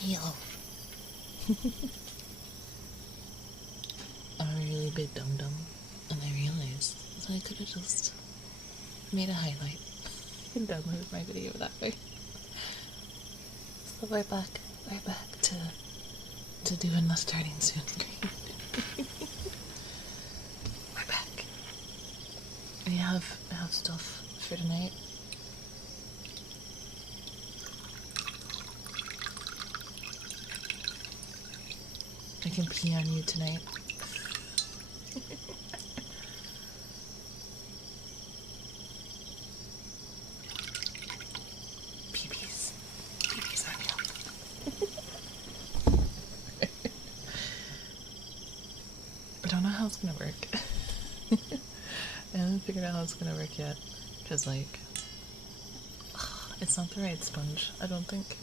Heal. I'm a really big dum-dum, and I realized that I could have just made a highlight and downloaded my video that way. So we're back to doing the starting soon. We're back. I have stuff for tonight. I can pee on you tonight. Peepees. Peepees on you. I don't know how it's gonna work. I haven't figured out how it's gonna work yet. Because, like, it's not the right sponge, I don't think.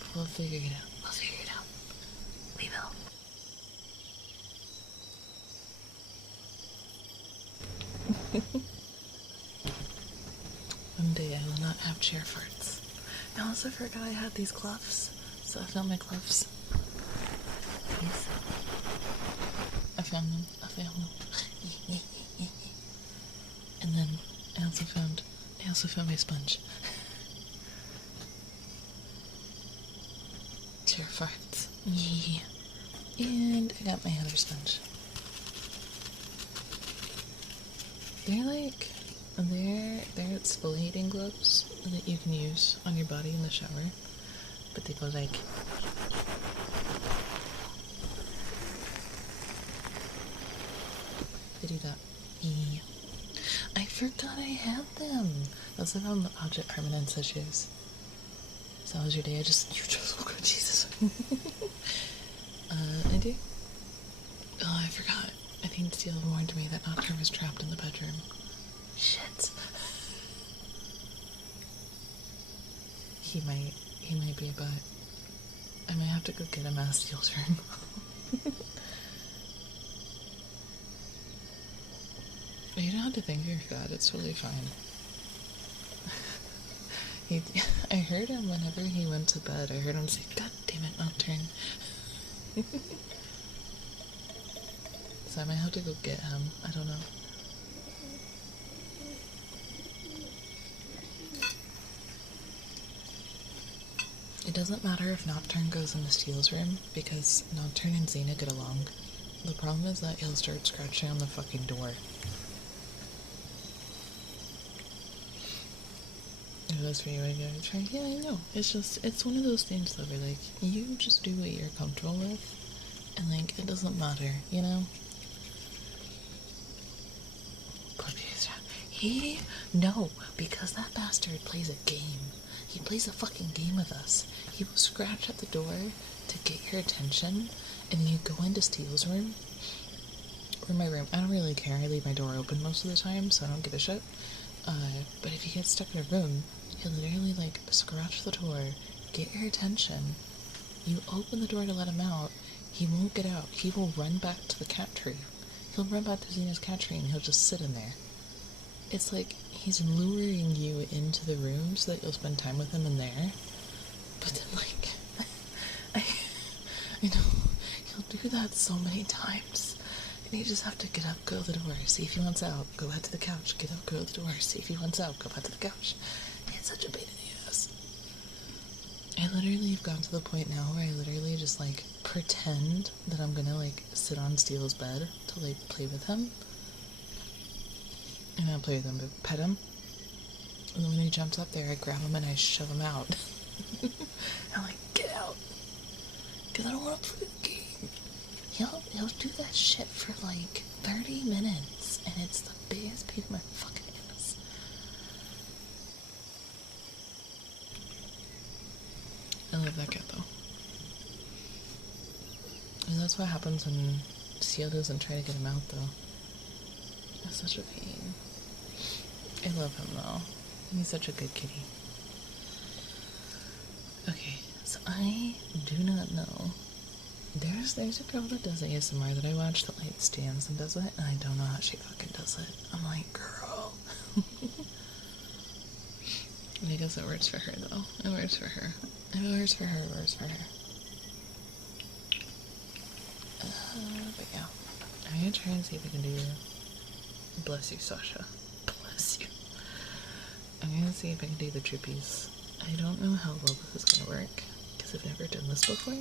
But we'll figure it out. We'll figure it out. We will. One day I will not have chair farts. I also forgot I had these gloves, so I found my gloves. Yes. I found them. And then I also found my sponge. Chair farts. Yeah. And I got my other sponge. They're exfoliating gloves that you can use on your body in the shower, but they go like. They do that. Yeah. I forgot I had them. Those are from Object Permanence issues. So how was your day? You just oh God, Jesus. I do. Oh, I forgot. I think Steele warned me that Nocturne was trapped in the bedroom. Shit. He might be a butt. I might have to go get him out of Steele's room. You don't have to thank your God, it's totally fine. I heard him whenever he went to bed. I heard him say, God damn it, Nocturne. So I might have to go get him. I don't know. It doesn't matter if Nocturne goes into Steele's room, because Nocturne and Xena get along. The problem is that he'll start scratching on the fucking door. If that's for you, I gotta try. Yeah, I know. It's one of those things though, where, like, you just do what you're comfortable with, and, like, it doesn't matter, you know? No, because that bastard plays a game. He plays a fucking game with us. He will scratch at the door to get your attention, and then you go into Steele's room, or my room. I don't really care. I leave my door open most of the time, so I don't give a shit. But if he gets stuck in a room, he'll literally, like, scratch the door, get your attention. You open the door to let him out, he won't get out. He will run back to the cat tree. He'll run back to Xena's cat tree, and he'll just sit in there. It's like he's luring you into the room so that you'll spend time with him in there. But then, like, I know, he'll do that so many times. And you just have to get up, go to the door, see if he wants out, go back to the couch, get up, go to the door, see if he wants out, go back to the couch. It's such a pain in the ass. I literally have gotten to the point now where I literally just, like, pretend that I'm gonna, like, sit on Steele's bed to, like, play with him. And I play with him, but pet him. And then when he jumps up there, I grab him and I shove him out. I'm like, get out. Because I don't want to play the game. He'll do that shit for like 30 minutes. And it's the biggest pain in my fucking ass. I love that cat though. And that's what happens when Steele doesn't try to get him out though. It's such a pain. I love him though. He's such a good kitty. Okay, so I do not know. There's a girl that does ASMR that I watch that, like, stands and does it, and I don't know how she fucking does it. I'm like, girl. I guess it works for her though. It works for her. If it works for her, it works for her. But yeah, I'm gonna try and see if I can do. Bless you, Sasha. Bless you. I'm gonna see if I can do the drippies. I don't know how well this is gonna work because I've never done this before.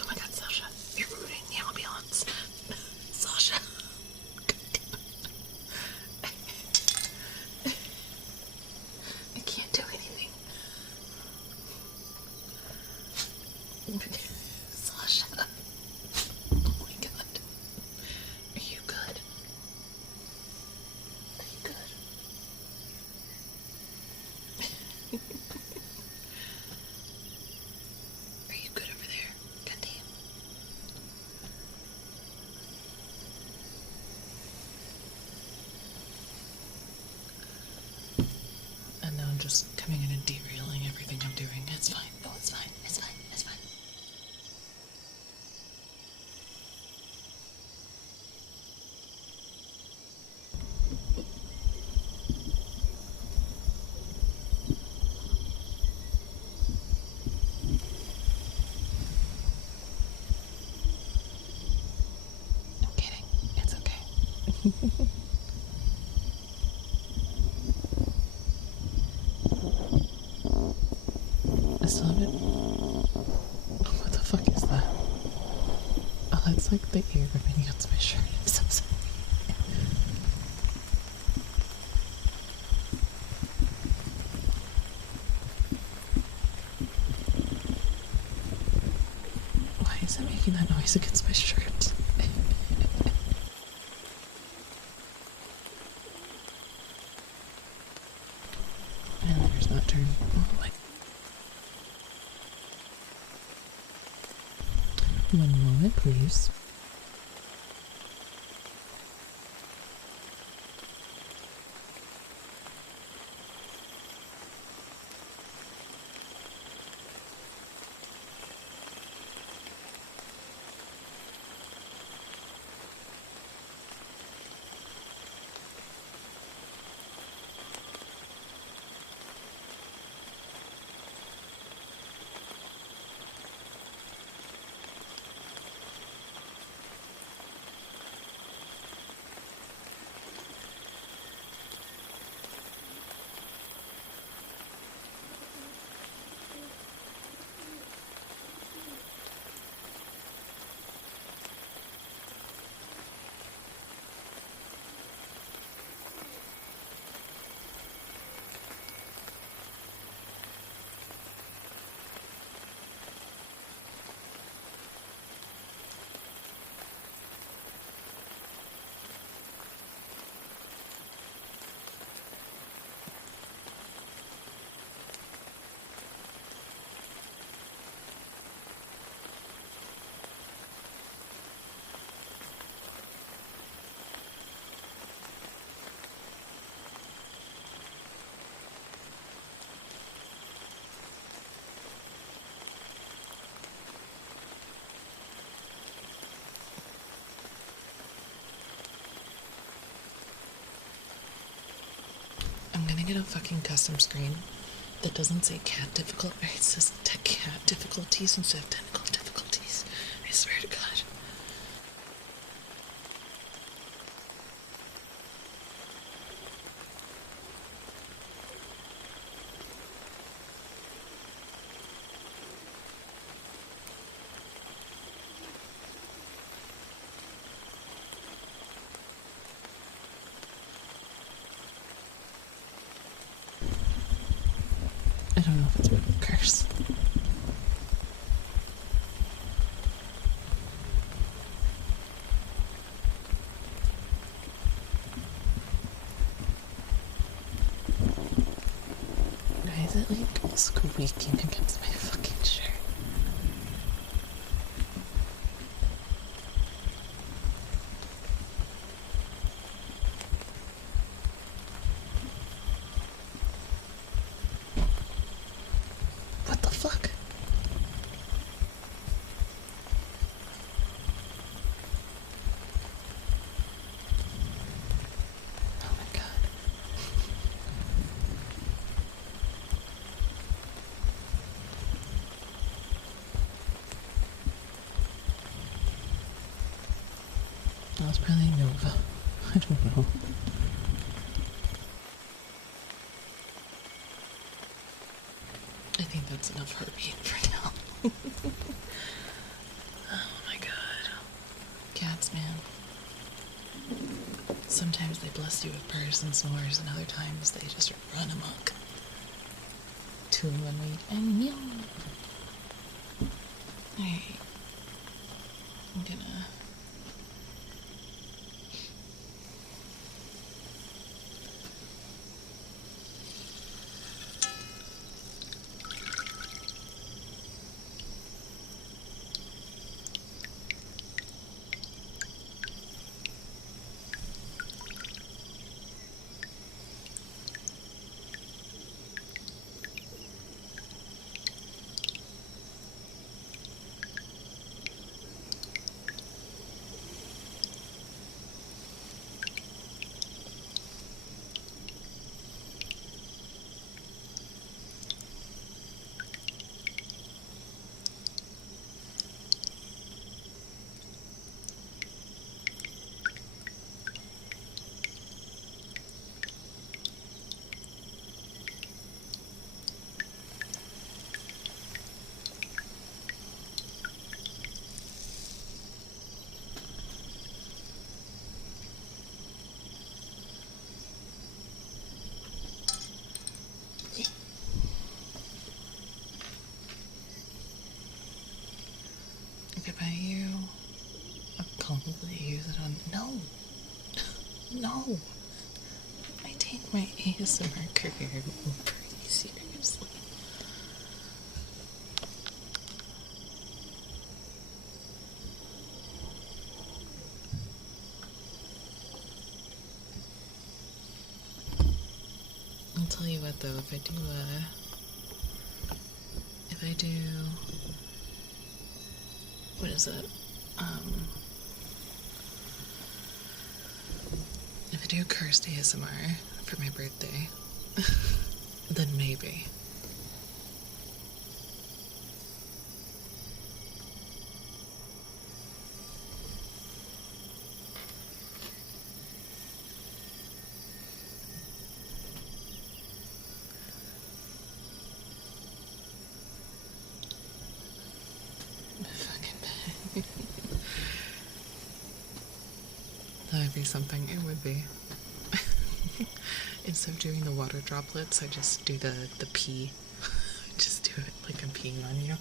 Oh my god, Sasha, you're ruining the ambiance. Sasha. I can't do anything. Sasha. Oh my god. Are you good? Are you good? Are you good over there? Goddamn. And now I'm just coming in and derailing everything I'm doing. It's fine. Oh, it's fine. It's fine. It's fine. I'm kidding. It's okay. I still have it. Oh, what the fuck is that? Oh, that's like the air rubbing against my shirt. I'm so sorry. Why is it making that noise against my shirt? And there's that turn. Oh, like. One moment, please. I'm gonna get a fucking custom screen that doesn't say cat difficult, or it says cat difficulties instead of technical difficulties. I swear to God. I don't know if it's a curse. Why is it like squeaking against my fucking shirt? fuck? Oh my god. That was probably Nova. I don't know. I think that's enough heartbeat for now. Oh my god. Cats, man. Sometimes they bless you with purrs and snores, and other times they just run amok. 2 in 1 week, and meow. Alright. I'm gonna... If I hear you, I'll probably use it on... No! No! I take my ASMR career pretty seriously. I'll tell you what though, if I do, what is it? If I do cursed ASMR for my birthday, then maybe. That would be something, it would be. Instead of doing the water droplets, I just do the pee. Just do it like I'm peeing on you.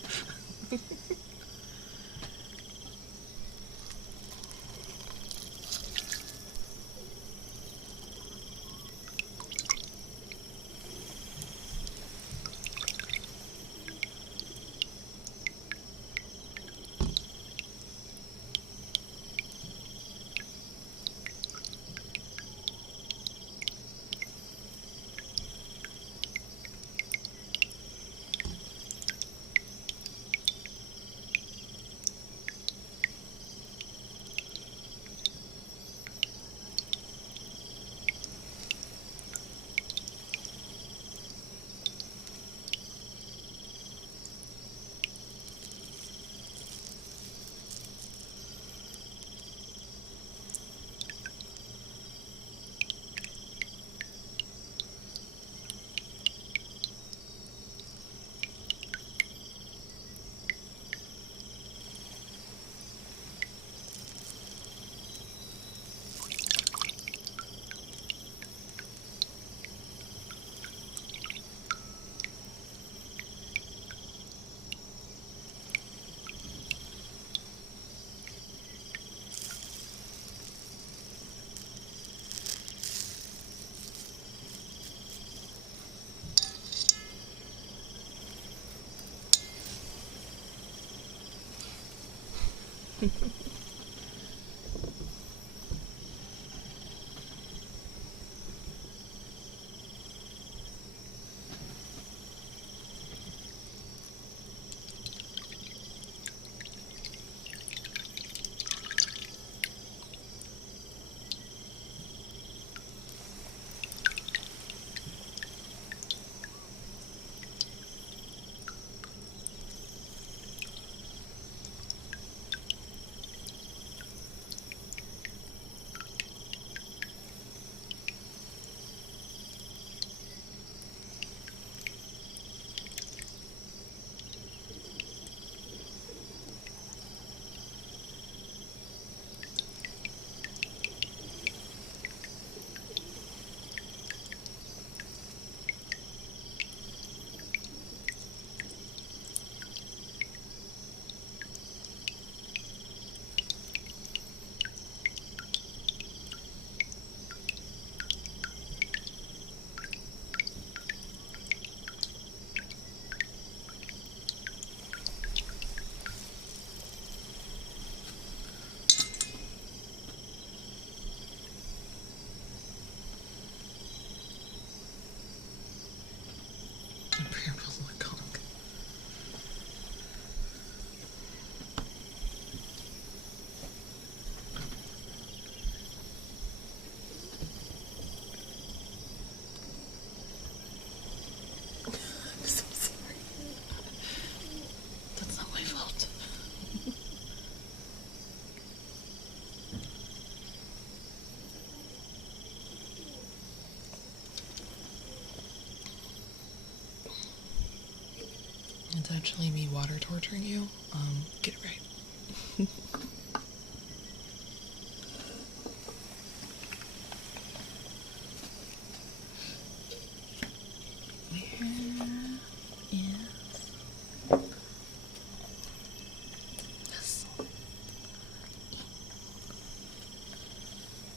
water torturing you, get it right.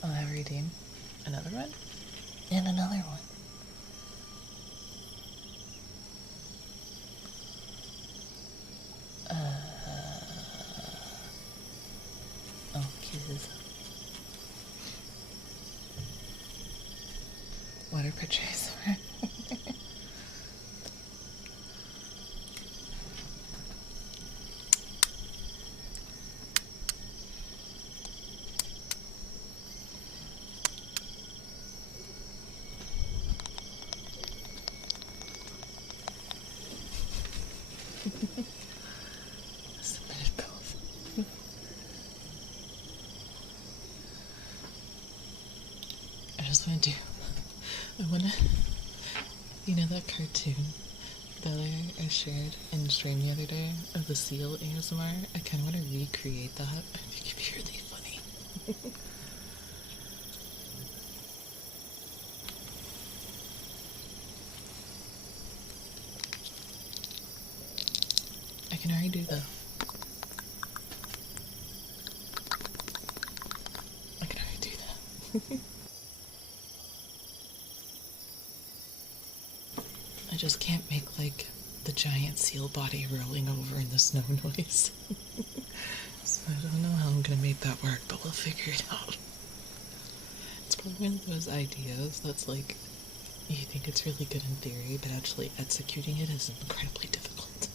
I'll have redeem another one and another one. Oh, Jesus. Water purchase. Submitted cough. I just want to do. I want to. You know that cartoon that I shared in stream the other day of the seal ASMR? I kind of want to recreate that. I think it'd be really funny. I can already do the. I can already do that. I just can't make like the giant seal body rolling over in the snow noise. So I don't know how I'm gonna make that work, but we'll figure it out. It's probably one of those ideas that's like, you think it's really good in theory, but actually executing it is incredibly difficult.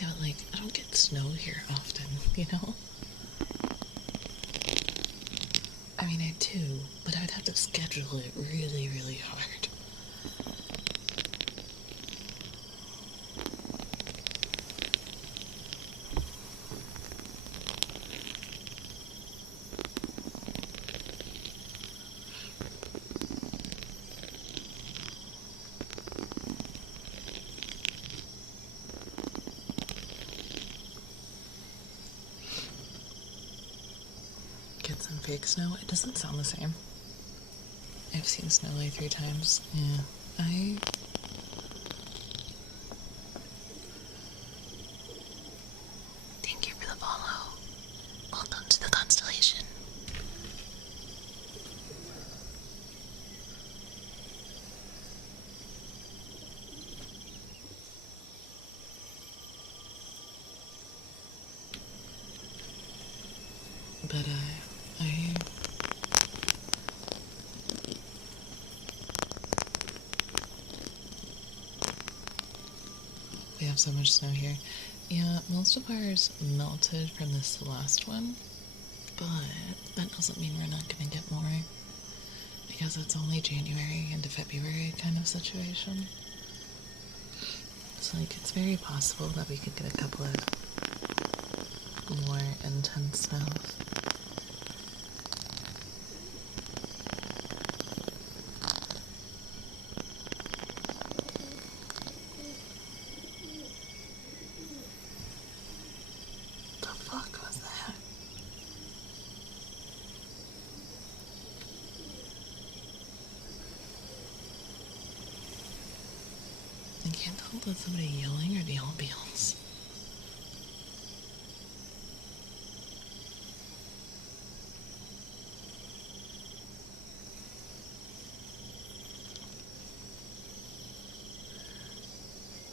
Yeah, but like, I don't get snow here often, you know? I mean, I do, but I would have to schedule it really, really hard. Get some fake snow. It doesn't sound the same. I've seen snow like 3 times. Yeah, Thank you for the follow. Welcome to the constellation. But we have so much snow here. Yeah, most of ours melted from this last one, but that doesn't mean we're not gonna get more, because it's only January into February kind of situation. It's like, it's very possible that we could get a couple of more intense snows. I can't tell if that's somebody yelling or the ambiance.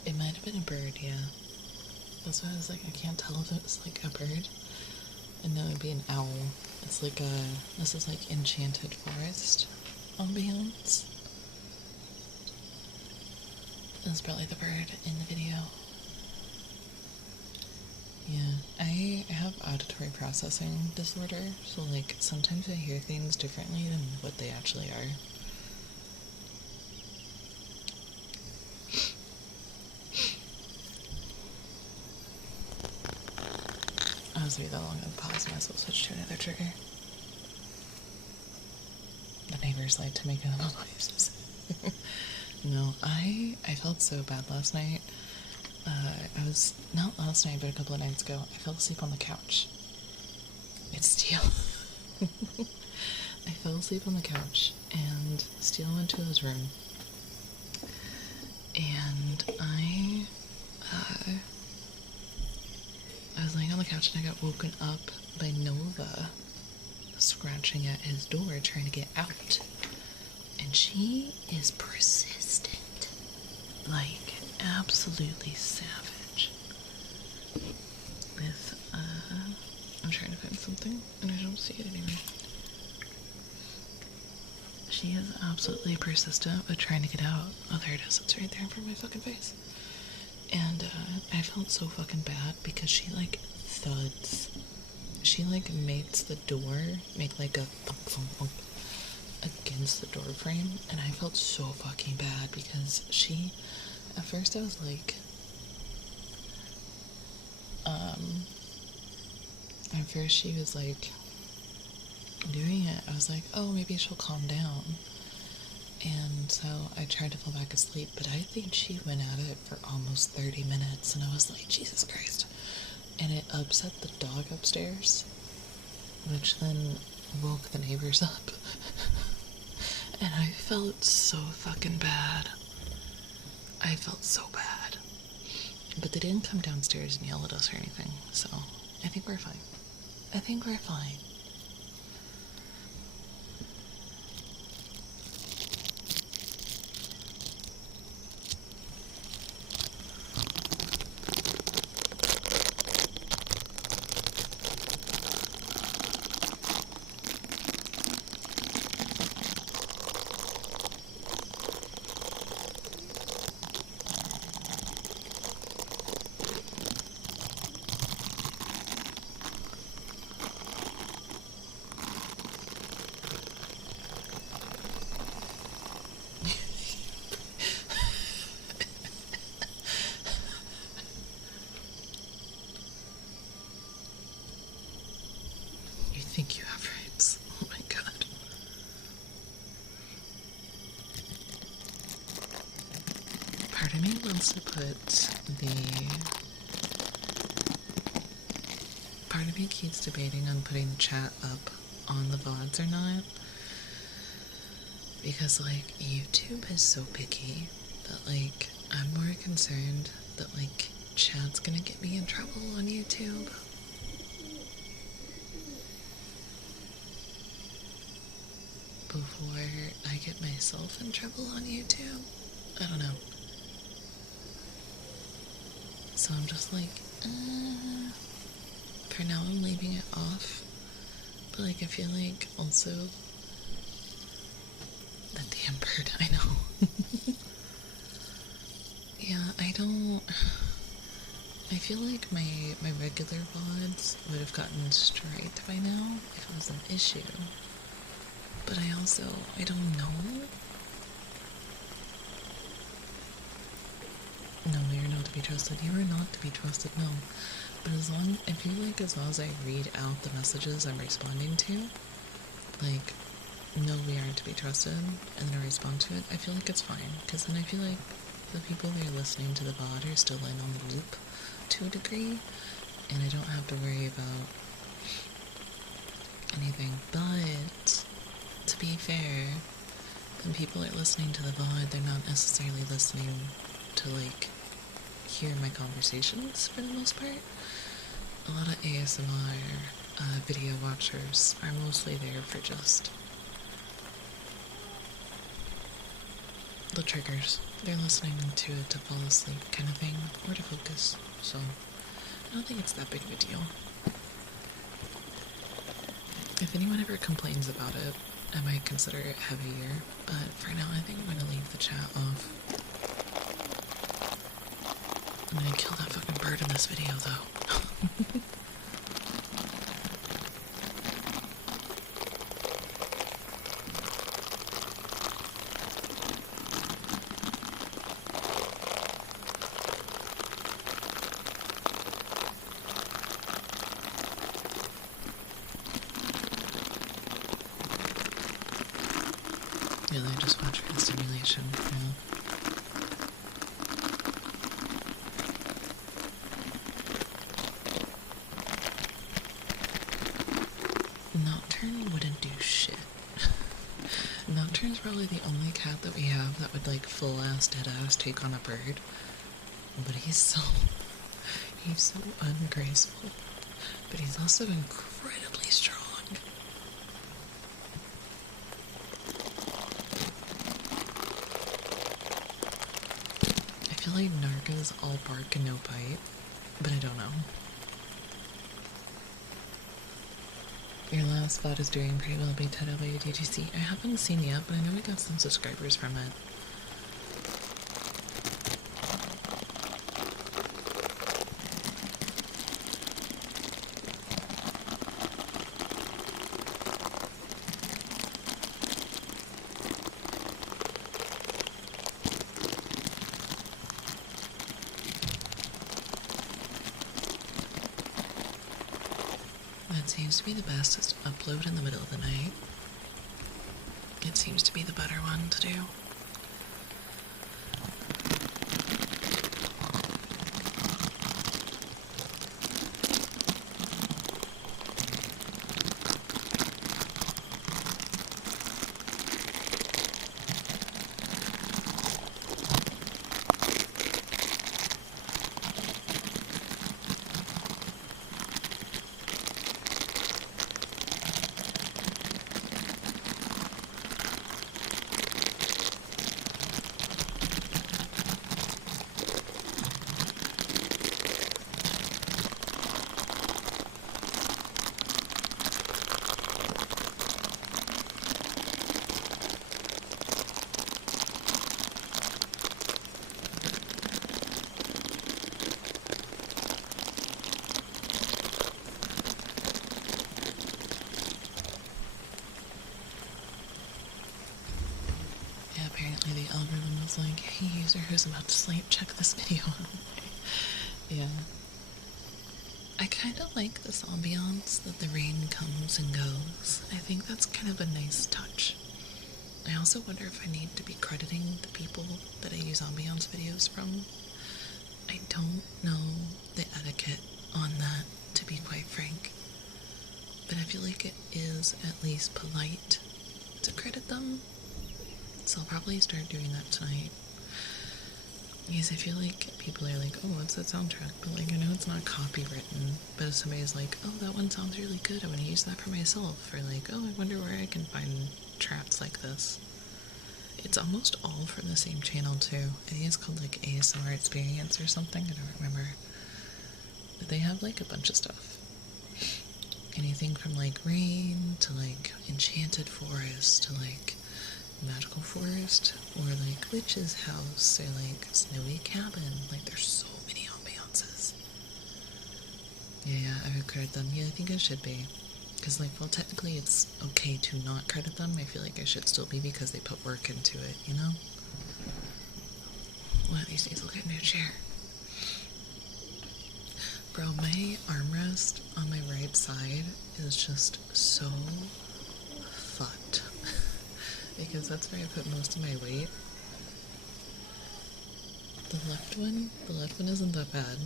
It might have been a bird, yeah. That's why I was like, I can't tell if it's like a bird. And no, it'd be an owl. It's like this is like enchanted forest ambiance. That's probably the bird in the video. Yeah, I have auditory processing disorder, so like sometimes I hear things differently than what they actually are. I was really that long on pause, might as well switch to another trigger. The neighbors like to make animal noises. No, I felt so bad last night. I was, not last night, but a couple of nights ago, I fell asleep on the couch. It's Steele. I fell asleep on the couch, and Steele went to his room. And I was laying on the couch and I got woken up by Nova scratching at his door trying to get out. And she is persistent. Like, absolutely savage. With, I'm trying to find something and I don't see it anymore. She is absolutely persistent with trying to get out. Oh, there it is. It's right there in front of my fucking face. And, I felt so fucking bad because she, like, thuds. She, like, makes the door make, like, a thump, thump, thump against the door frame. And I felt so fucking bad because she, at first I was like, at first she was, like, doing it. I was like, oh, maybe she'll calm down. And so I tried to fall back asleep, but I think she went at it for almost 30 minutes, and I was like, Jesus Christ. And it upset the dog upstairs, which then woke the neighbors up. And I felt so fucking bad. I felt so bad. But they didn't come downstairs and yell at us or anything, so I think we're fine. I think we're fine. Think you have rights. Oh my god. Part of me wants to put part of me keeps debating on putting the chat up on the VODs or not. Because, like, YouTube is so picky that, like, I'm more concerned that, like, chat's gonna get me in trouble on YouTube. Before I get myself in trouble on YouTube. I don't know. So I'm just like, for now I'm leaving it off. But, like, I feel like also that damn bird, I know. Yeah, I feel like my regular VODs would have gotten striked by now if it was an issue. But I don't know. No, you're not to be trusted. You are not to be trusted, no. But I feel like as long as I read out the messages I'm responding to, like, no, we aren't to be trusted, and then I respond to it, I feel like it's fine. Because then I feel like the people that are listening to the VOD are still in on the loop to a degree, and I don't have to worry about anything. But to be fair, when people are listening to the VOD, they're not necessarily listening to, like, hear my conversations for the most part. A lot of ASMR video watchers are mostly there for just the triggers. They're listening to it to fall asleep kind of thing, or to focus, so I don't think it's that big of a deal. If anyone ever complains about it, I might consider it heavier, but for now I think I'm gonna leave the chat off. I'm gonna kill that fucking bird in this video though. Yeah, I just watch for the stimulation, yeah. Nocturne wouldn't do shit. Nocturne's probably the only cat that we have that would, like, full-ass, dead-ass take on a bird. But he's so ungraceful. But he's also incredibly strong. I feel like Narga's all bark and no bite, but I don't know. Your last spot is doing pretty well, being titled by UTGC. I haven't seen it yet, but I know we got some subscribers from it. That seems to be the best, is to upload in the middle of the night. It seems to be the better one to do. Apparently the algorithm was like, hey user who's about to sleep, check this video out. Yeah. I kind of like this ambiance that the rain comes and goes. I think that's kind of a nice touch. I also wonder if I need to be crediting the people that I use ambiance videos from. I don't know the etiquette on that, to be quite frank. But I feel like it is at least polite to credit them. So I'll probably start doing that tonight. Because I feel like people are like, oh, what's that soundtrack? But like, I know it's not copywritten, but if somebody's like, oh, that one sounds really good, I want to use that for myself. Or like, oh, I wonder where I can find tracks like this. It's almost all from the same channel too. I think it's called like ASMR Experience or something, I don't remember. But they have like a bunch of stuff. Anything from like rain to like enchanted forest to like magical forest, or like witch's house, or like snowy cabin. Like there's so many ambiances. Yeah, I would credit them. Yeah, I think I should be, because like, well, technically it's okay to not credit them. I feel like I should still be, because they put work into it, you know? One of these days I'll get a new chair. Bro, my armrest on my right side is just so fucked. Because that's where I put most of my weight. The left one isn't that bad,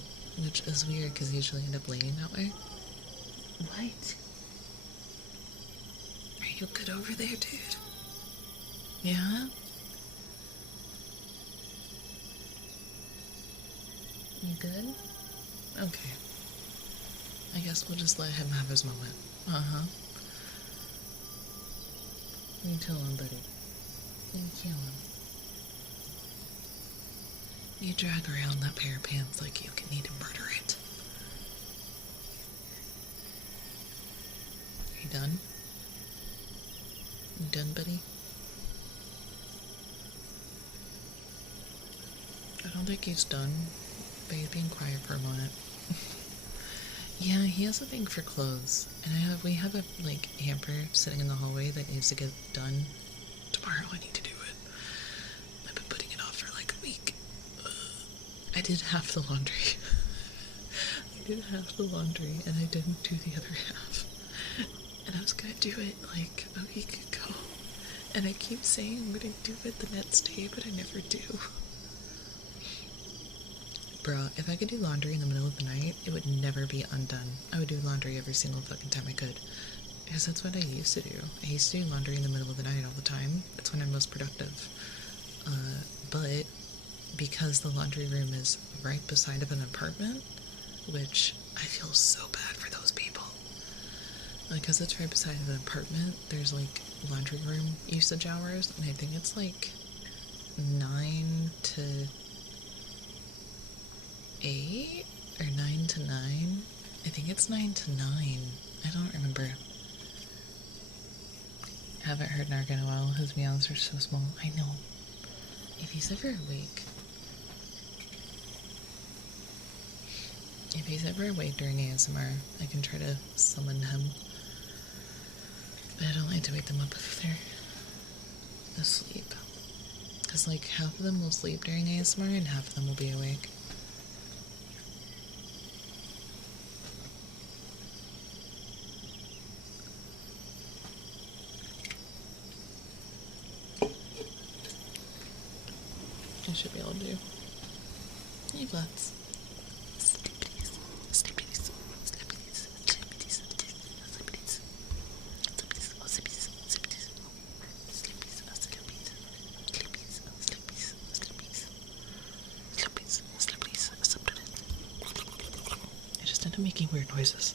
which is weird because I usually end up laying that way. What? Are you good over there, dude? Yeah? You good? Okay. I guess we'll just let him have his moment. Uh-huh. You chill on, buddy. You chill on. You drag around that pair of pants like you can need to murder it. Are you done? You done, buddy? I don't think he's done, but he's being quiet for a moment. Yeah, he has a thing for clothes, and we have a, like, hamper sitting in the hallway that needs to get done. Tomorrow I need to do it. I've been putting it off for like a week. I did half the laundry. I did half the laundry, and I didn't do the other half. And I was gonna do it like a week ago. And I keep saying I'm gonna do it the next day, but I never do. Bruh, if I could do laundry in the middle of the night, it would never be undone. I would do laundry every single fucking time I could. Because that's what I used to do. I used to do laundry in the middle of the night all the time. That's when I'm most productive. But because the laundry room is right beside of an apartment, which I feel so bad for those people. Because it's right beside of an apartment, there's like laundry room usage hours, and I think it's like 9 to 8 or 9 to 9. I think it's 9 to 9. I don't remember. Haven't heard Narc in a while. His meows are so small. I know. If he's ever awake. If he's ever awake during ASMR, I can try to summon him. But I don't like to wake them up if they're asleep. Because, like, half of them will sleep during ASMR and half of them will be awake. I should be able to do. Hey, Butts. I just ended up making weird noises.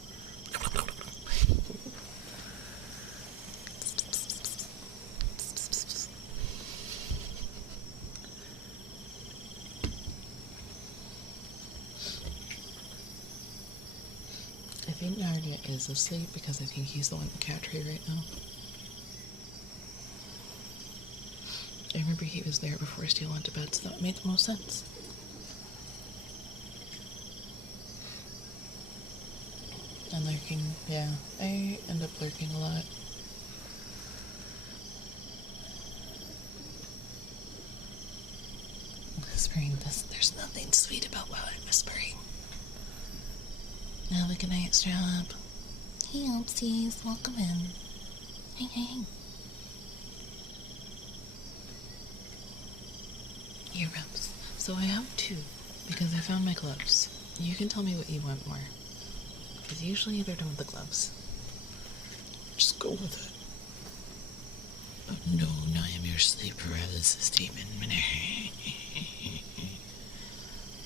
I think Narnia is asleep because I think he's the one in the cat tree right now. I remember he was there before Steel went to bed, so that made the most sense. And lurking, yeah, I end up lurking a lot. Whispering, there's nothing sweet about while I'm whispering. Now we can night strap. Hey, Oopsies, welcome in. Hey, hey, hey. Earrings. So I have 2, because I found my gloves. You can tell me what you want more. Because usually they're done with the gloves. Just go with it. Oh no, I am your sleep paralysis demon.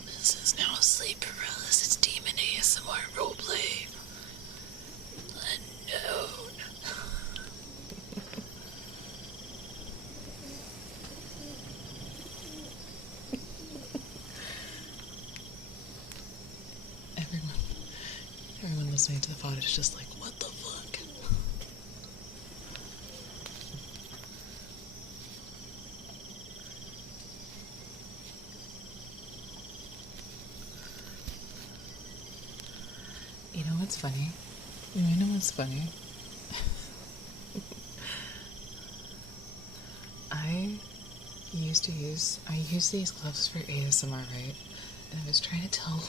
This is now a sleep paralysis demon ASMR roleplay. Unknown. Everyone listening to the VOD is just like, what the fuck? You know what's funny? You know what's funny? I used these gloves for ASMR, right? And I was trying to tell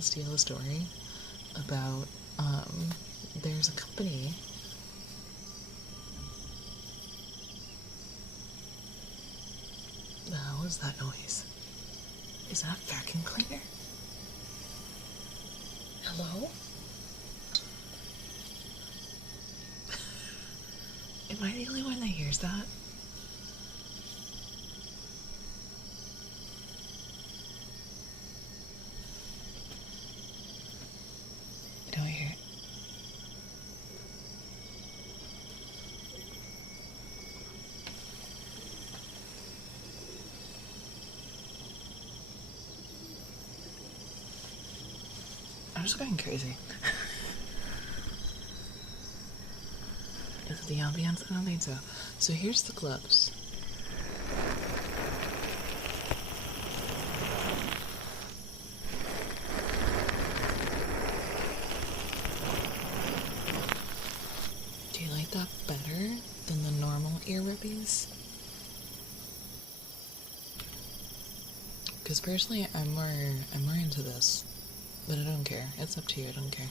Steele a story about, there's a company. What is that noise? Is that a vacuum cleaner? Hello? Am I the only one that hears that? I don't hear it. just going crazy. Is it the ambience? I don't think so. So here's the gloves. Do you like that better than the normal ear rubbies? Because personally, I'm more into this, but I don't care. It's up to you. I don't care.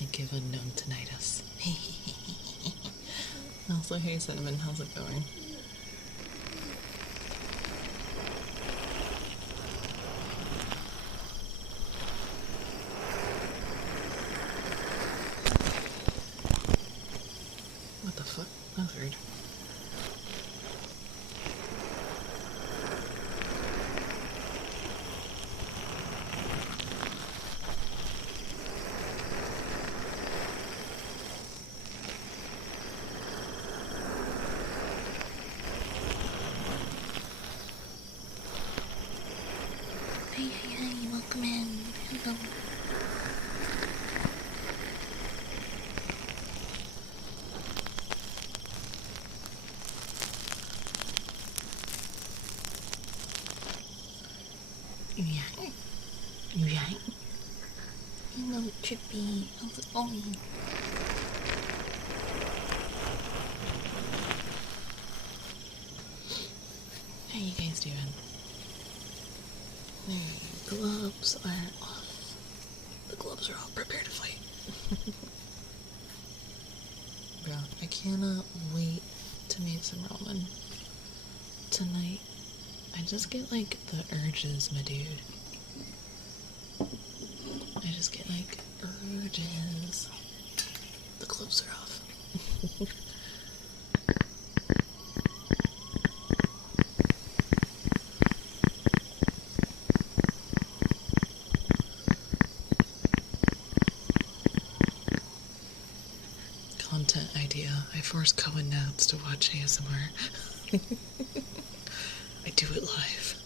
I give unknown tinnitus. Also, hey Cinnamon, how's it going? What the fuck? That's weird. Hey, welcome in. Hello. Yeah. Yeah. Hello, Trippy. How's it going? How you guys doing? The gloves are off. The gloves are all prepared to fight. Bro, I cannot wait to make some ramen. Tonight, I just get like the urges, my dude. I just get like urges. The gloves are off. idea. I force Cohen naps to watch ASMR. I do it live.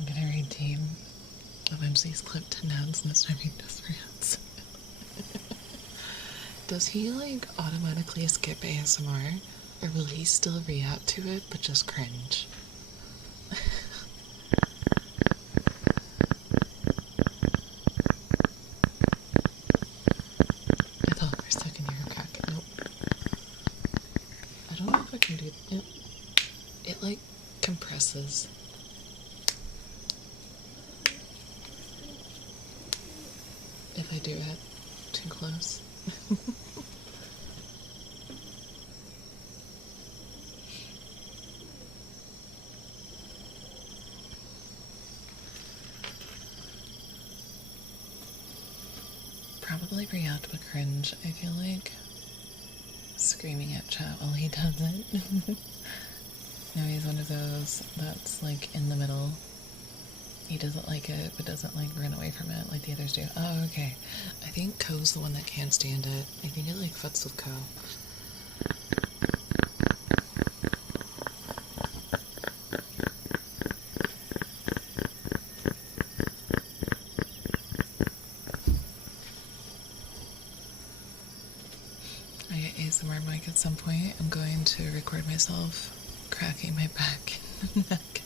I'm gonna redeem OMC's clip to Nads and this time he does rants. Does he like automatically skip ASMR, or will he still react to it but just cringe? I thought for a second you were cracking. Nope. I don't know if I can do it. It like compresses. If I do it too close. Probably react but cringe. I feel like screaming at chat while he does it. No, he's one of those that's like in the middle. He doesn't like it, but doesn't like run away from it like the others do. Oh, okay. I think Ko's the one that can't stand it. I think it like fucks with Ko. I get ASMR mic at some point. I'm going to record myself cracking my back and neck.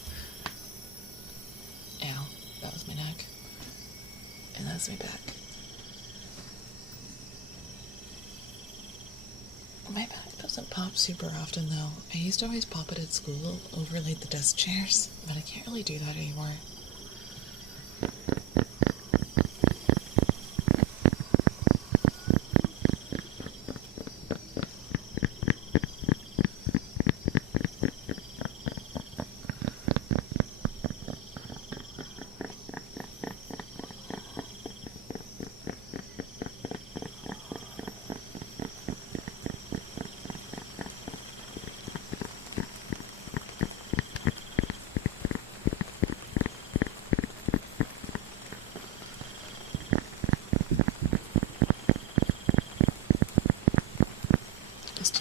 Ow, that was my neck. And that's my back. My back doesn't pop super often though. I used to always pop it at school over like the desk chairs, but I can't really do that anymore.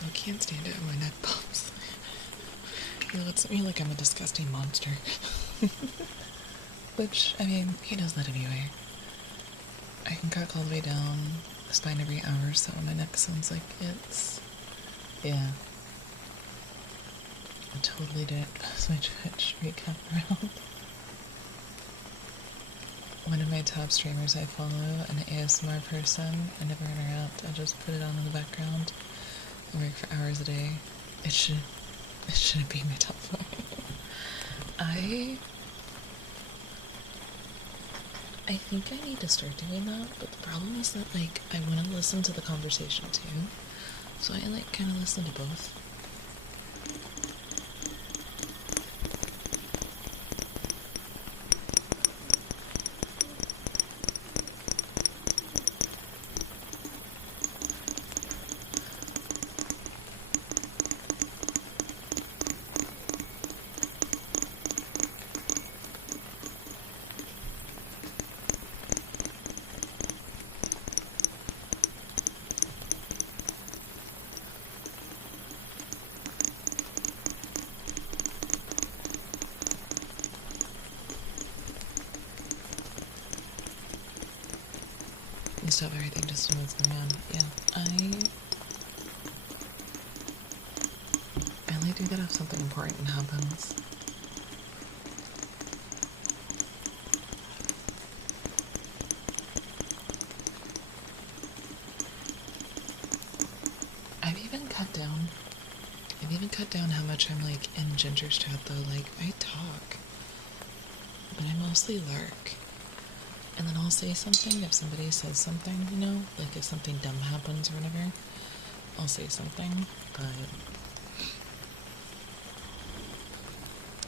I can't stand it when my neck pops. He looks at me like I'm a disgusting monster. Which, I mean, he does that anyway. I can crack all the way down the spine every hour, so my neck sounds like it's... yeah. I totally didn't pass my Twitch recap around. One of my top streamers I follow, an ASMR person, I never interact, I just put it on in the background. I work for hours a day. It shouldn't be my top 5. I think I need to start doing that, but the problem is that like I want to listen to the conversation too, so I like kind of listen to both. Stop everything just to know what's going on. Yeah, I only do that if something important happens. I've even cut down how much I'm like in Ginger's chat though. Like I talk, but I mostly lurk. And then I'll say something if somebody says something, you know? Like if something dumb happens or whatever, I'll say something, but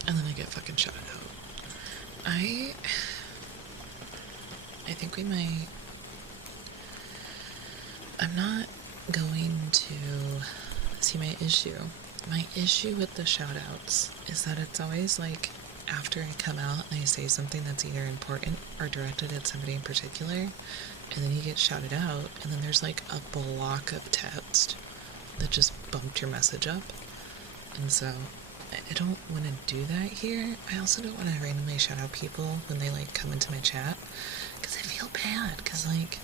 and then I get fucking shouted out. I think we might... I'm not going to see my issue. My issue with the shout-outs is that it's always like after I come out and I say something that's either important or directed at somebody in particular, and then you get shouted out, and then there's like a block of text that just bumped your message up. And so I don't want to do that here. I also don't want to randomly shout out people when they like come into my chat, because I feel bad, because like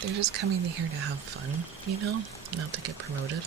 they're just coming here to have fun, you know, not to get promoted.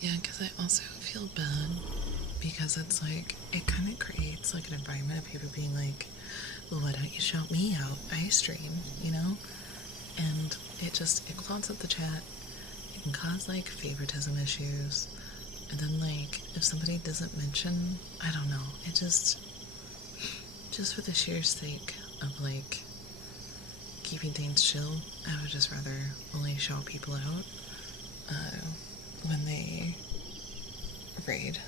Yeah, because I also feel bad because it's like, it kind of creates like an environment of people being like, well, why don't you shout me out? I stream, you know? And it clogs up the chat. It can cause like favoritism issues. And then like, if somebody doesn't mention, I don't know, it just for the sheer sake of like keeping things chill, I would just rather only shout people out when they raid.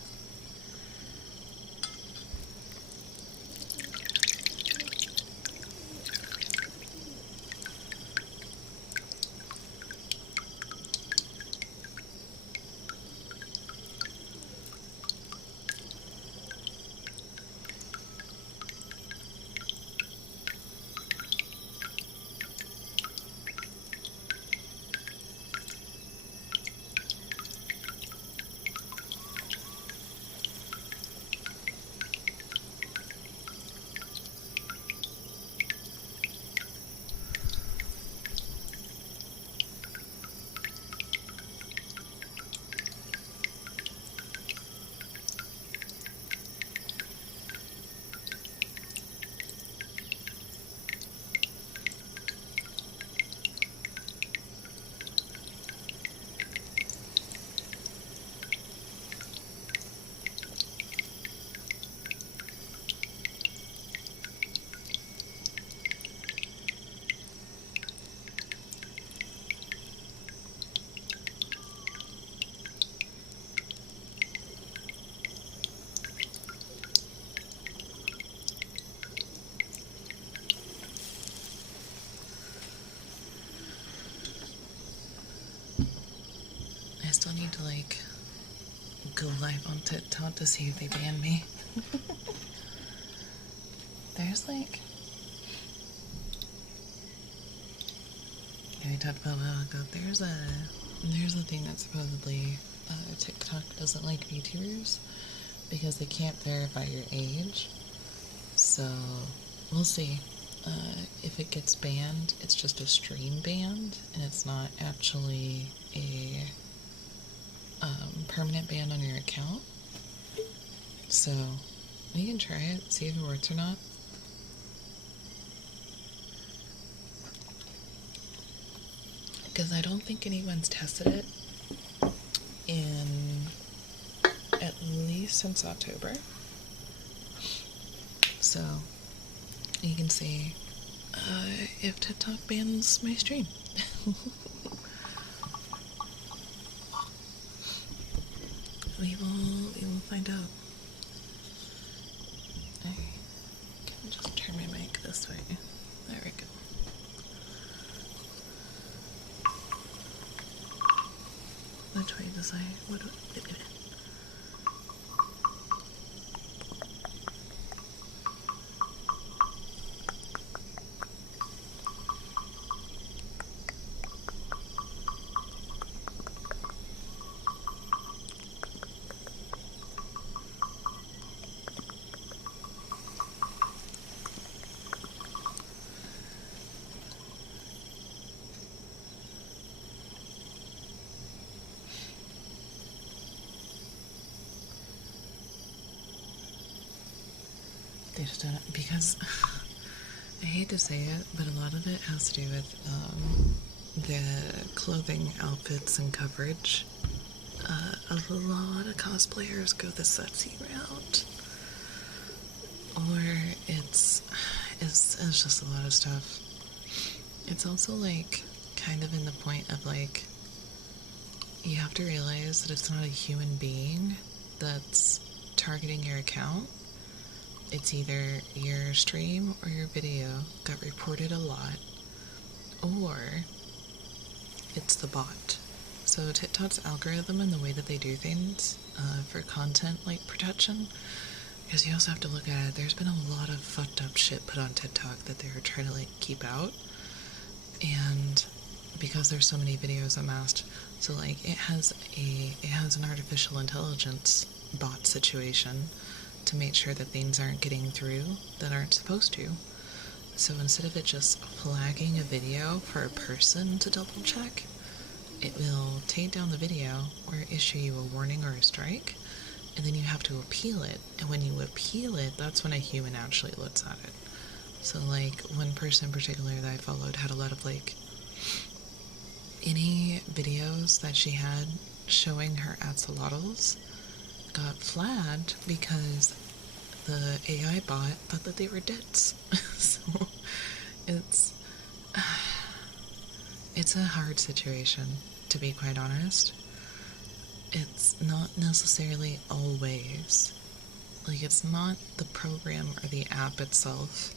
I still need to like go live on TikTok to see if they ban me. There's like, yeah, we talked about a while ago. There's a thing that supposedly TikTok doesn't like VTubers because they can't verify your age. So we'll see. If it gets banned, it's just a stream banned, and it's not actually a permanent ban on your account. So we can try it, see if it works or not. because I don't think anyone's tested it in at least since October. So you can see if TikTok bans my stream. We will find out. I can just turn my mic this way. There we go. Which way does what do I... They just don't, because I hate to say it, but a lot of it has to do with the clothing, outfits, and coverage. A lot of cosplayers go the sexy route, or it's just a lot of stuff. It's also like kind of in the point of like, you have to realize that it's not a human being that's targeting your account. It's either your stream or your video got reported a lot, or it's the bot. So TikTok's algorithm and the way that they do things for content like protection, because you also have to look at it, there's been a lot of fucked up shit put on TikTok that they're trying to like keep out, and because there's so many videos amassed, so like it has an artificial intelligence bot situation to make sure that things aren't getting through that aren't supposed to. So instead of it just flagging a video for a person to double check, it will take down the video or issue you a warning or a strike, and then you have to appeal it. And when you appeal it, that's when a human actually looks at it. So like one person in particular that I followed had a lot of like, any videos that she had showing her axolotls got flagged because the AI bot thought that they were deads. So it's a hard situation, to be quite honest. It's not necessarily always, like, it's not the program or the app itself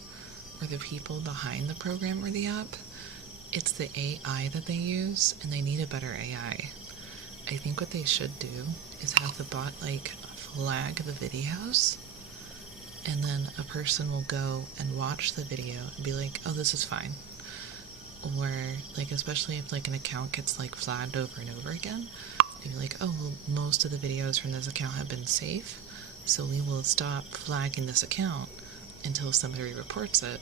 or the people behind the program or the app. It's the AI that they use, and they need a better AI. I think what they should do is have the bot like flag the videos, and then a person will go and watch the video and be like, oh, this is fine. Or like, especially if like an account gets like flagged over and over again, they'd be like, oh, well, most of the videos from this account have been safe, so we will stop flagging this account until somebody reports it.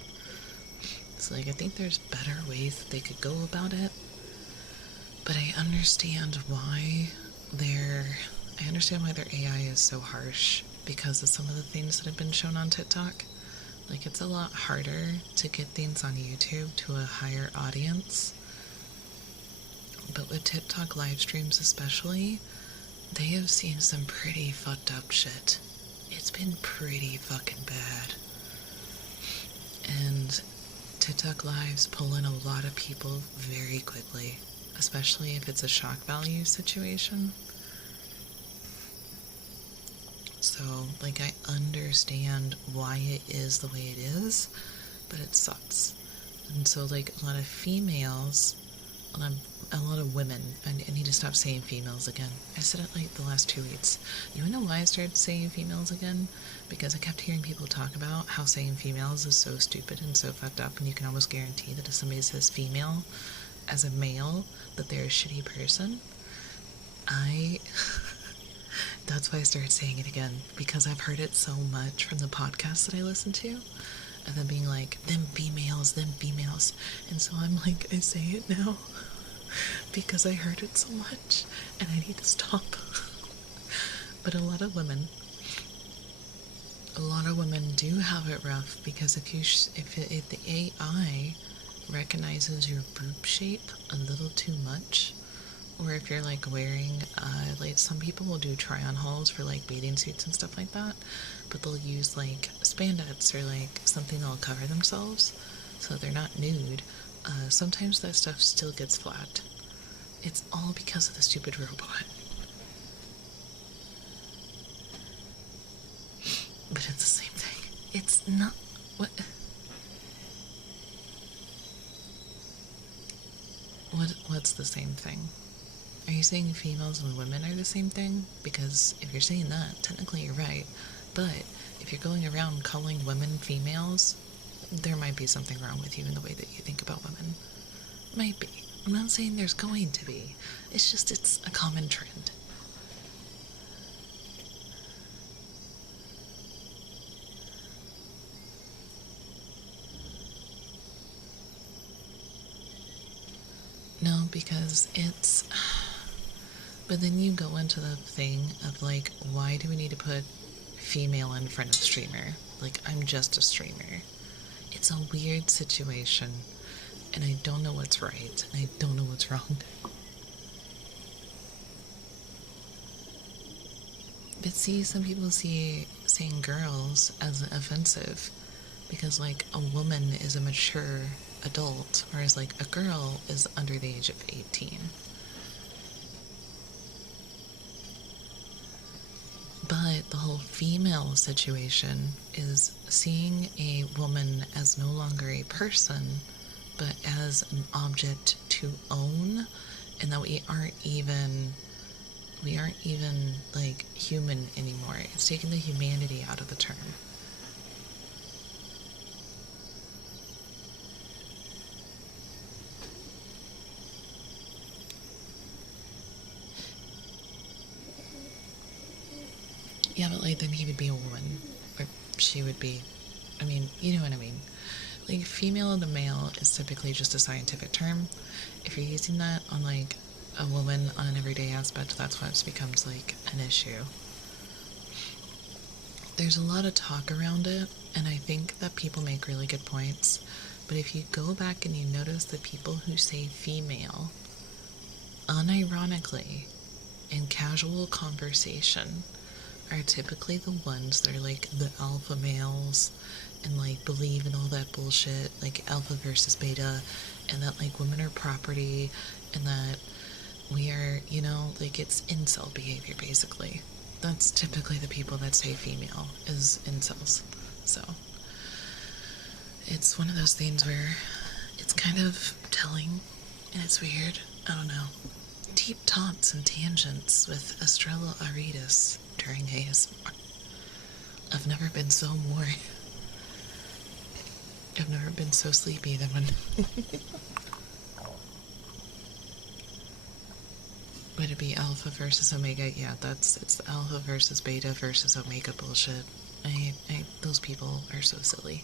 So like, I think there's better ways that they could go about it. But I understand why their AI is so harsh because of some of the things that have been shown on TikTok. Like, it's a lot harder to get things on YouTube to a higher audience. But with TikTok live streams especially, they have seen some pretty fucked up shit. It's been pretty fucking bad. And TikTok lives pull in a lot of people very quickly, especially if it's a shock value situation. So, like, I understand why it is the way it is, but it sucks. And so, like, a lot of females, a lot of women, I need to stop saying females again. I said it like the last 2 weeks. You wanna know why I started saying females again? Because I kept hearing people talk about how saying females is so stupid and so fucked up, and you can almost guarantee that if somebody says female as a male, that they're a shitty person. That's why I started saying it again, because I've heard it so much from the podcasts that I listen to, and them being like, them females, and so I'm like, I say it now, because I heard it so much, and I need to stop. But a lot of women do have it rough, because if the AI recognizes your boob shape a little too much, or if you're like wearing, like some people will do try-on hauls for like bathing suits and stuff like that, but they'll use like spandex or like something that'll cover themselves so they're not nude. Sometimes that stuff still gets flat. It's all because of the stupid robot. But it's the same thing. It's not. What? What's the same thing? Are you saying females and women are the same thing? Because if you're saying that, technically you're right. But if you're going around calling women females, there might be something wrong with you in the way that you think about women. Might be. I'm not saying there's going to be. It's just, it's a common trend. No, because it's... But then you go into the thing of like, why do we need to put female in front of streamer? Like, I'm just a streamer. It's a weird situation, and I don't know what's right, and I don't know what's wrong. But see, some people see saying girls as offensive, because like a woman is a mature adult, whereas like a girl is under the age of 18. But the whole female situation is seeing a woman as no longer a person, but as an object to own, and that we aren't even like human anymore. It's taking the humanity out of the term. Yeah, but like then he would be a woman, or she would be, I mean, you know what I mean. Like female to male is typically just a scientific term. If you're using that on like a woman on an everyday aspect, that's when it becomes like an issue. There's a lot of talk around it, and I think that people make really good points. But if you go back and you notice the people who say female, unironically, in casual conversation, are typically the ones that are like the alpha males and like believe in all that bullshit, like alpha versus beta, and that like women are property, and that we are, you know, like it's incel behavior basically. That's typically the people that say female is incels. So it's one of those things where it's kind of telling and it's weird. I don't know. Deep taunts and tangents with Estrella Aridas during ASMR. I've never been so sleepy than when would it be alpha versus omega? Yeah, it's the alpha versus beta versus omega bullshit. Those people are so silly.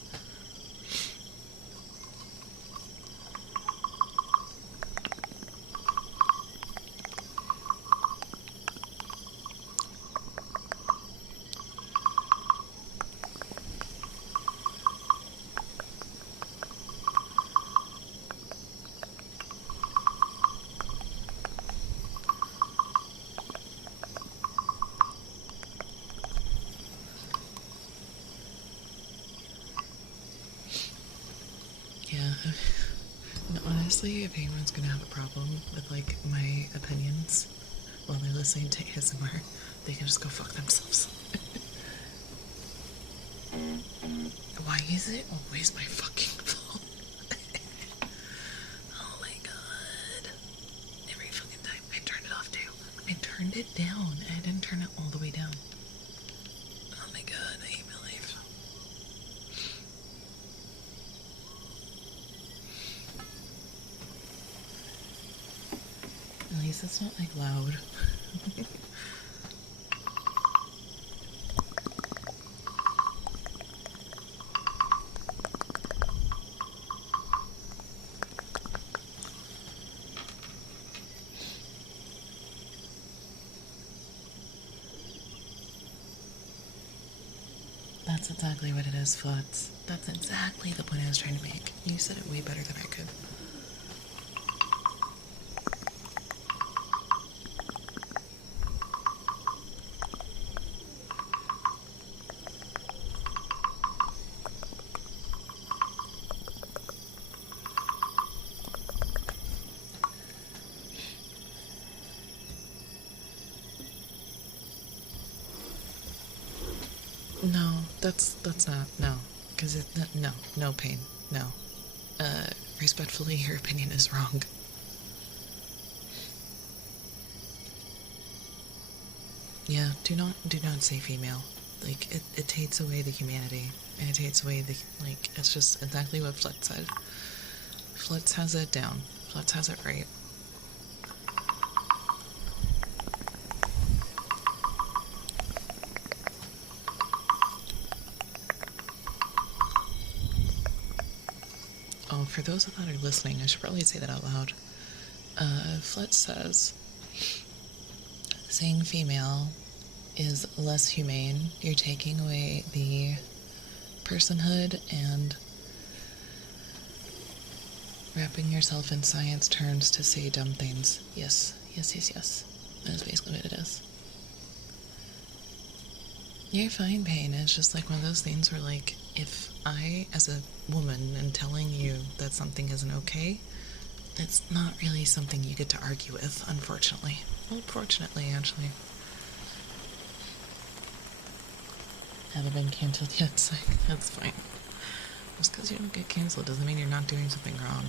Yeah, and honestly, if anyone's gonna have a problem with like my opinions while they're listening to ASMR, they can just go fuck themselves. Why is it always my fucking phone? Oh my god. Every fucking time. I turned it off too. I turned it down. I didn't turn it all the way down. Oh my god, I hate my life. At least it's not like loud. That's exactly what it is, Flutz. That's exactly the point I was trying to make. You said it way better than I could. No, that's not, no. Because no pain, no. Respectfully, your opinion is wrong. Yeah, do not say female. Like, it takes away the humanity, and it takes away the, like, it's just exactly what Flutz said. Flutz has it down. Flutz has it right. Oh, for those that are listening, I should probably say that out loud. Flutz says, saying female is less humane. You're taking away the personhood and wrapping yourself in science terms to say dumb things. Yes. That is basically what it is. You're fine, Pain. It's just like one of those things where, like, if I, as a woman, am telling you that something isn't okay, it's not really something you get to argue with, unfortunately. Well, fortunately, actually. Haven't been cancelled yet, so that's fine. Just because you don't get cancelled doesn't mean you're not doing something wrong.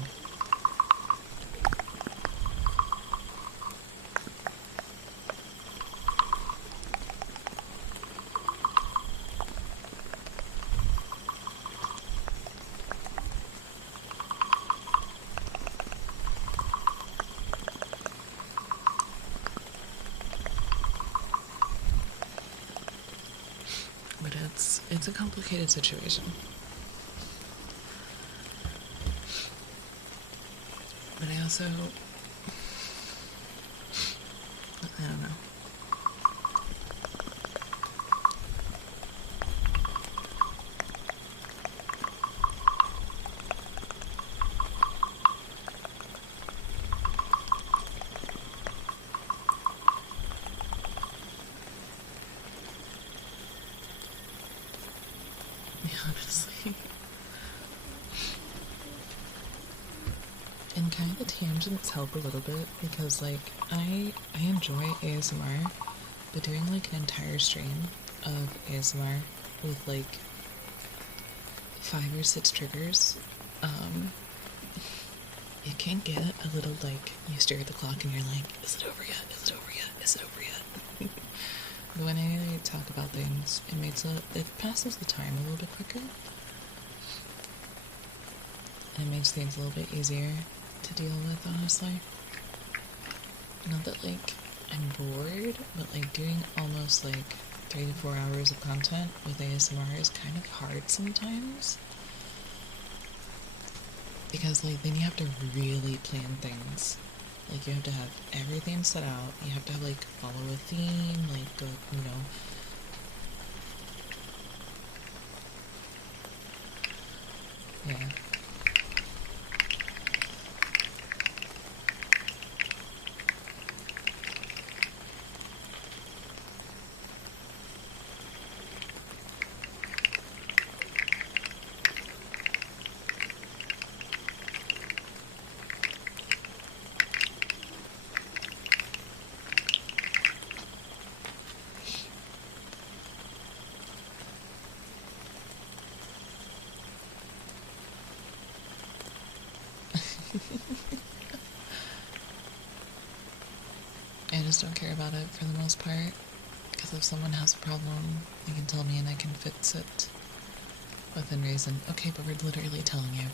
But it's a complicated situation. But I also, I don't know. Honestly. And kind of the tangents help a little bit because, like, I enjoy ASMR, but doing like an entire stream of ASMR with like 5 or 6 triggers, it can get a little, like, you stare at the clock and you're like, is it over yet? Is it over yet? Is it over yet? But when I talk about things, it passes the time a little bit quicker. And it makes things a little bit easier to deal with, honestly. Not that, like, I'm bored, but, like, doing almost, like, 3 to 4 hours of content with ASMR is kind of hard sometimes. Because, like, then you have to really plan things. Like, you have to have everything set out. You have to, like, follow a theme, like, go, you know. Yeah. I just don't care about it for the most part, because if someone has a problem, they can tell me and I can fix it within reason. Okay, but we're literally telling you.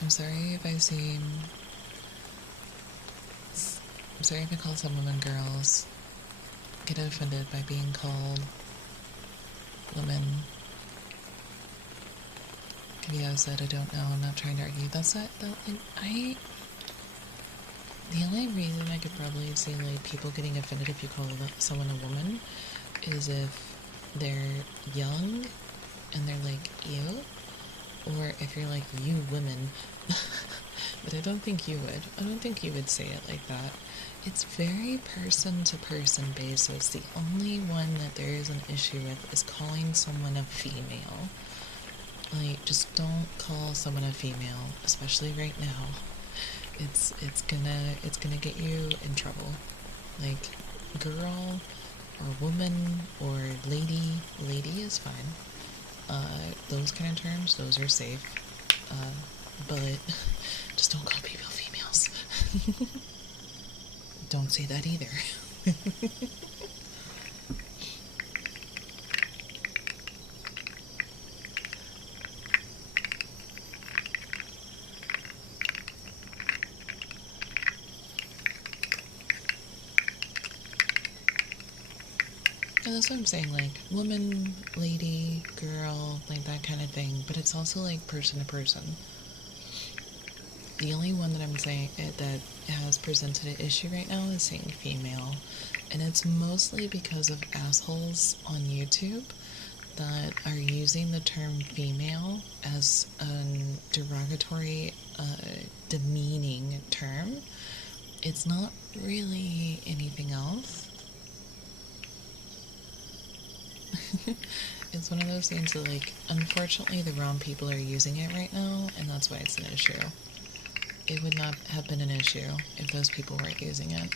I'm sorry if I seem... I'm sorry if I call some women girls, get offended by being called women. Kavio said, I don't know, I'm not trying to argue. That's it, though. The only reason I could probably see, like, people getting offended if you call someone a woman is if they're young and they're like, ew, or if you're like, you women. But I don't think you would. I don't think you would say it like that. It's very person to person basis. The only one that there is an issue with is calling someone a female. Like, just don't call someone a female, especially right now. It's gonna get you in trouble. Like, girl or woman or lady is fine. Those kind of terms, those are safe. But just don't call people females. Don't say that either. And that's what I'm saying, like, woman, lady, girl, like that kind of thing. But it's also like person to person. The only one that I'm saying that has presented an issue right now is saying female. And it's mostly because of assholes on YouTube that are using the term female as a derogatory, demeaning term. It's not really anything else. It's one of those things that, like, unfortunately the wrong people are using it right now, and that's why it's an issue. It would not have been an issue if those people weren't using it.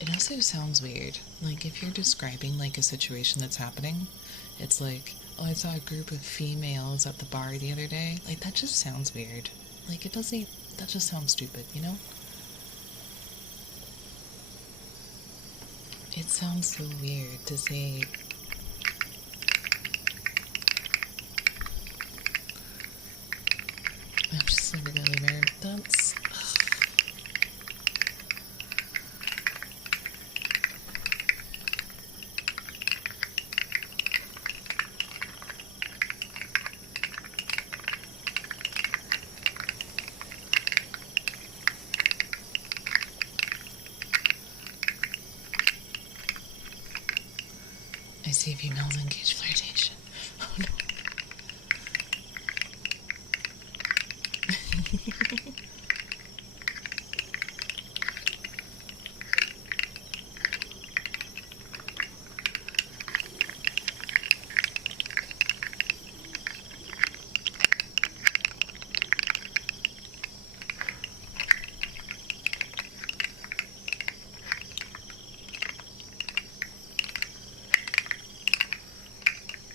It also sounds weird. Like, if you're describing, like, a situation that's happening, it's like, oh, I saw a group of females at the bar the other day. Like, that just sounds weird. Like, it doesn't, that just sounds stupid, you know? It sounds so weird to say. I'm just gonna leave her. That's. I see females engage flirtation. Oh no.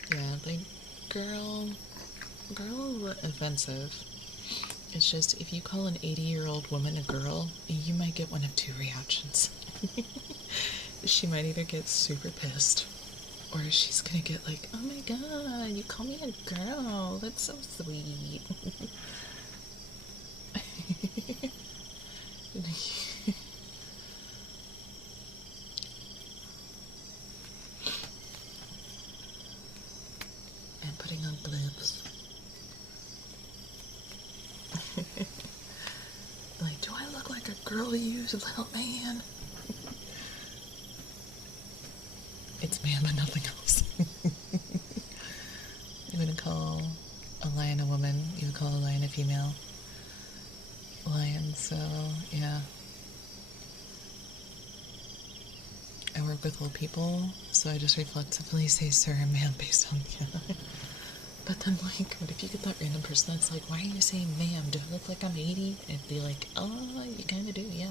Yeah, like, girl offensive. It's just, if you call an 80-year-old woman a girl, you might get one of two reactions. She might either get super pissed, or she's gonna get like, oh my god, you call me a girl, that's so sweet. And putting on blips. Like, do I look like a girl to you, little man? It's man, but nothing else. You wouldn't call a lion a woman, you would call a lion a female. Lion, so, yeah. I work with old people, so I just reflexively say sir and ma'am based on the But then, like, what if you get that random person that's like, why are you saying ma'am? Do I look like I'm 80? And be like, oh, you kind of do, yeah.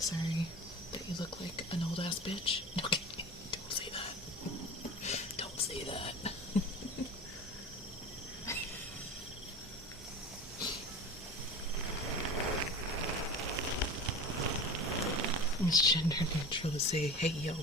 Sorry that you look like an old ass bitch. Okay, don't say that. Don't say that. It's gender neutral to say, hey, yo.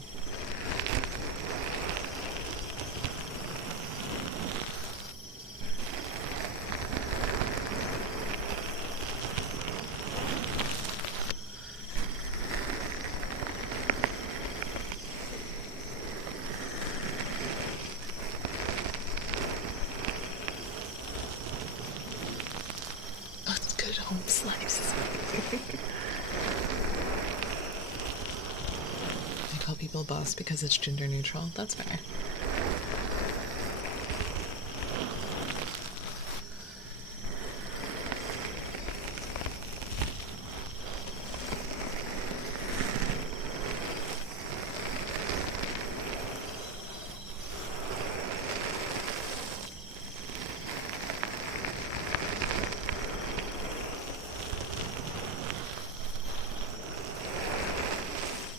That's good home slice. I call people boss because it's gender neutral. That's fair.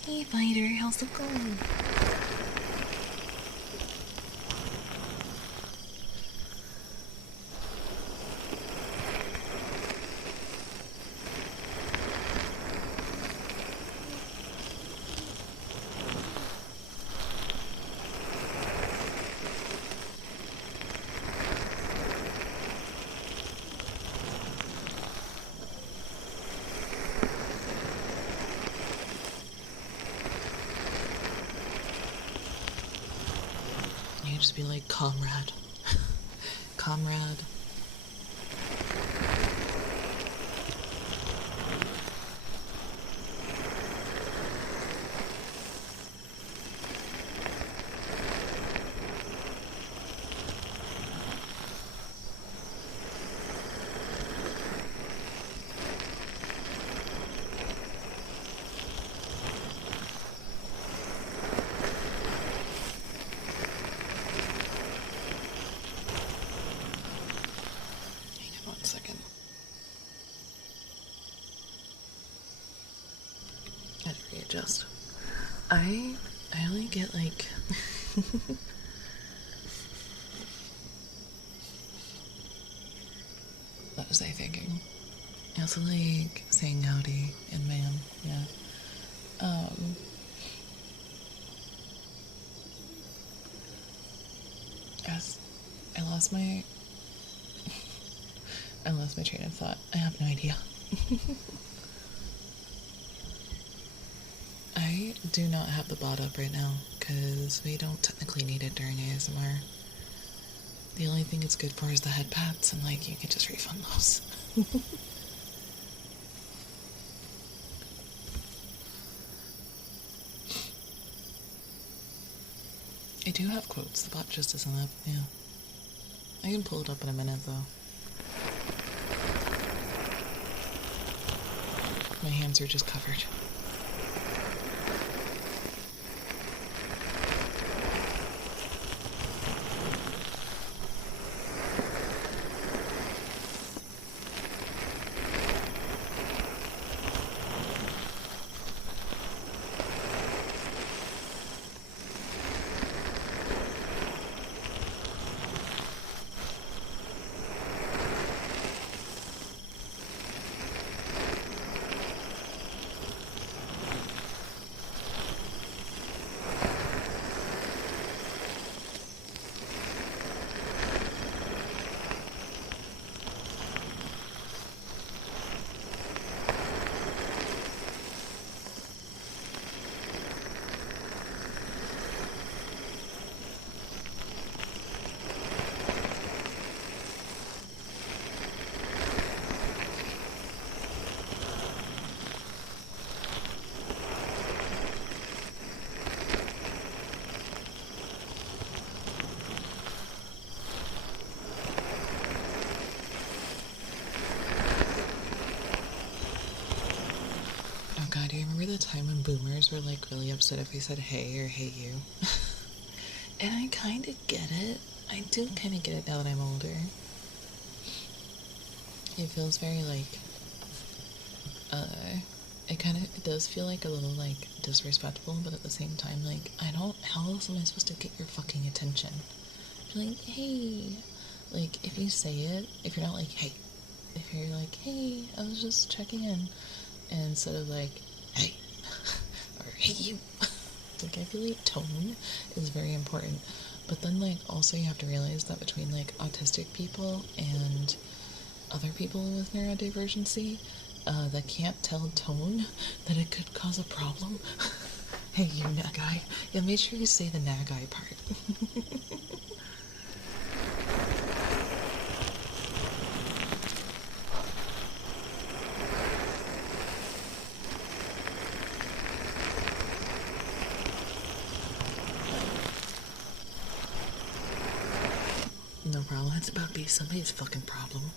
Hey, fighter, how's it going? You just be like, comrade. Comrade. Second. I had to readjust. I only get like what was I thinking? I also like saying howdy and ma'am, yeah. I lost my train of thought. I have no idea. I do not have the bot up right now because we don't technically need it during ASMR. The only thing it's good for is the head pats, and like you can just refund those. I do have quotes. The bot just doesn't have. Yeah, I can pull it up in a minute though. My hands are just covered. God, do you remember the time when boomers were like really upset if we said hey or hey you? And I kind of get it. I do kind of get it now that I'm older. It feels very like, it does feel like a little like disrespectful, but at the same time, like, how else am I supposed to get your fucking attention? You're like, hey, like, if you say it, if you're not like, hey, if you're like, hey, I was just checking in, and instead of like, hey, hate you. Like, I feel like tone is very important. But then, like, also you have to realize that between, like, autistic people and other people with neurodivergency that can't tell tone, that it could cause a problem. Hey, you nagai. Yeah, make sure you say the nagai part. No problem. It's about to be somebody's fucking problem.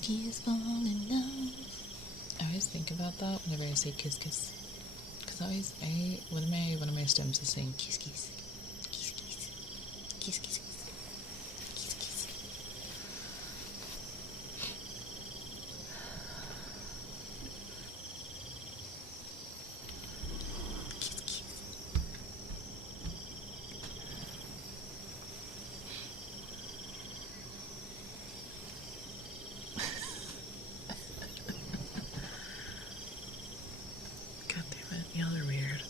Kiss, fall in love. I always think about that whenever I say kiss. Because one of my stems is saying kiss. Kiss. God damn it, y'all are weird.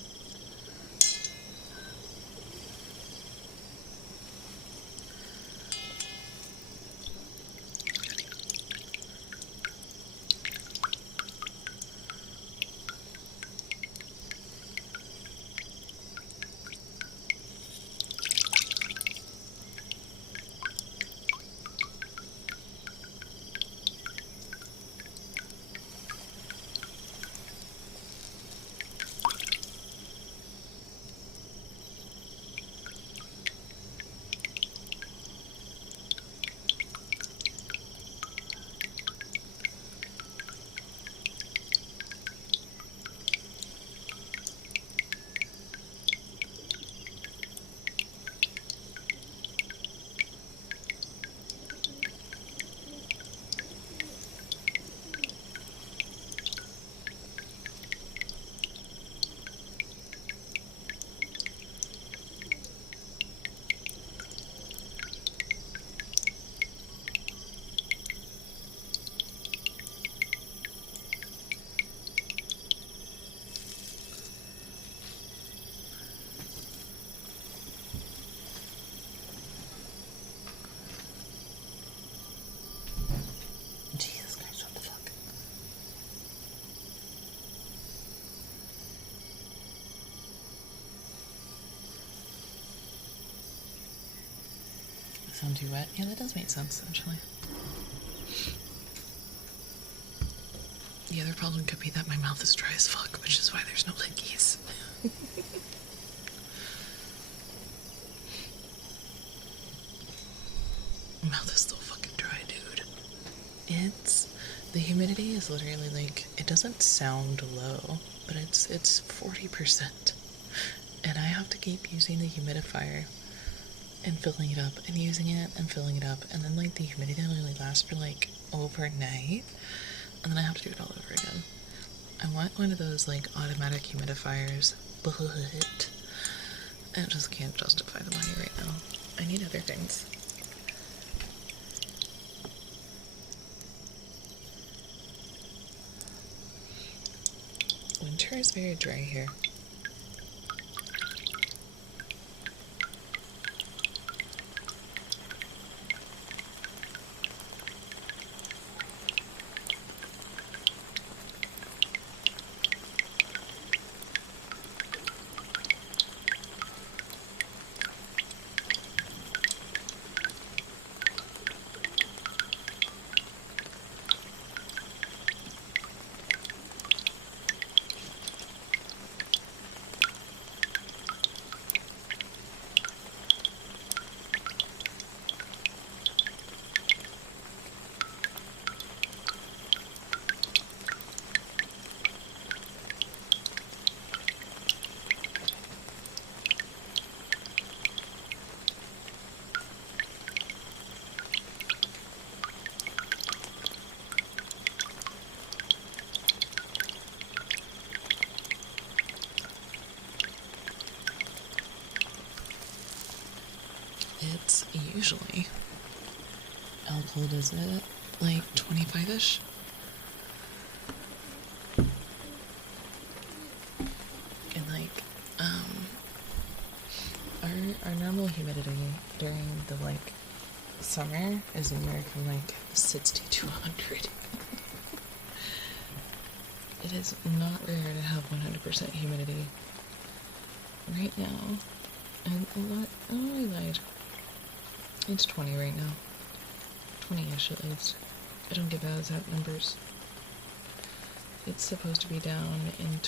Jesus Christ, what the fuck? I sound too wet? Yeah, that does make sense, actually. The other problem could be that my mouth is dry as fuck, which is why there's no lickies. My mouth is so fucking dry, dude. It's The humidity is literally like, it doesn't sound low, but it's 40%. And I have to keep using the humidifier and filling it up and using it and filling it up, and then like the humidity only lasts for like overnight, and then I have to do it all over again. I want one of those like automatic humidifiers, but I just can't justify the money right now. I need other things. Winter is very dry here. It's usually, how cold is it? Like 25-ish? And like, our normal humidity during the like summer is anywhere from like 60 to 100. It is not rare to have 100% humidity. Right now, and I lied. It's 20 right now. 20-ish at least. I don't give out exact numbers. It's supposed to be down in...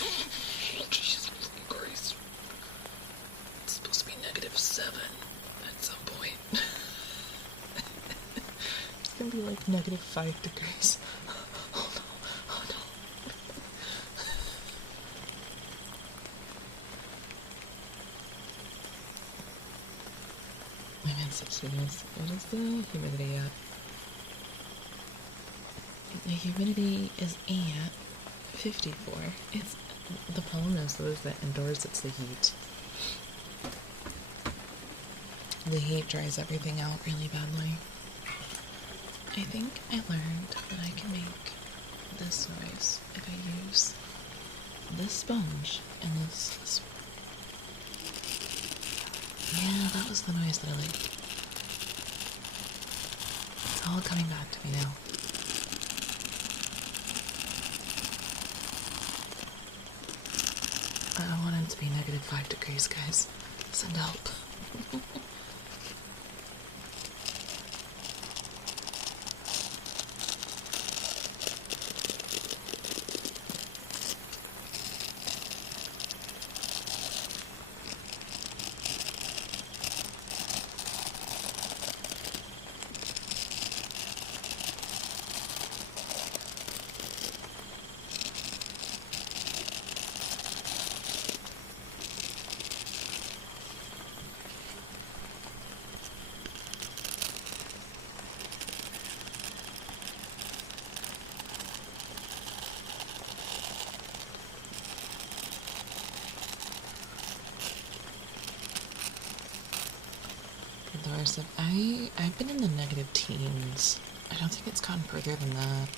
Jesus Christ. It's supposed to be -7 at some point. It's gonna be like -5 degrees. Oh no, oh no. I'm in 60s. What is the humidity at? The humidity is at 54. It's the problem is though is that indoors it's the heat. The heat dries everything out really badly. I think I learned that I can make this noise if I use this sponge and this. Yeah, that was the noise that I liked. It's all coming back to me now. I don't want it to be -5 degrees, guys. Send help. I've been in the negative teens. I don't think it's gone further than that.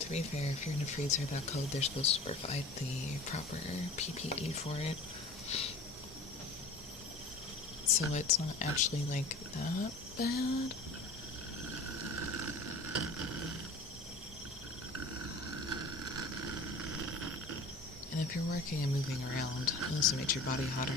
to be fair, if you're in a freezer that cold, they're supposed to provide the proper PPE for it. So it's not actually, like, that bad. And if you're working and moving around, it also makes your body hotter.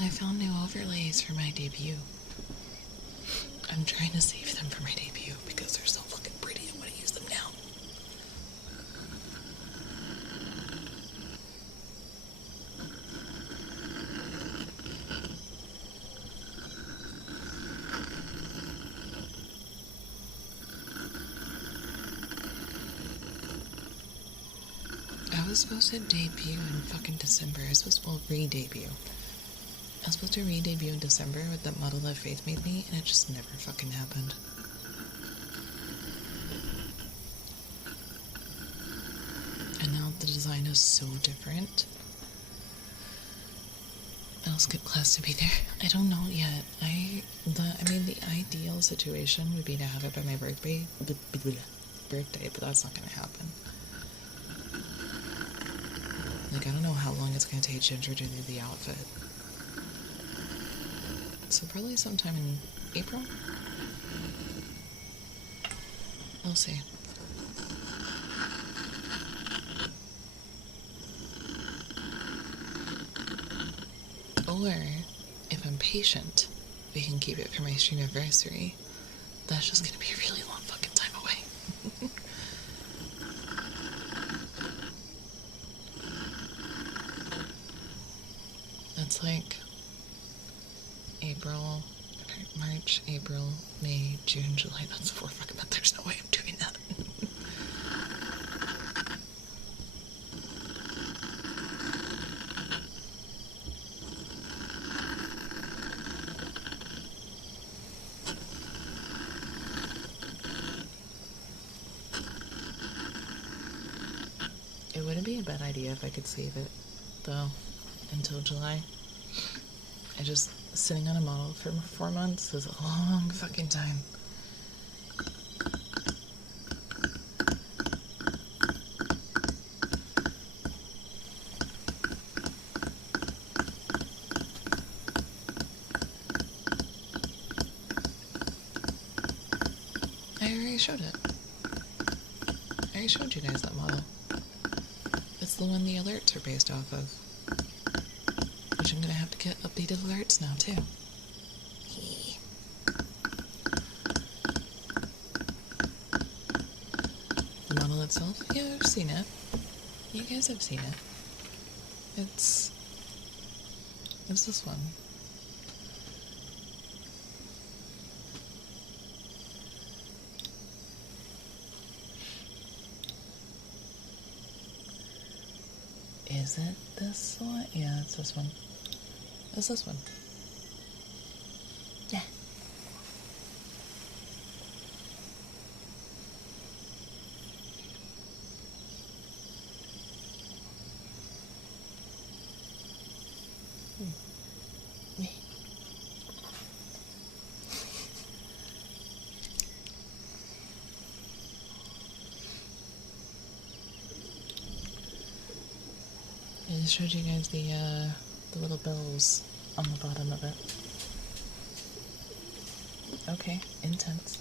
I found new overlays for my debut. I'm trying to save them for my debut because they're so fucking pretty. I want to use them now. I was supposed to debut in fucking December. I was supposed to, re-debut. I was supposed to re-debut in December with that model that Faith made me, and it just never fucking happened. And now the design is so different. I'll skip class to be there. I don't know yet. I mean, the ideal situation would be to have it by my birthday, but that's not gonna happen. Like, I don't know how long it's gonna take Ginger to do the outfit. So probably sometime in April? We'll see. Or, if I'm patient, we can keep it for my stream anniversary. That's just gonna be a really long fucking time away. That's like April, March, April, May, June, July. That's 4 fucking months. There's no way I'm doing that. It wouldn't be a bad idea if I could save it, though, until July. Sitting on a model for 4 months is a long fucking time. I already showed it. I already showed you guys that model. It's the one the alerts are based off of. Which I'm gonna have to get updated alerts now, too. The model itself? Yeah, I've seen it. You guys have seen it. It's this one. Is it this one? Yeah, it's this one. It's this one. Yeah. Me. I just showed you guys the little bells on the bottom of it. Okay, intense.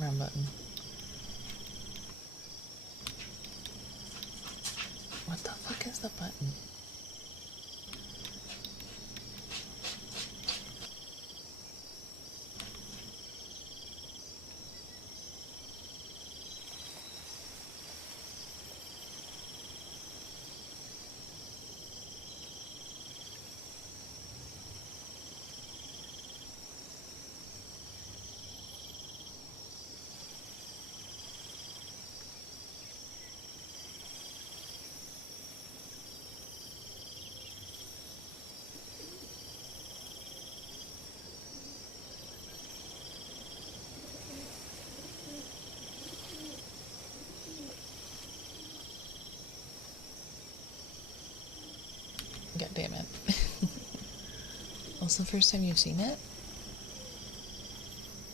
Wrong button. What the fuck is the button? God damn it. Also, first time you've seen it?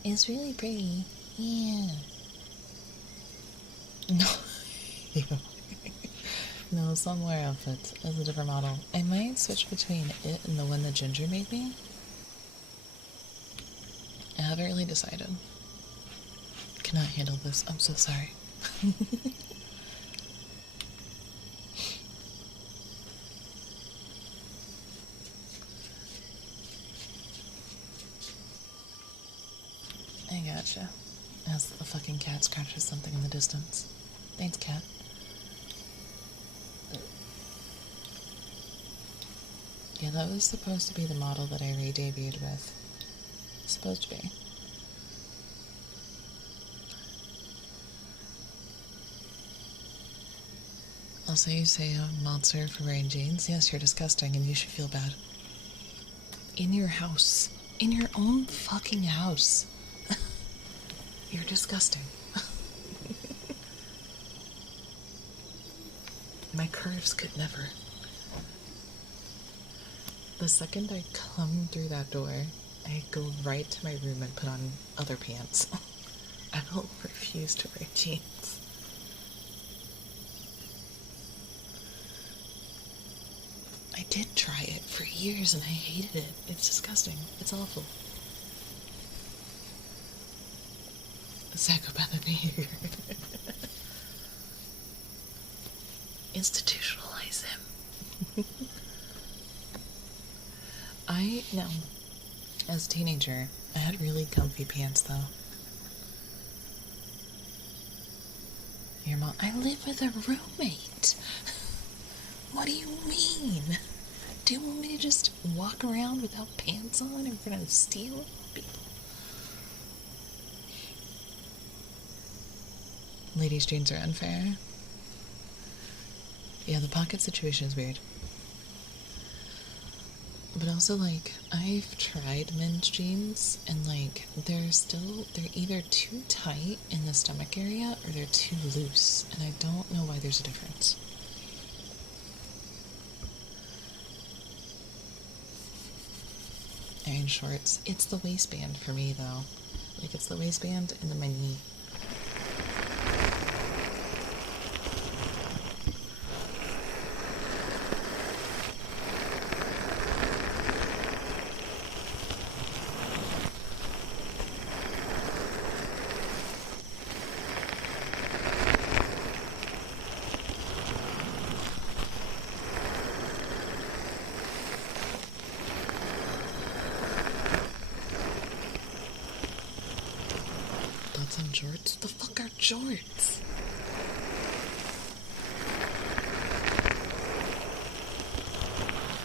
It's really pretty. Yeah. No. No, somewhere outfits. It's a different model. I might switch between it and the one that Ginger made me. I haven't really decided. Cannot handle this. I'm so sorry. I gotcha. As the fucking cat scratches something in the distance. Thanks, cat. Yeah, that was supposed to be the model that I re-debuted with. Supposed to be. Also, you say I'm a monster for wearing jeans? Yes, you're disgusting and you should feel bad. In your house. In your own fucking house. You're disgusting. My curves could never. The second I come through that door, I go right to my room and put on other pants. I will refuse to wear jeans. I did try it for years and I hated it. It's disgusting. It's awful. Psychopathic behavior. Institutionalize him. No. As a teenager, I had really comfy pants though. Your mom. I live with a roommate. What do you mean? Do you want me to just walk around without pants on in front of steel people? Ladies' jeans are unfair. Yeah, the pocket situation is weird. But also, like, I've tried men's jeans, and, like, they're either too tight in the stomach area, or they're too loose, and I don't know why there's a difference. Iron shorts. It's the waistband for me, though. Like, it's the waistband and then my knee. On jorts? The fuck are jorts?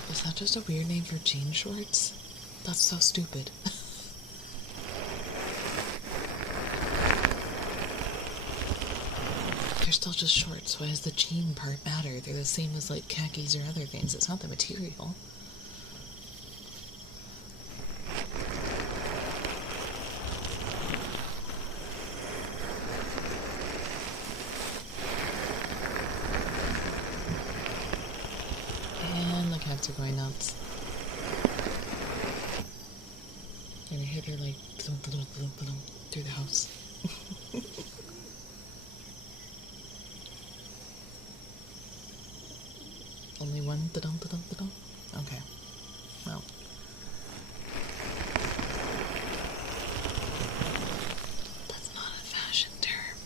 Is that just a weird name for jean shorts? That's so stupid. They're still just shorts. Why does the jean part matter? They're the same as like khakis or other things. It's not the material. Are going nuts. And I hear they're like through the house. Only one Okay. Well. That's not a fashion term.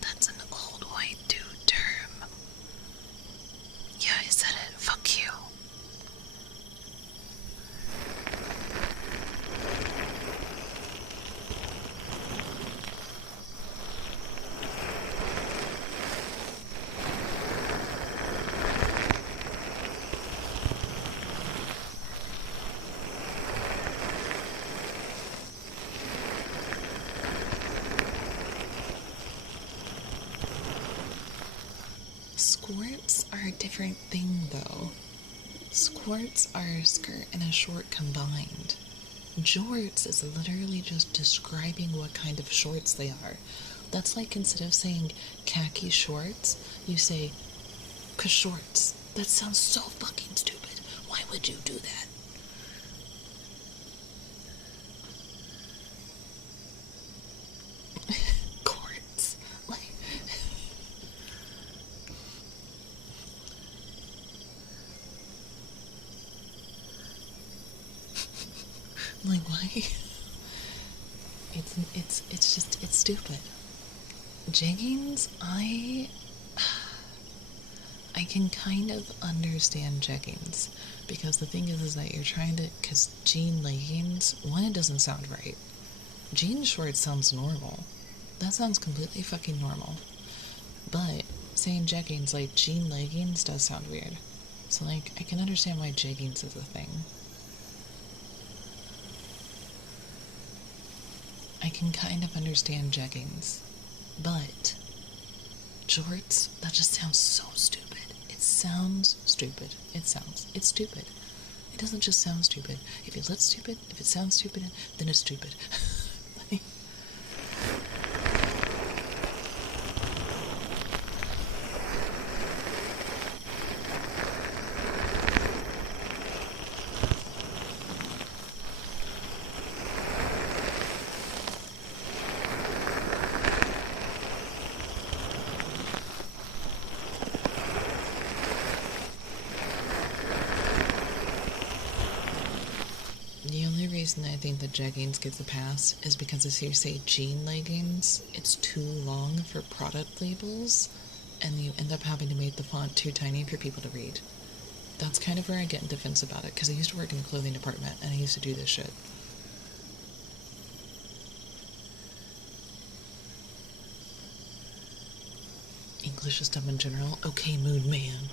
That's an old white dude term. Yeah, I said it. Fuck you. Squirts are a different thing, though. Squirts are a skirt and a short combined. Jorts is literally just describing what kind of shorts they are. That's like instead of saying khaki shorts, you say shorts. That sounds so fucking stupid. Why would you do that? Courts. Like why? It's stupid. Jeggings, I can kind of understand jeggings, because the thing is that you're trying to, because jean leggings, one, it doesn't sound right. Jean shorts sounds normal. That sounds completely fucking normal. But saying jeggings, like jean leggings, does sound weird. So like, I can understand why jeggings is a thing. I can kind of understand jeggings. But jorts, that just sounds so stupid. It sounds stupid. It's stupid. It doesn't just sound stupid. If it looks stupid, if it sounds stupid, then it's stupid. The only reason I think that jeggings gets a pass is because if you say jean leggings, it's too long for product labels, and you end up having to make the font too tiny for people to read. That's kind of where I get in defense about it, because I used to work in the clothing department, and I used to do this shit. English is dumb in general. Okay, Moon Man.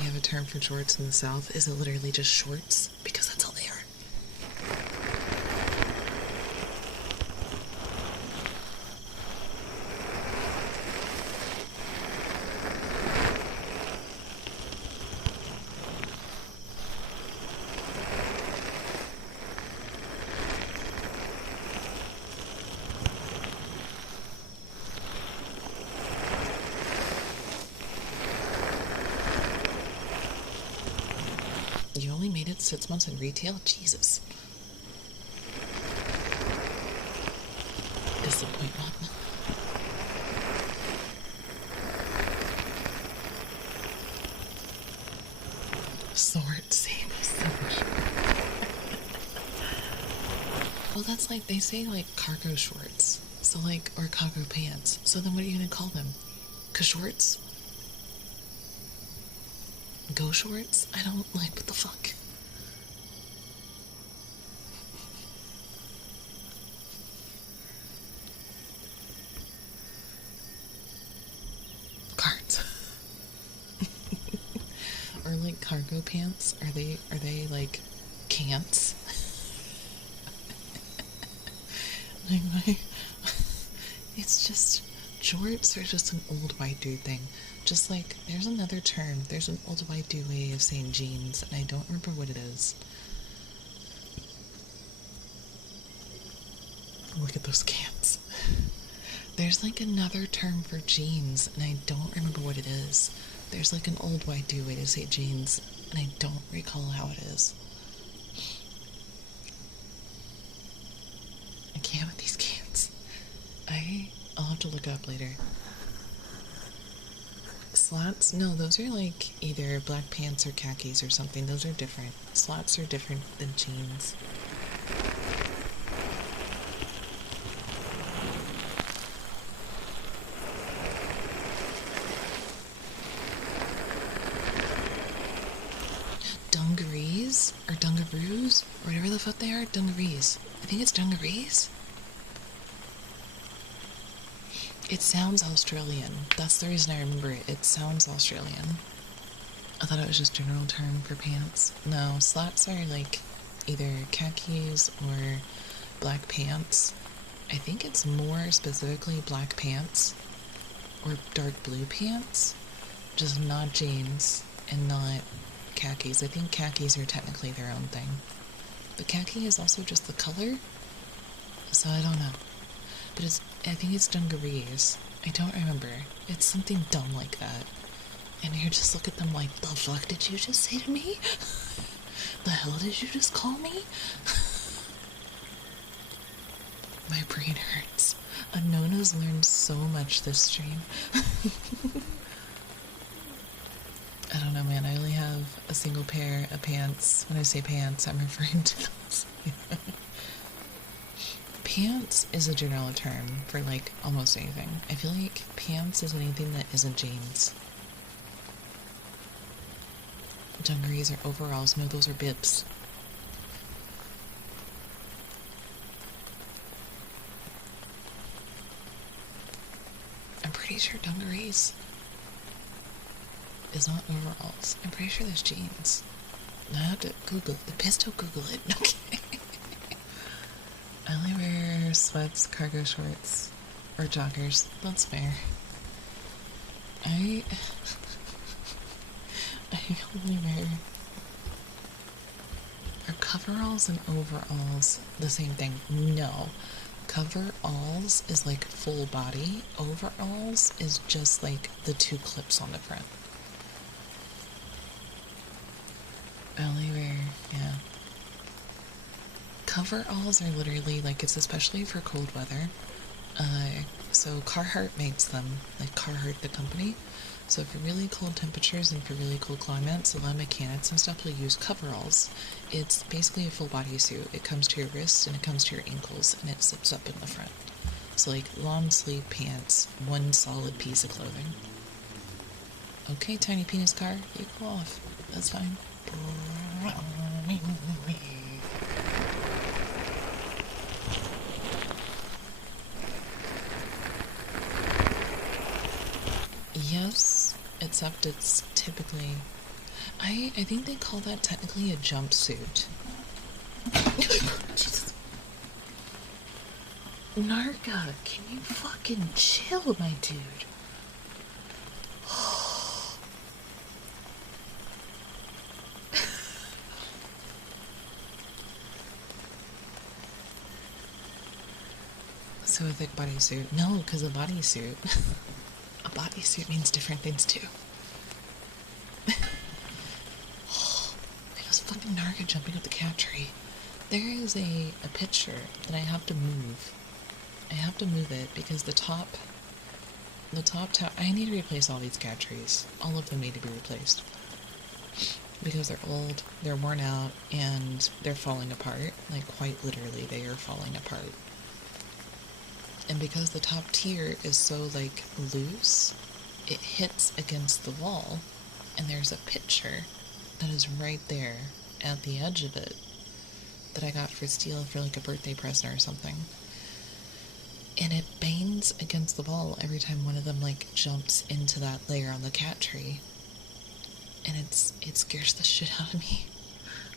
You have a term for shorts in the South? Is it literally just shorts? Because that's all they are. You only made it 6 months in retail? Jesus. Disappointment. Sword, same. Well, that's like, they say like cargo shorts. So like, or cargo pants. So then what are you gonna call them? Shorts? Go shorts? I don't like, what the fuck? Cards. Or like cargo pants? Are they like cants? Like my, it's just, jorts are just an old white dude thing. Just like, there's another term. There's an old white dude way of saying jeans, and I don't remember what it is. Look at those cans. There's like another term for jeans, and I don't remember what it is. There's like an old white dude way to say jeans, and I don't recall how it is. I can't with these cans. I'll have to look it up later. Slats? No, those are like either black pants or khakis or something. Those are different. Slats are different than jeans. Dungarees? Or dungaroos? Or whatever the fuck they are? Dungarees. I think it's dungarees? It sounds Australian. That's the reason I remember it. It sounds Australian. I thought it was just a general term for pants. No, slats are like either khakis or black pants. I think it's more specifically black pants or dark blue pants. Just not jeans and not khakis. I think khakis are technically their own thing. But khaki is also just the color. So I don't know. But I think it's dungarees. I don't remember. It's something dumb like that. And you just look at them like, the fuck did you just say to me? The hell did you just call me? My brain hurts. Unknown has learned so much this stream. I don't know, man. I only have a single pair of pants. When I say pants, I'm referring to those. Pants is a general term for, like, almost anything. I feel like pants is anything that isn't jeans. Dungarees are overalls. No, those are bibs. I'm pretty sure dungarees is not overalls. I'm pretty sure there's jeans. I have to Google the pistol Google it. Okay. I only wear sweats, cargo shorts, or joggers. That's fair. I only wear... Are coveralls and overalls the same thing? No. Coveralls is like full body. Overalls is just like the two clips on the front. I only wear, yeah. Coveralls are literally like, it's especially for cold weather. So Carhartt makes them, like Carhartt the company. So for really cold temperatures and for really cold climates, a lot of mechanics and stuff will use coveralls. It's basically a full body suit. It comes to your wrists and it comes to your ankles and it zips up in the front. So like long sleeve pants, one solid piece of clothing. Okay, tiny penis car, you go off. That's fine. Yes, except it's typically... I think they call that technically a jumpsuit. Jesus. Narga, can you fucking chill, my dude? So a thick bodysuit. No, because a bodysuit... A bodysuit means different things too. I was fucking Narga jumping up the cat tree. There is a picture that I have to move. I have to move it because the top tower... I need to replace all these cat trees. All of them need to be replaced. Because they're old, they're worn out, and they're falling apart. Like, quite literally, they are falling apart. And because the top tier is so, like, loose, it hits against the wall, and there's a picture that is right there at the edge of it that I got for Steele for, like, a birthday present or something. And it bangs against the wall every time one of them, like, jumps into that layer on the cat tree. And it scares the shit out of me.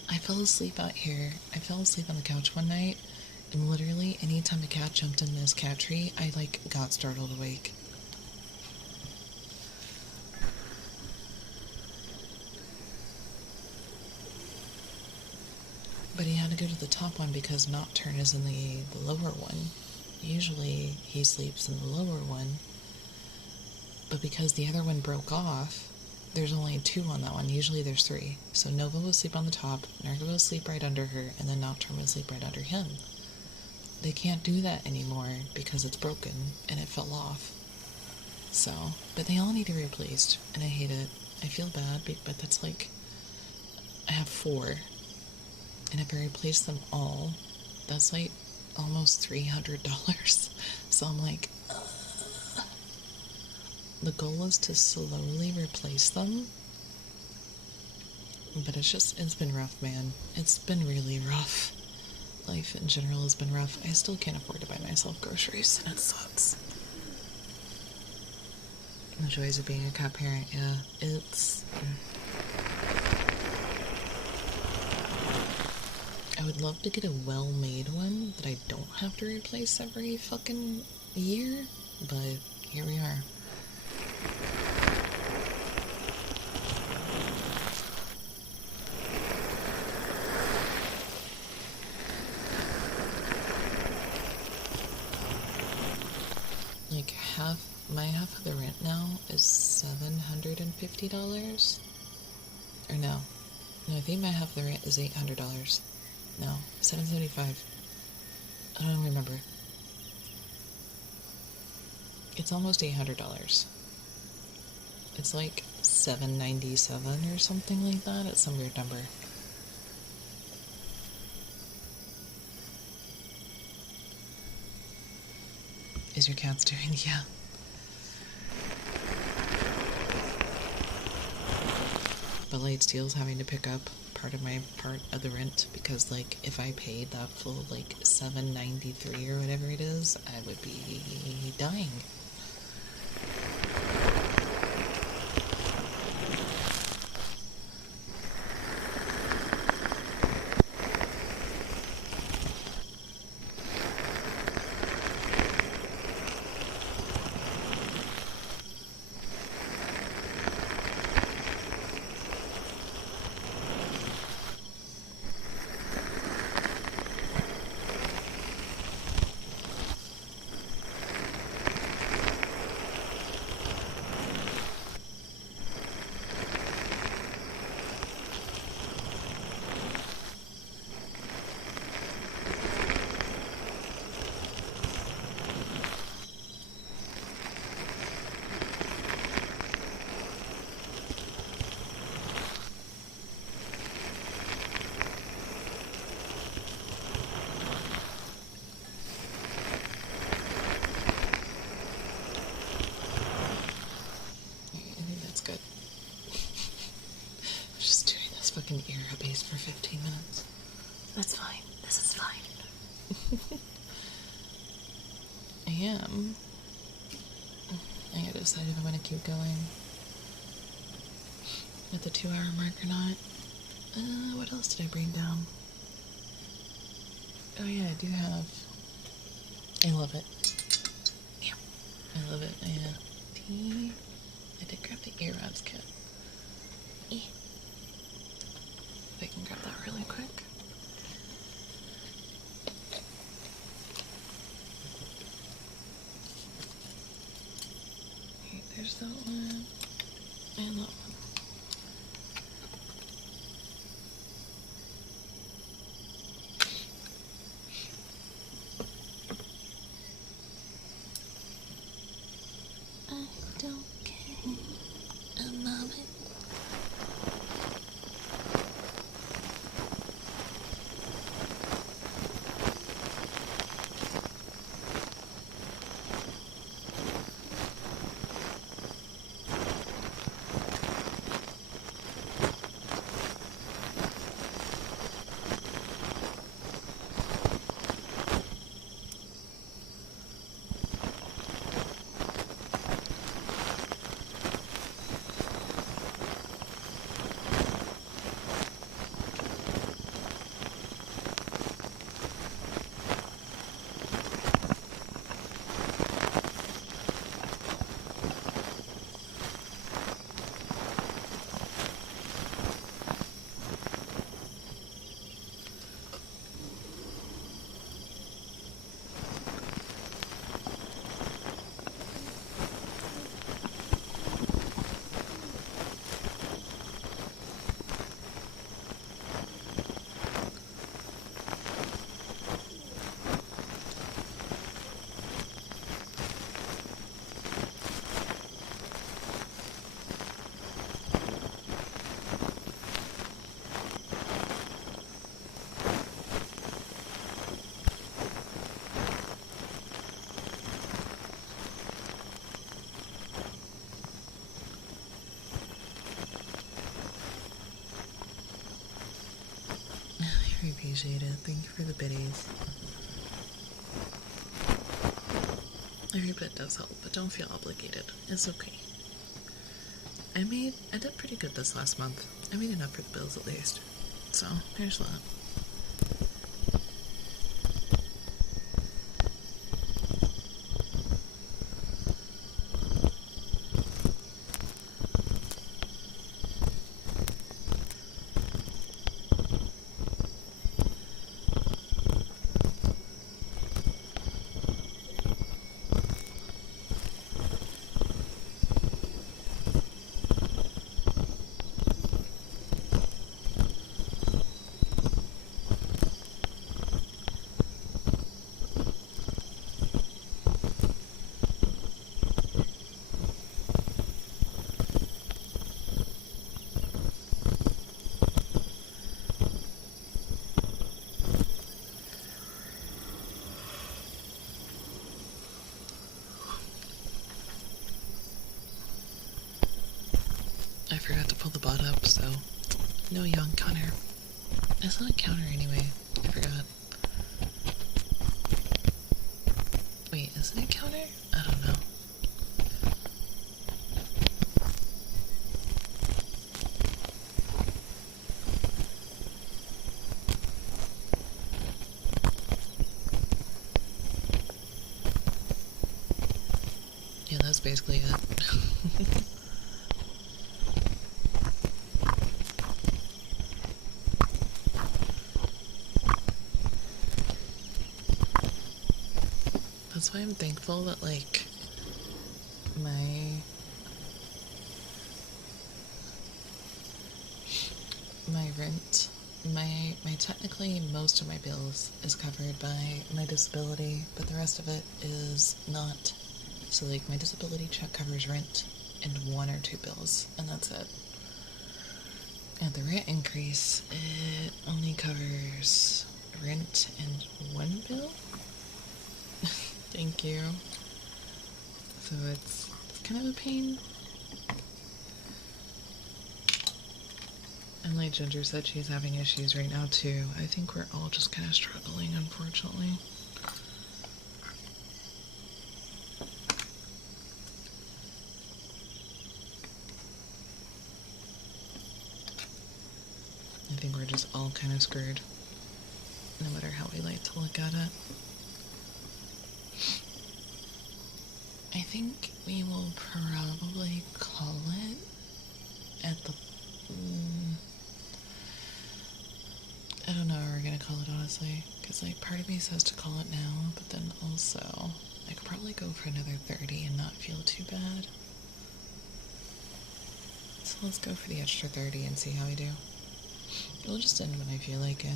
I fell asleep out here. I fell asleep on the couch one night, and literally, anytime a cat jumped in this cat tree, I, like, got startled awake. But he had to go to the top one because Nocturne is in the lower one. Usually, he sleeps in the lower one. But because the other one broke off, there's only two on that one. Usually there's three. So Nova will sleep on the top, Narga will sleep right under her, and then Nocturne will sleep right under him. They can't do that anymore because it's broken and it fell off. So, but they all need to be replaced, and I hate it. I feel bad, but that's like, I have 4, and if I replace them all, that's like almost $300. So I'm like, the goal is to slowly replace them, but it's been rough, man. It's been really rough. Life in general has been rough. I still can't afford to buy myself groceries, and it sucks. The joys of being a cat parent, yeah, it's... I would love to get a well-made one that I don't have to replace every fucking year, but here we are. my half of the rent now is $750. Or no, I think my half of the rent is $800. No, $775. I don't remember. It's almost $800. It's like $797 or something like that. It's some weird number. Is your cat staring? Yeah. But Light Steel's having to pick up part of the rent because, like, if I paid that full, like, $793 or whatever it is, I would be dying. Fucking ear Rubbies for 15 minutes. That's fine. This is fine. I gotta decide if I'm gonna keep going at the 2-hour mark or not. What else did I bring down? Oh yeah, I do have. I love it. Yeah, I love it. Tea. I did grab the ear wraps kit. If I can grab that really quick. Okay, there's that one. And that one. I don't care. I love it. I appreciate it. Thank you for the biddies. Every bit does help, but don't feel obligated. It's okay. I did pretty good this last month. I made enough for the bills at least. So, here's that. forgot to pull the bot up, so no yawn counter. It's not a counter anyway. I forgot. Wait, is it a counter? I don't know. Yeah, that's basically it. That's why I'm thankful that, like, my rent, technically most of my bills is covered by my disability, but the rest of it is not. So, like, my disability check covers rent and 1 or 2 bills, and that's it. And the rent increase, it only covers rent and 1 bill? Thank you. So it's kind of a pain. And like Ginger said, she's having issues right now too. I think we're all just kind of struggling, unfortunately. I think we're just all kind of screwed, no matter how we like to look at it. I think we will probably call it at the... I don't know what we're gonna call it, honestly, because like part of me says to call it now, but then also I could probably go for another 30 and not feel too bad. So let's go for the extra 30 and see how we do. We'll just end when I feel like it.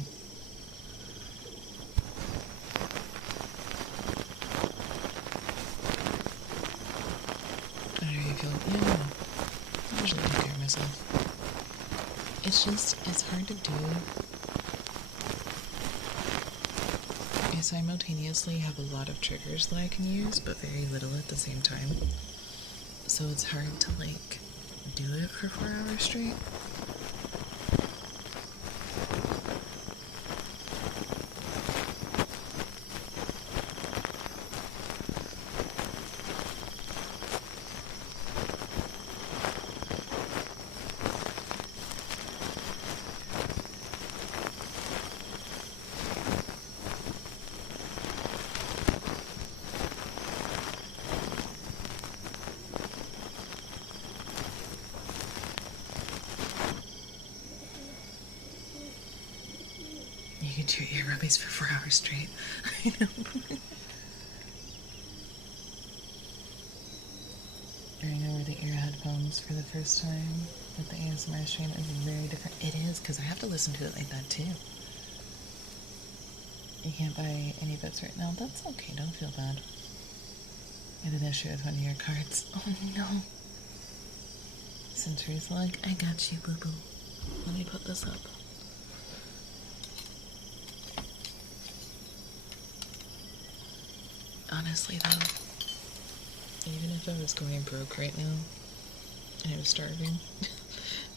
How do you feel? Yeah, I usually take care of myself. It's hard to do. I simultaneously have a lot of triggers that I can use, but very little at the same time. So it's hard to, like, do it for 4 hours straight. You can chew your rubbies for 4 hours straight. I know. Wearing over the ear headphones for the first time with the ASMR stream is very different. It is, because I have to listen to it like that too. You can't buy any bits right now. That's okay, don't feel bad. I had an issue with one of your cards. Oh no. Century's like, I got you, boo boo. Let me put this up. Honestly though, even if I was going broke right now and I was starving,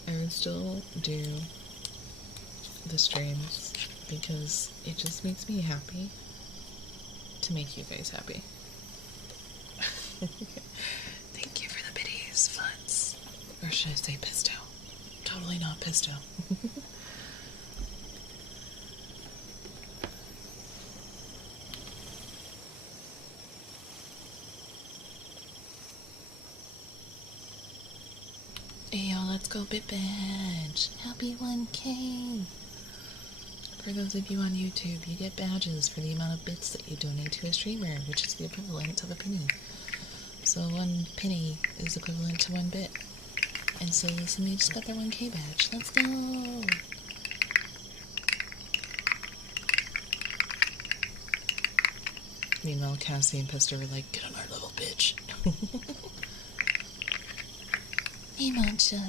I would still do the streams because it just makes me happy to make you guys happy. Thank you for the biddies, Floods. Or should I say Pisto? Totally not Pisto. Hey y'all, let's go Bit Badge. Happy 1K. For those of you on YouTube, you get badges for the amount of bits that you donate to a streamer, which is the equivalent of a penny. So 1 penny is equivalent to 1 bit. And so somebody just got their 1K badge. Let's go! Meanwhile, Cassie and Pester were like, get on our level, bitch. Hey, Mancha.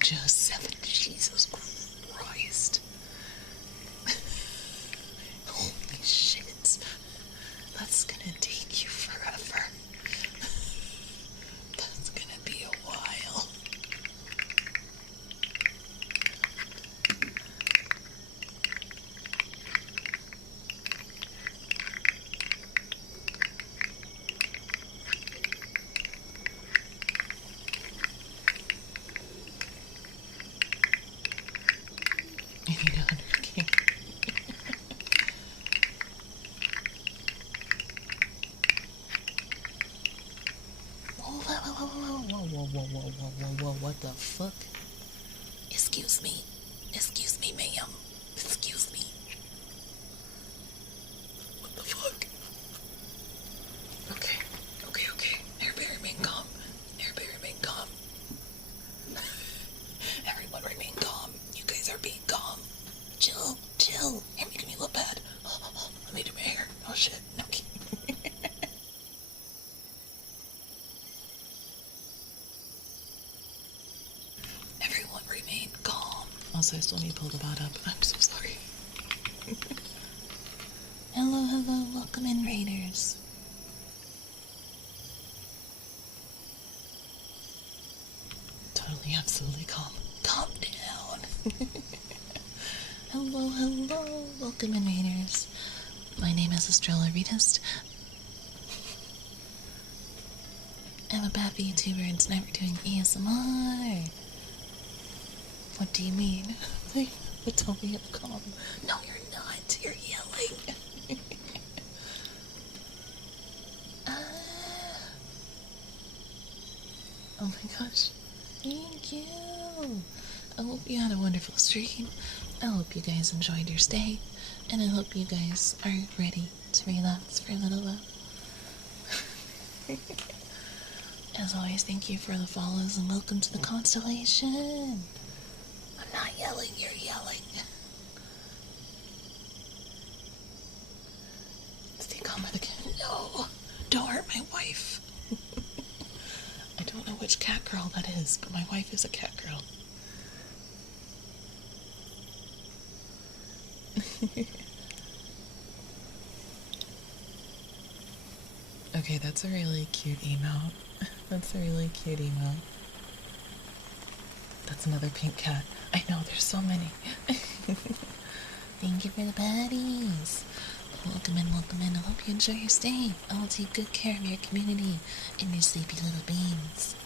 Just 7. Jesus Christ. Holy shit. That's need 100K. Whoa, what the fuck? Excuse me, ma'am. Excuse me. What the fuck? Okay. Everybody remain calm. Everyone remain calm. You guys are being calm. Chill. You're making me look bad. Let me do my hair. Oh shit. No. Everyone remain calm. Also, I still need to pull the bot up. I'm so sorry. Hello. Welcome in, Raiders. Totally, absolutely calm. Calm down. Hello. Welcome in, Raiders. My name is Estrella Retist. I'm a bad VTuber and tonight we're doing ASMR. What do you mean? But tell me it's calm. No, you're not. You're yelling. Oh my gosh. Thank you. I hope you had a wonderful stream. I hope you guys enjoyed your stay. And I hope you guys are ready to relax for a little while. As always, thank you for the follows and welcome to the constellation. I'm not yelling, you're yelling. Stay calm with the cat. No, don't hurt my wife. I don't know which cat girl that is, but my wife is a cat girl. Okay, that's a really cute email. That's another pink cat. I know, there's so many. Thank you for the baddies. Welcome in. I hope you enjoy your stay. I will take good care of your community and your sleepy little beans.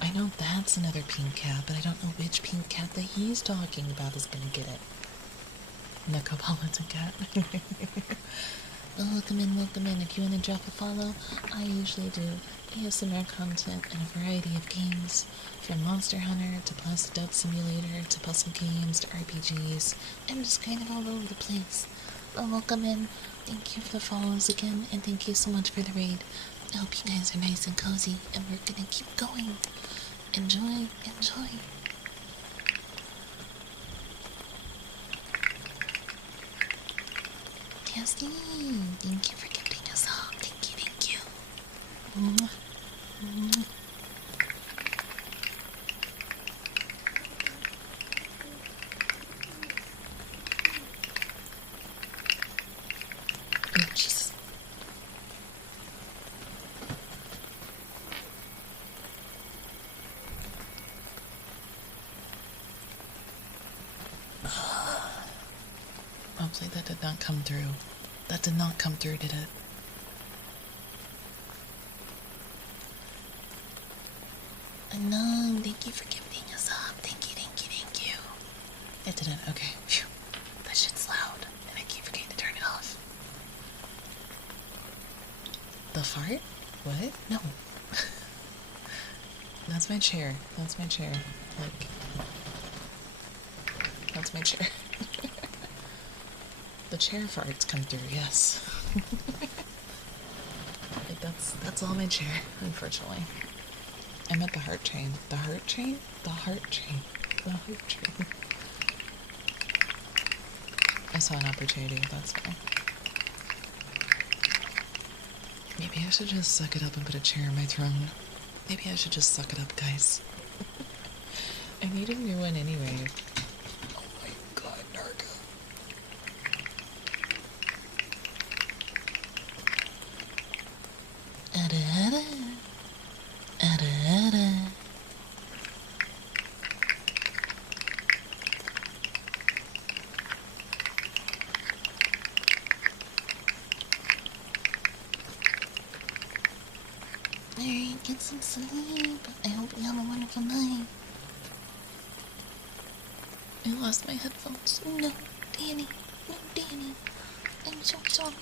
I know that's another pink cat, but I don't know which pink cat that he's talking about is gonna get it. Necropolitan cat. Welcome in. If you want to drop a follow, I usually do ASMR content and a variety of games, from Monster Hunter to Plastic Dub Simulator to puzzle games to RPGs. I'm just kind of all over the place. Well, welcome in. Thank you for the follows again, and thank you so much for the raid. I hope you guys are nice and cozy, and we're gonna keep going. Enjoy. Cassie, thank you for gifting us all. Thank you. Mwah. Oh, Jesus. Hopefully that did not come through. That did not come through, did it? No, thank you for gifting us up. Thank you. It didn't. Okay. Phew. That shit's loud, and I keep forgetting to turn it off. The fart? What? No. That's my chair. Like, that's my chair. The chair farts come through, yes. Like, that's all my chair, unfortunately. I'm at the heart train. The heart train. I saw an opportunity, that's why. Maybe I should just suck it up and put a chair in my throne. Maybe I should just suck it up, guys. I need a new one anyway. Oh my god, Narga. Alright, get some sleep. I hope you have a wonderful night. I lost my headphones. No, Danny. No, Danny. I'm so sorry.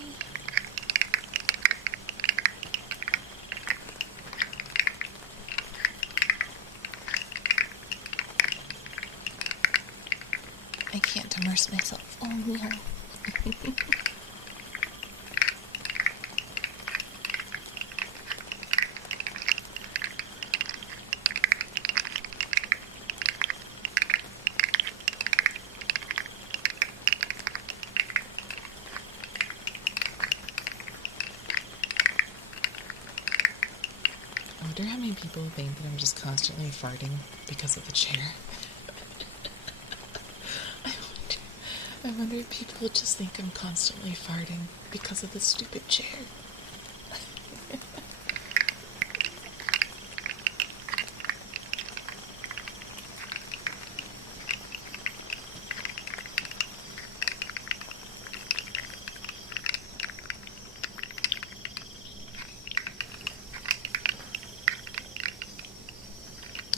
I can't immerse myself. Oh no. I wonder how many people think that I'm just constantly farting because of the chair. I wonder if people just think I'm constantly farting because of the stupid chair.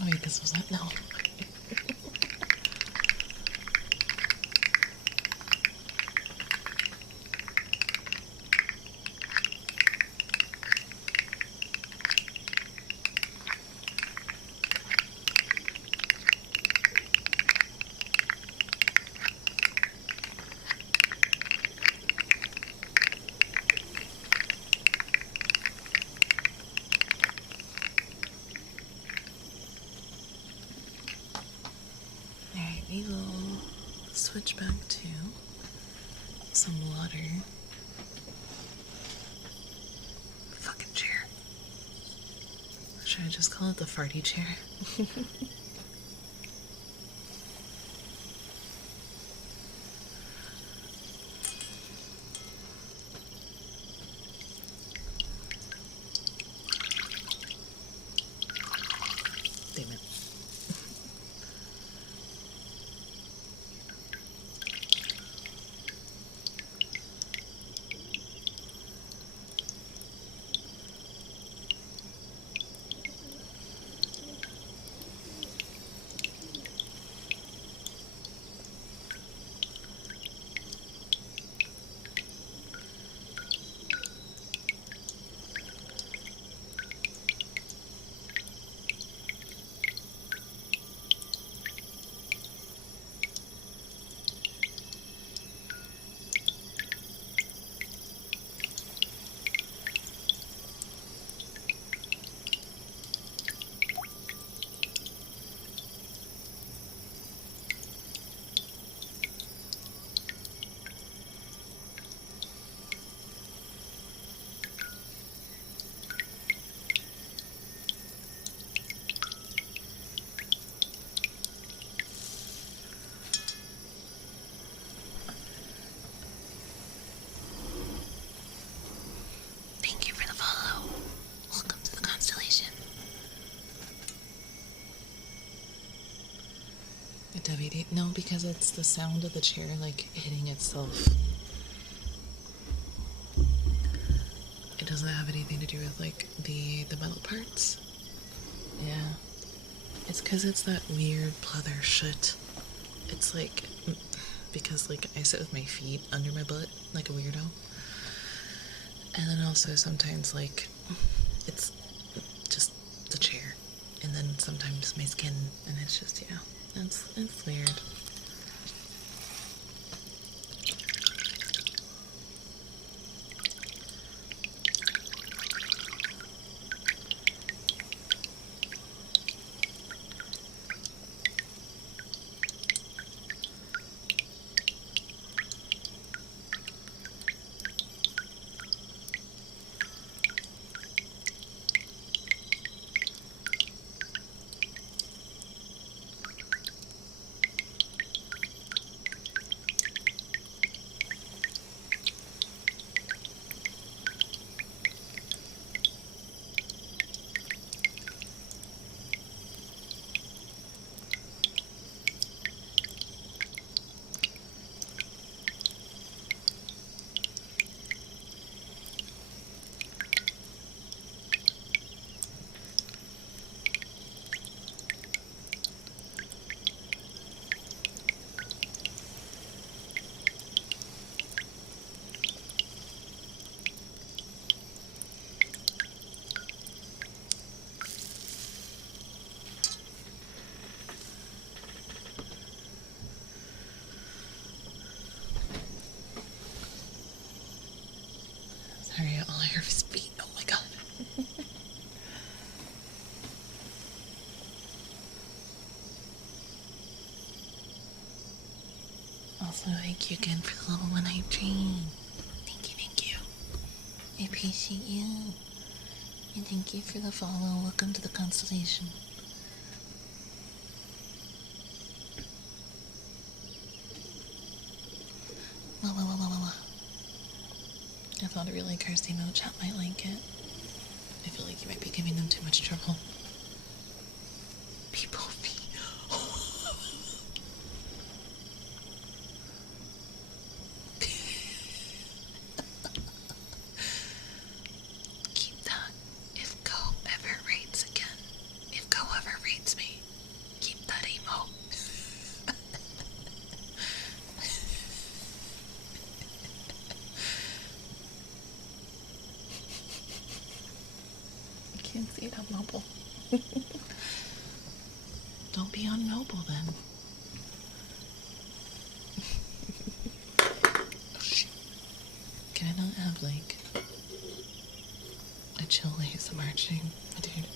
Oh wait, this was that? No. Alright, we will switch back to some water. Fucking chair. Should I just call it the farty chair? Damn it. Thank you for the follow. Welcome to the constellation. A WD? No, because it's the sound of the chair like hitting itself. It doesn't have anything to do with like the metal parts. Yeah. It's because it's that weird pleather shit. It's like, because like I sit with my feet under my butt like a weirdo. And then also sometimes like, it's just the chair. And then sometimes my skin, and it's just, yeah, it's weird. Also, thank you again for the level 1 hype train. Thank you. I appreciate you. And thank you for the follow. Welcome to the constellation. I thought a really cursed emo chat might like it. I feel like you might be giving them too much trouble. People be... Keep that. If Go ever raids again, if Go ever raids me, keep that emo. I can't see it on mobile. Don't be on mobile then. Oh shit. Can I not have like a chill ASMR stream, dude?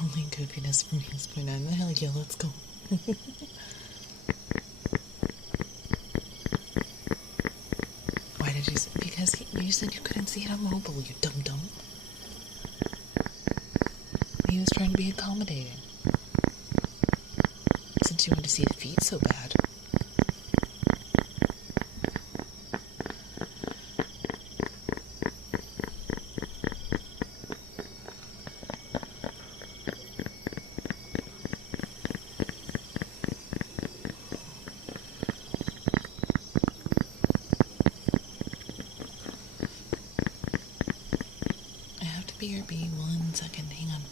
Only goofiness for me is 0.9. Hell yeah, let's go. Why did you say? Because you said you couldn't see it on mobile, you dum-dum. He was trying to be accommodating. Since you wanted to see the feet so bad. BRB, 1 second, hang on.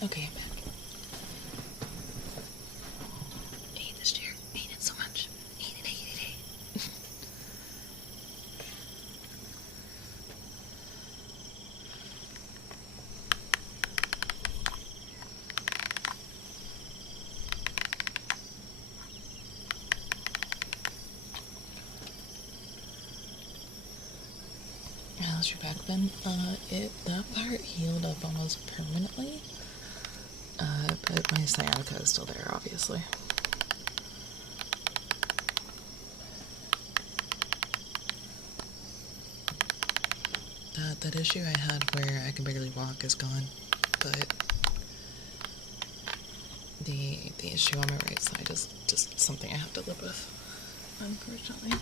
Okay, I'm back. I hate this chair. I hate it so much. I hate it. How's your back been? That part healed up almost permanently. But my sciatica is still there, obviously. That issue I had where I can barely walk is gone, but the issue on my right side is just something I have to live with, unfortunately.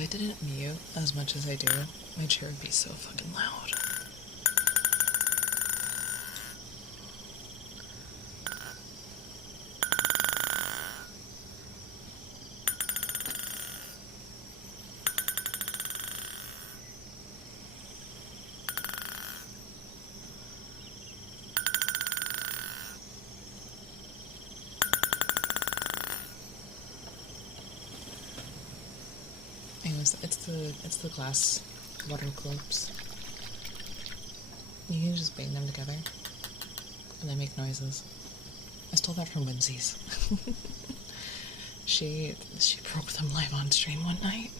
if I didn't mute as much as I do, my chair would be so fucking loud. Anyways, it's the glass water clips. You can just bang them together and they make noises. I stole that from Whimsy's. She broke them live on stream one night.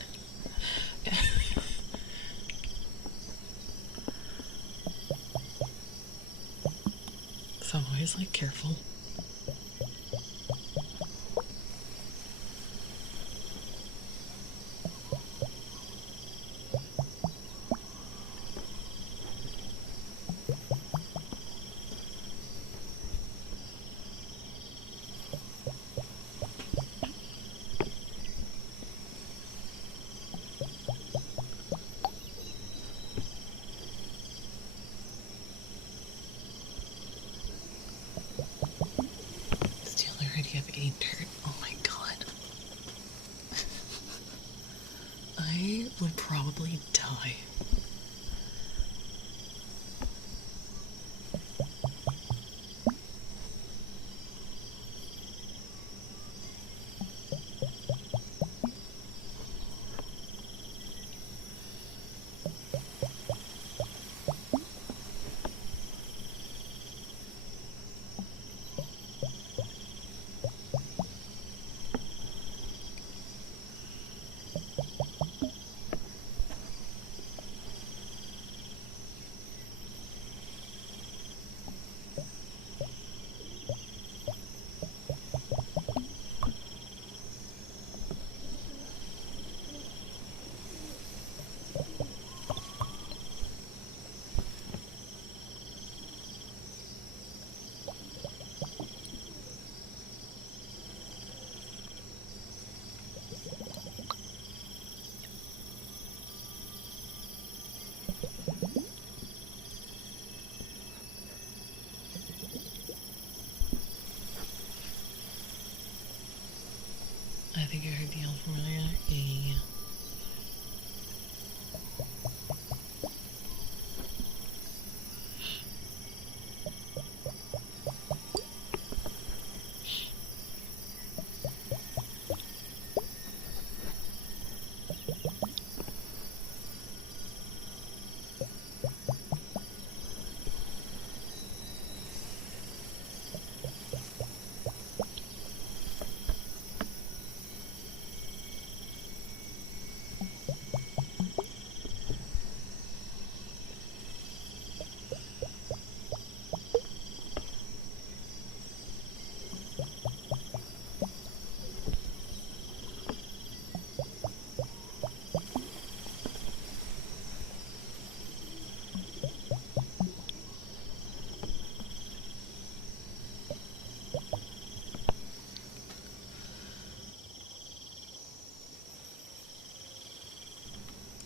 So I'm always like careful. Dirt. Oh my god. I would probably die. I think I heard the yell from earlier. Yeah.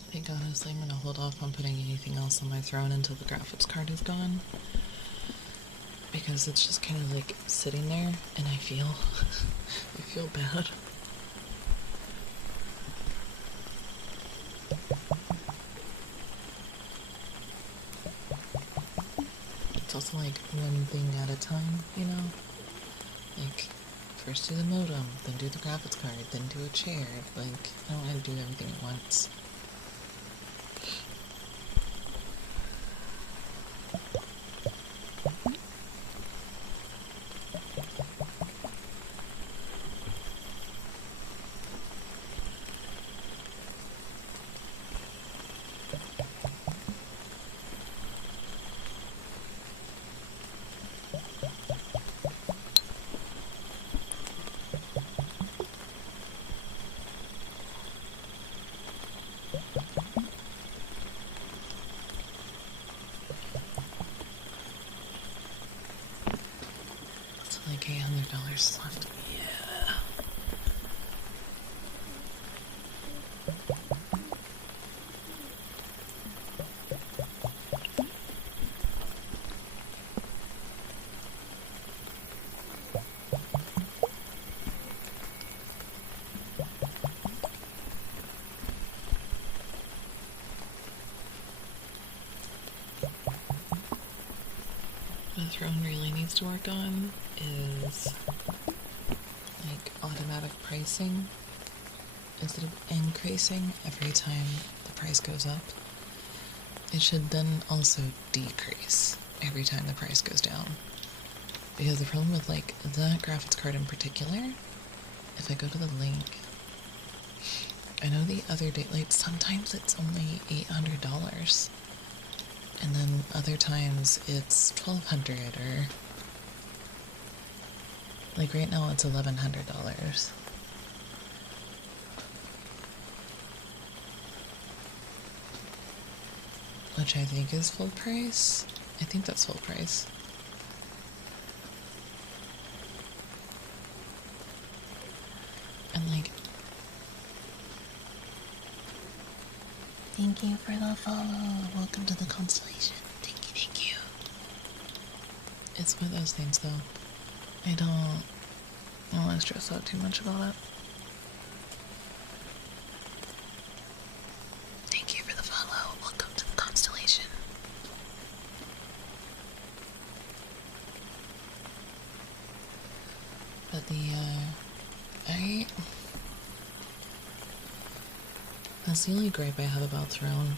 I think honestly I'm gonna hold off on putting anything else on my throne until the graphics card is gone. Because it's just kind of like sitting there and I feel I feel bad. It's also like one thing at a time, you know? Like, first do the modem, then do the graphics card, then do a chair. Like, I don't want to do everything at once. Like $800 left. Yeah. the throne really needs to work on is like automatic pricing. Instead of increasing every time the price goes up, it should then also decrease every time the price goes down. Because the problem with like that graphics card in particular, if I go to the link, I know the other day, like sometimes it's only $800, and then other times it's $1,200, or like right now it's $1,100. Which I think is full price. I think that's full price. And like, thank you for the follow. Welcome to the constellation. Thank you. It's one of those things though. I don't want to stress out too much about it. Thank you for the follow. Welcome to the constellation. But that's the only gripe I have about Throne.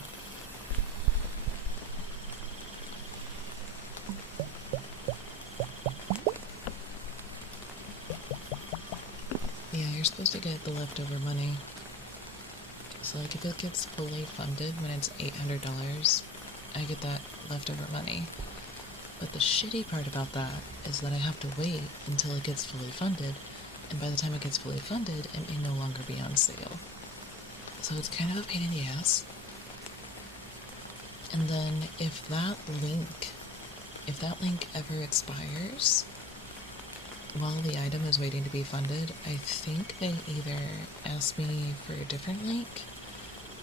Yeah, you're supposed to get the leftover money. So like if it gets fully funded when it's $800, I get that leftover money. But the shitty part about that is that I have to wait until it gets fully funded, and by the time it gets fully funded, it may no longer be on sale. So it's kind of a pain in the ass. And then if that link ever expires while the item is waiting to be funded, I think they either ask me for a different link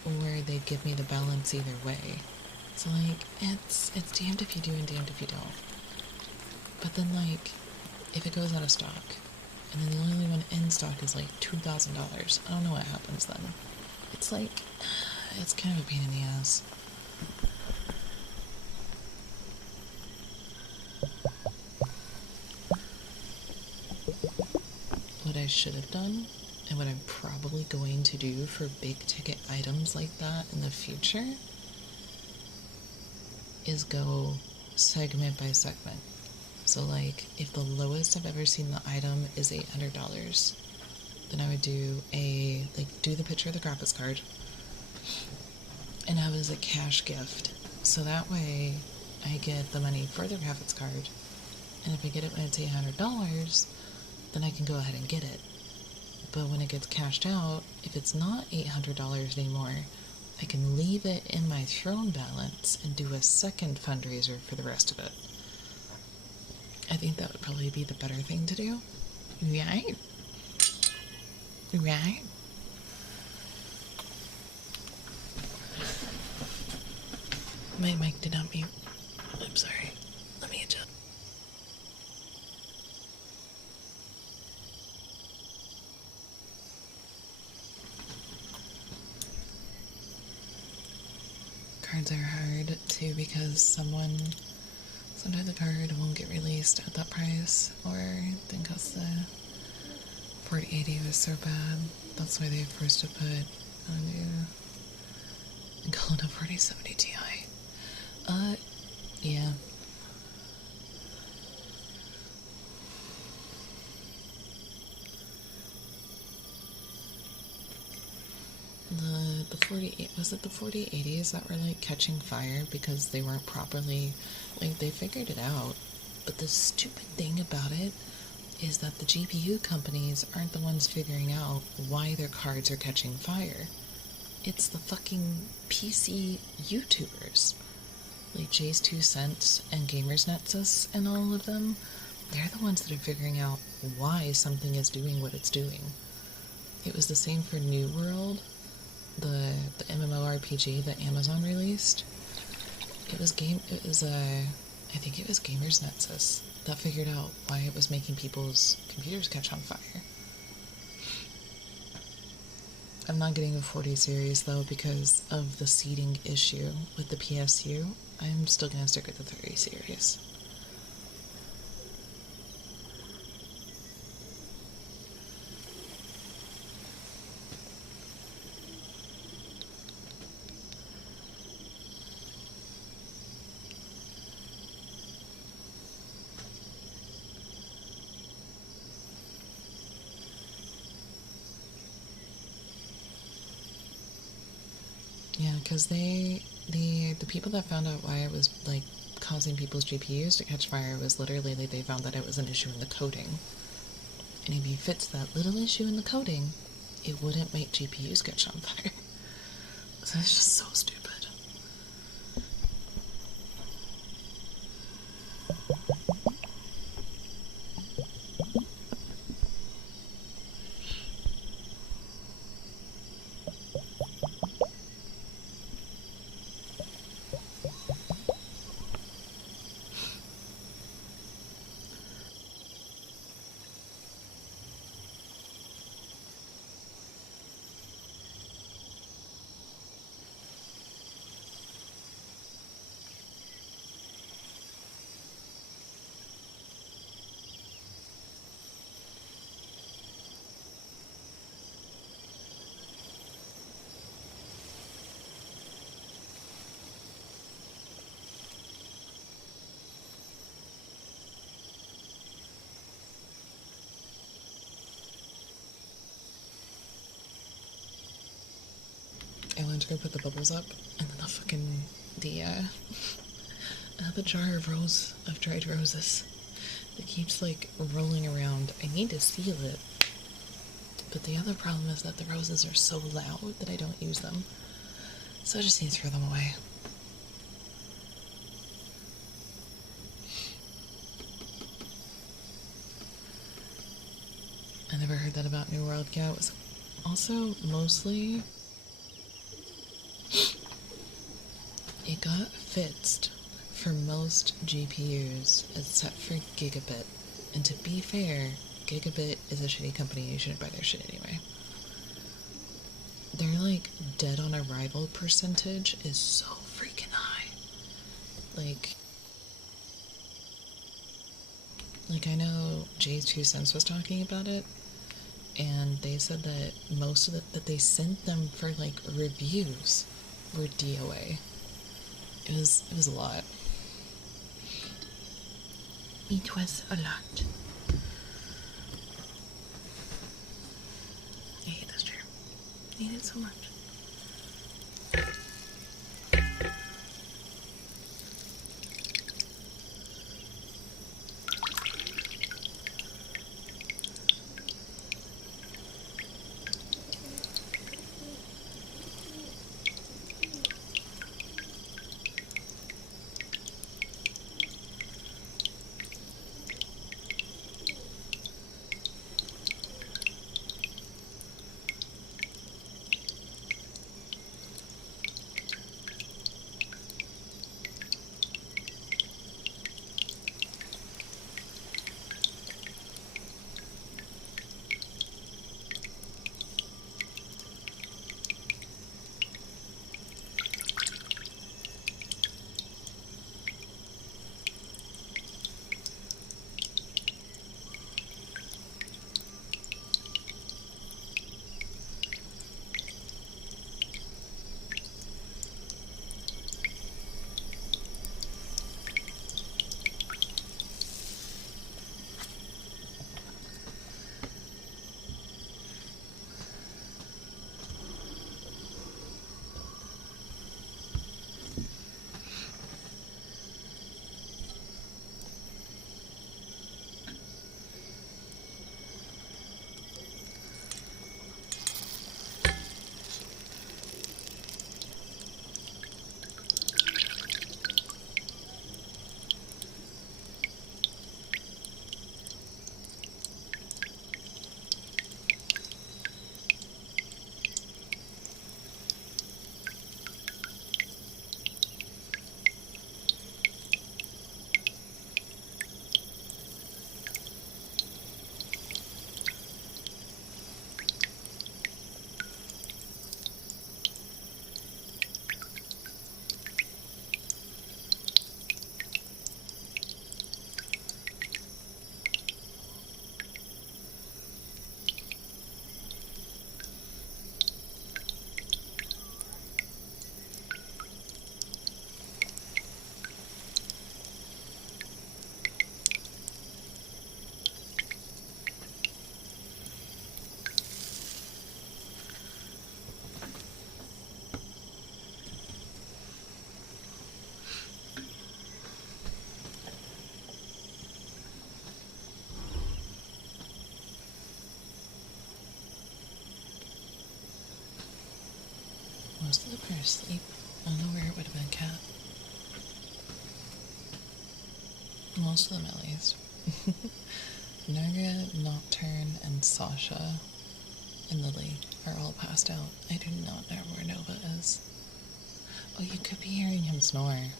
or they give me the balance either way. So like it's damned if you do and damned if you don't. But then like if it goes out of stock and then the only one in stock is like $2,000, I don't know what happens then. It's like it's kind of a pain in the ass. What I should have done, and what I'm probably going to do for big ticket items like that in the future, is go segment by segment. So like if the lowest I've ever seen the item is $800, then I would do do the picture of the graphics card and have it as a cash gift. So that way I get the money for the graphics card, and if I get it when it's $800, then I can go ahead and get it. But when it gets cashed out, if it's not $800 anymore, I can leave it in my Throne balance and do a second fundraiser for the rest of it. I think that would probably be the better thing to do. Right? Right? My mic did not mute. I'm sorry. Let me adjust. Cards are hard too because sometimes the card won't get released at that price, or then because the 4080 was so bad, that's why they forced to put and call it a 4070 Ti. Yeah. The 40, was it the 4080s that were like catching fire because they weren't properly, like they figured it out, but the stupid thing about it is that the GPU companies aren't the ones figuring out why their cards are catching fire. It's the fucking PC YouTubers. Like Jay's 2 Cents and Gamers Nexus and all of them, they're the ones that are figuring out why something is doing what it's doing. It was the same for New World, the MMORPG that Amazon released. I think it was Gamers Nexus that figured out why it was making people's computers catch on fire. I'm not getting a 40 series though because of the seating issue with the PSU. I'm still gonna stick with the 30 series. Yeah, because the people that found out why it was like causing people's GPUs to catch fire was literally they found that it was an issue in the coding. And if you fix that little issue in the coding, it wouldn't make GPUs catch on fire. So it's just so stupid. I went to go put the bubbles up, and then the jar of dried roses that keeps like rolling around. I need to seal it, but the other problem is that the roses are so loud that I don't use them, so I just need to throw them away. I never heard that about New World. Yeah, it was also mostly it got fixed for most GPUs except for Gigabit. And to be fair, Gigabit is a shitty company, you shouldn't buy their shit anyway. Their like dead on arrival percentage is so freaking high. Like I know Jay's 2 Cents was talking about it, and they said that most of that they sent them for like reviews were DOA. It was a lot. It was a lot. I hate this chair. I hate it so much. asleep. I don't know where it would have been Cat. Most of them, at least. Naga, Nocturne, and Sasha and Lily are all passed out. I do not know where Nova is. Oh, you could be hearing him snore.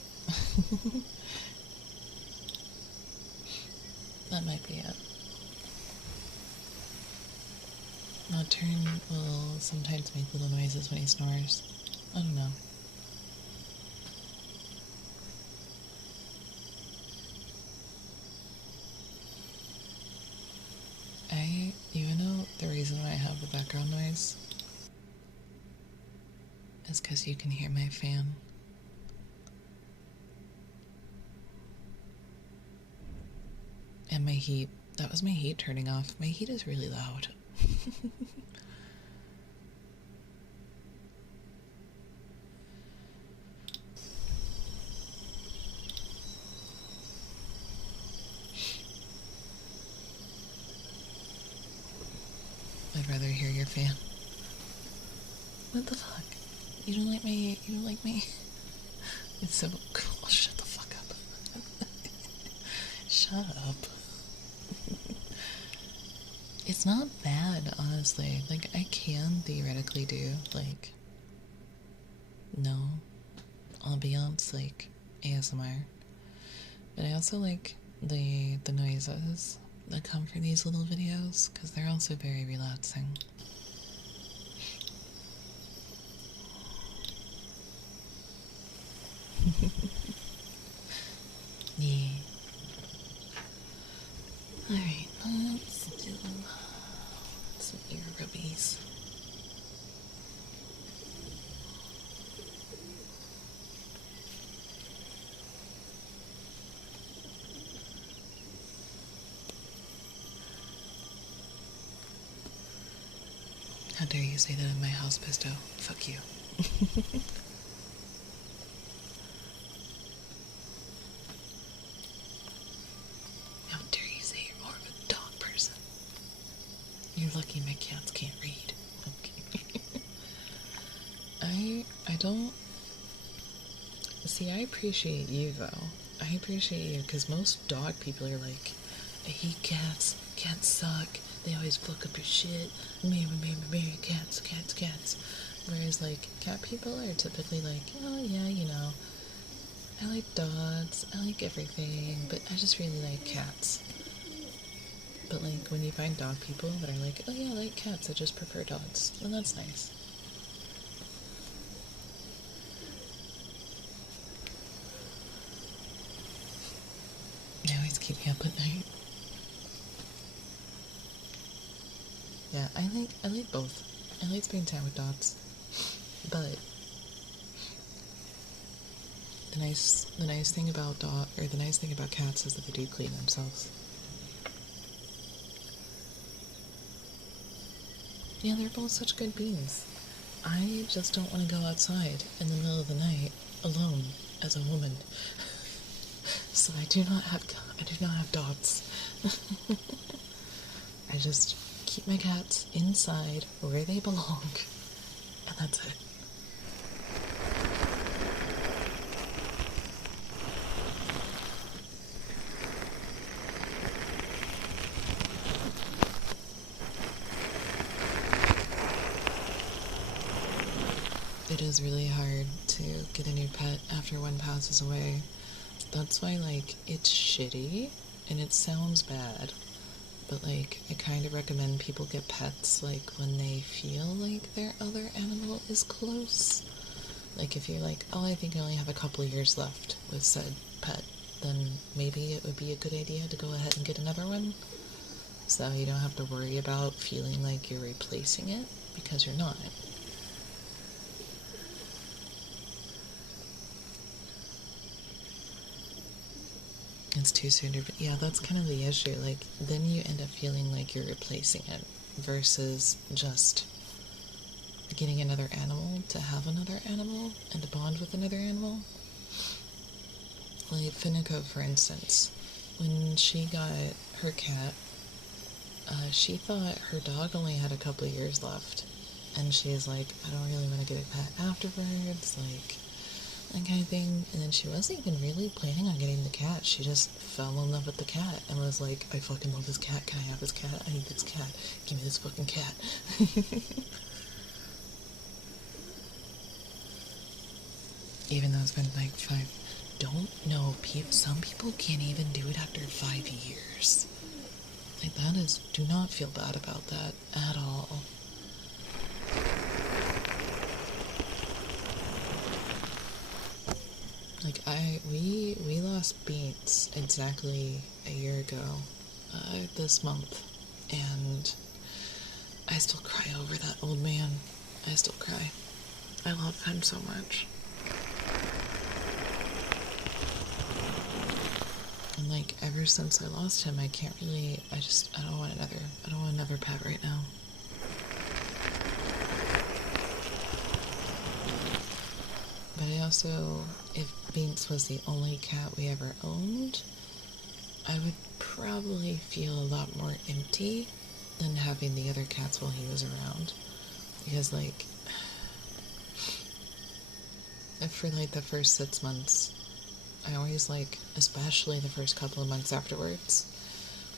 That might be it. Nocturne will sometimes make little noises when he snores. I don't know. You know, the reason why I have the background noise is because you can hear my fan. And my heat. That was my heat turning off. My heat is really loud. I'd rather hear your fan. What the fuck? You don't like me? You don't like me? It's so cool. Shut the fuck up. Shut up. It's not bad, honestly. Like, I can theoretically do, like, no ambiance, like, ASMR. But I also like the noises that come from these little videos, because they're also very relaxing. Yeah. Alright, let's do some ear rubbies. How dare you say that in my house, Pisto? Fuck you. How dare you say you're more of a dog person? You're lucky my cats can't read. Okay. I don't... See, I appreciate you, though. I appreciate you, because most dog people are like, I hate cats, cats suck, they always fuck up your shit, marry cats. Whereas, like, cat people are typically like, oh yeah, you know, I like dogs, I like everything, but I just really like cats. But, like, when you find dog people that are like, oh yeah, I like cats, I just prefer dogs, then that's nice. They always keep me up at night. Yeah, I like both. I like spending time with dogs, but the nice thing about cats is that they do clean themselves. Yeah, they're both such good beings. I just don't want to go outside in the middle of the night alone as a woman. So I do not have dogs. I just keep my cats inside where they belong, and that's it. It is really hard to get a new pet after one passes away. That's why, like, it's shitty and it sounds bad, but, like, I kind of recommend people get pets, like, when they feel like their other animal is close. Like, if you're like, oh, I think I only have a couple of years left with said pet, then maybe it would be a good idea to go ahead and get another one, so you don't have to worry about feeling like you're replacing it, because you're not. It's too soon to... Yeah, that's kind of the issue. Like, then you end up feeling like you're replacing it versus just getting another animal to have another animal and to bond with another animal. Like, Finico, for instance, when she got her cat, she thought her dog only had a couple of years left. And she's like, I don't really want to get a pet afterwards, like, that kind of thing. And then she wasn't even really planning on getting the cat. She just fell in love with the cat and was like, I fucking love this cat. Can I have this cat? I need this cat. Give me this fucking cat. Even though it's been like 5. Don't know. Some people can't even do it after 5 years. Like, that is. Do not feel bad about that at all. Like, we lost Beats exactly a year ago, this month, and I still cry over that old man. I still cry. I love him so much. And like, ever since I lost him, I can't really, I don't want another pet right now. But I also, if Binks was the only cat we ever owned, I would probably feel a lot more empty than having the other cats while he was around. Because, like, for like the first 6 months, I always, like, especially the first couple of months afterwards,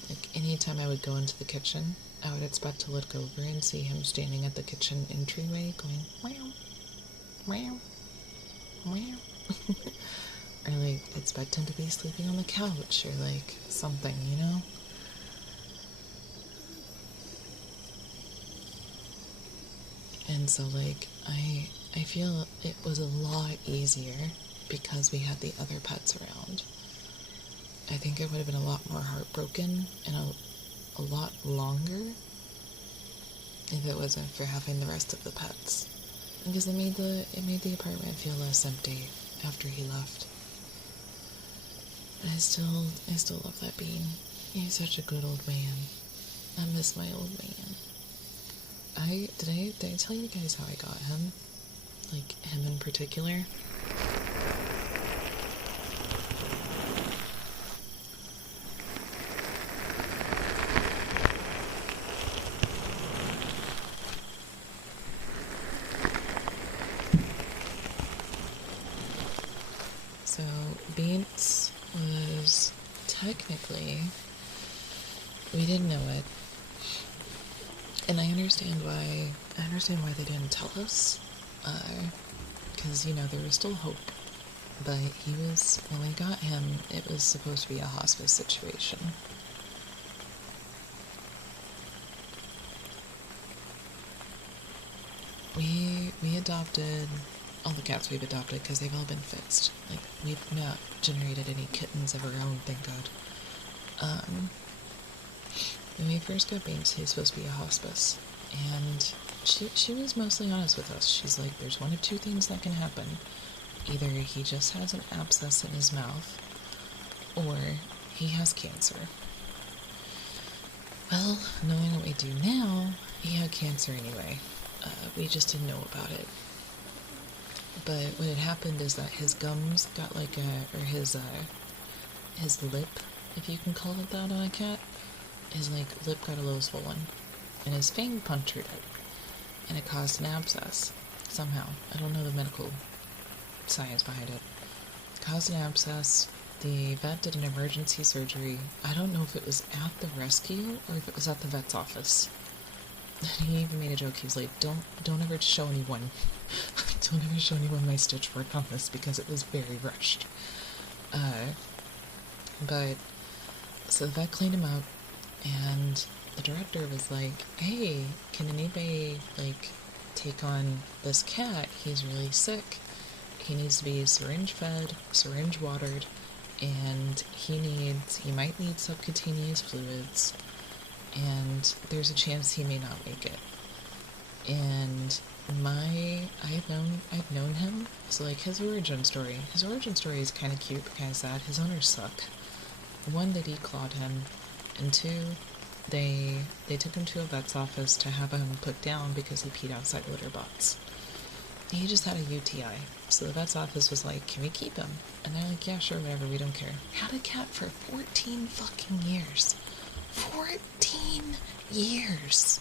like, anytime I would go into the kitchen, I would expect to look over and see him standing at the kitchen entryway going, meow, meow, meow. Or, like, expect him to be sleeping on the couch or, like, something, you know? And so, like, I feel it was a lot easier because we had the other pets around. I think I would have been a lot more heartbroken and a lot longer if it wasn't for having the rest of the pets. Because it made the apartment feel less empty after he left. But I still love that bean. He's such a good old man. I miss my old man. Did I tell you guys how I got him? Like, him in particular? So, Beans was technically, we didn't know it, and I understand why they didn't tell us, because, you know, there was still hope, but when we got him, it was supposed to be a hospice situation. We adopted all the cats we've adopted because they've all been fixed. Like, we've not generated any kittens of our own, thank God. When we first got Beans, he was supposed to be a hospice, and she was mostly honest with us. She's like, there's one of two things that can happen. Either he just has an abscess in his mouth, or he has cancer. Well, knowing what we do now, he had cancer anyway. We just didn't know about it. But what had happened is that his gums got like his lip, if you can call it that on a cat, his like lip got a little swollen, and his fang punctured it, and it caused an abscess somehow. I don't know the medical science behind it. It caused an abscess. The vet did an emergency surgery. I don't know if it was at the rescue or if it was at the vet's office. He even made a joke. He was like, don't ever show anyone. Don't ever show anyone my stitch work on this because it was very rushed. But, so the vet cleaned him up, and the director was like, hey, can anybody, like, take on this cat? He's really sick. He needs to be syringe fed, syringe watered, and he might need subcutaneous fluids, and there's a chance he may not make it. And I've known him, so like his origin story is kind of cute, kind of sad. His owners suck. One, they declawed him, and two, they took him to a vet's office to have him put down because he peed outside litter box. He just had a UTI, so the vet's office was like, can we keep him? And they're like, yeah, sure, whatever, we don't care. Had a cat for 14 fucking years. 14 years!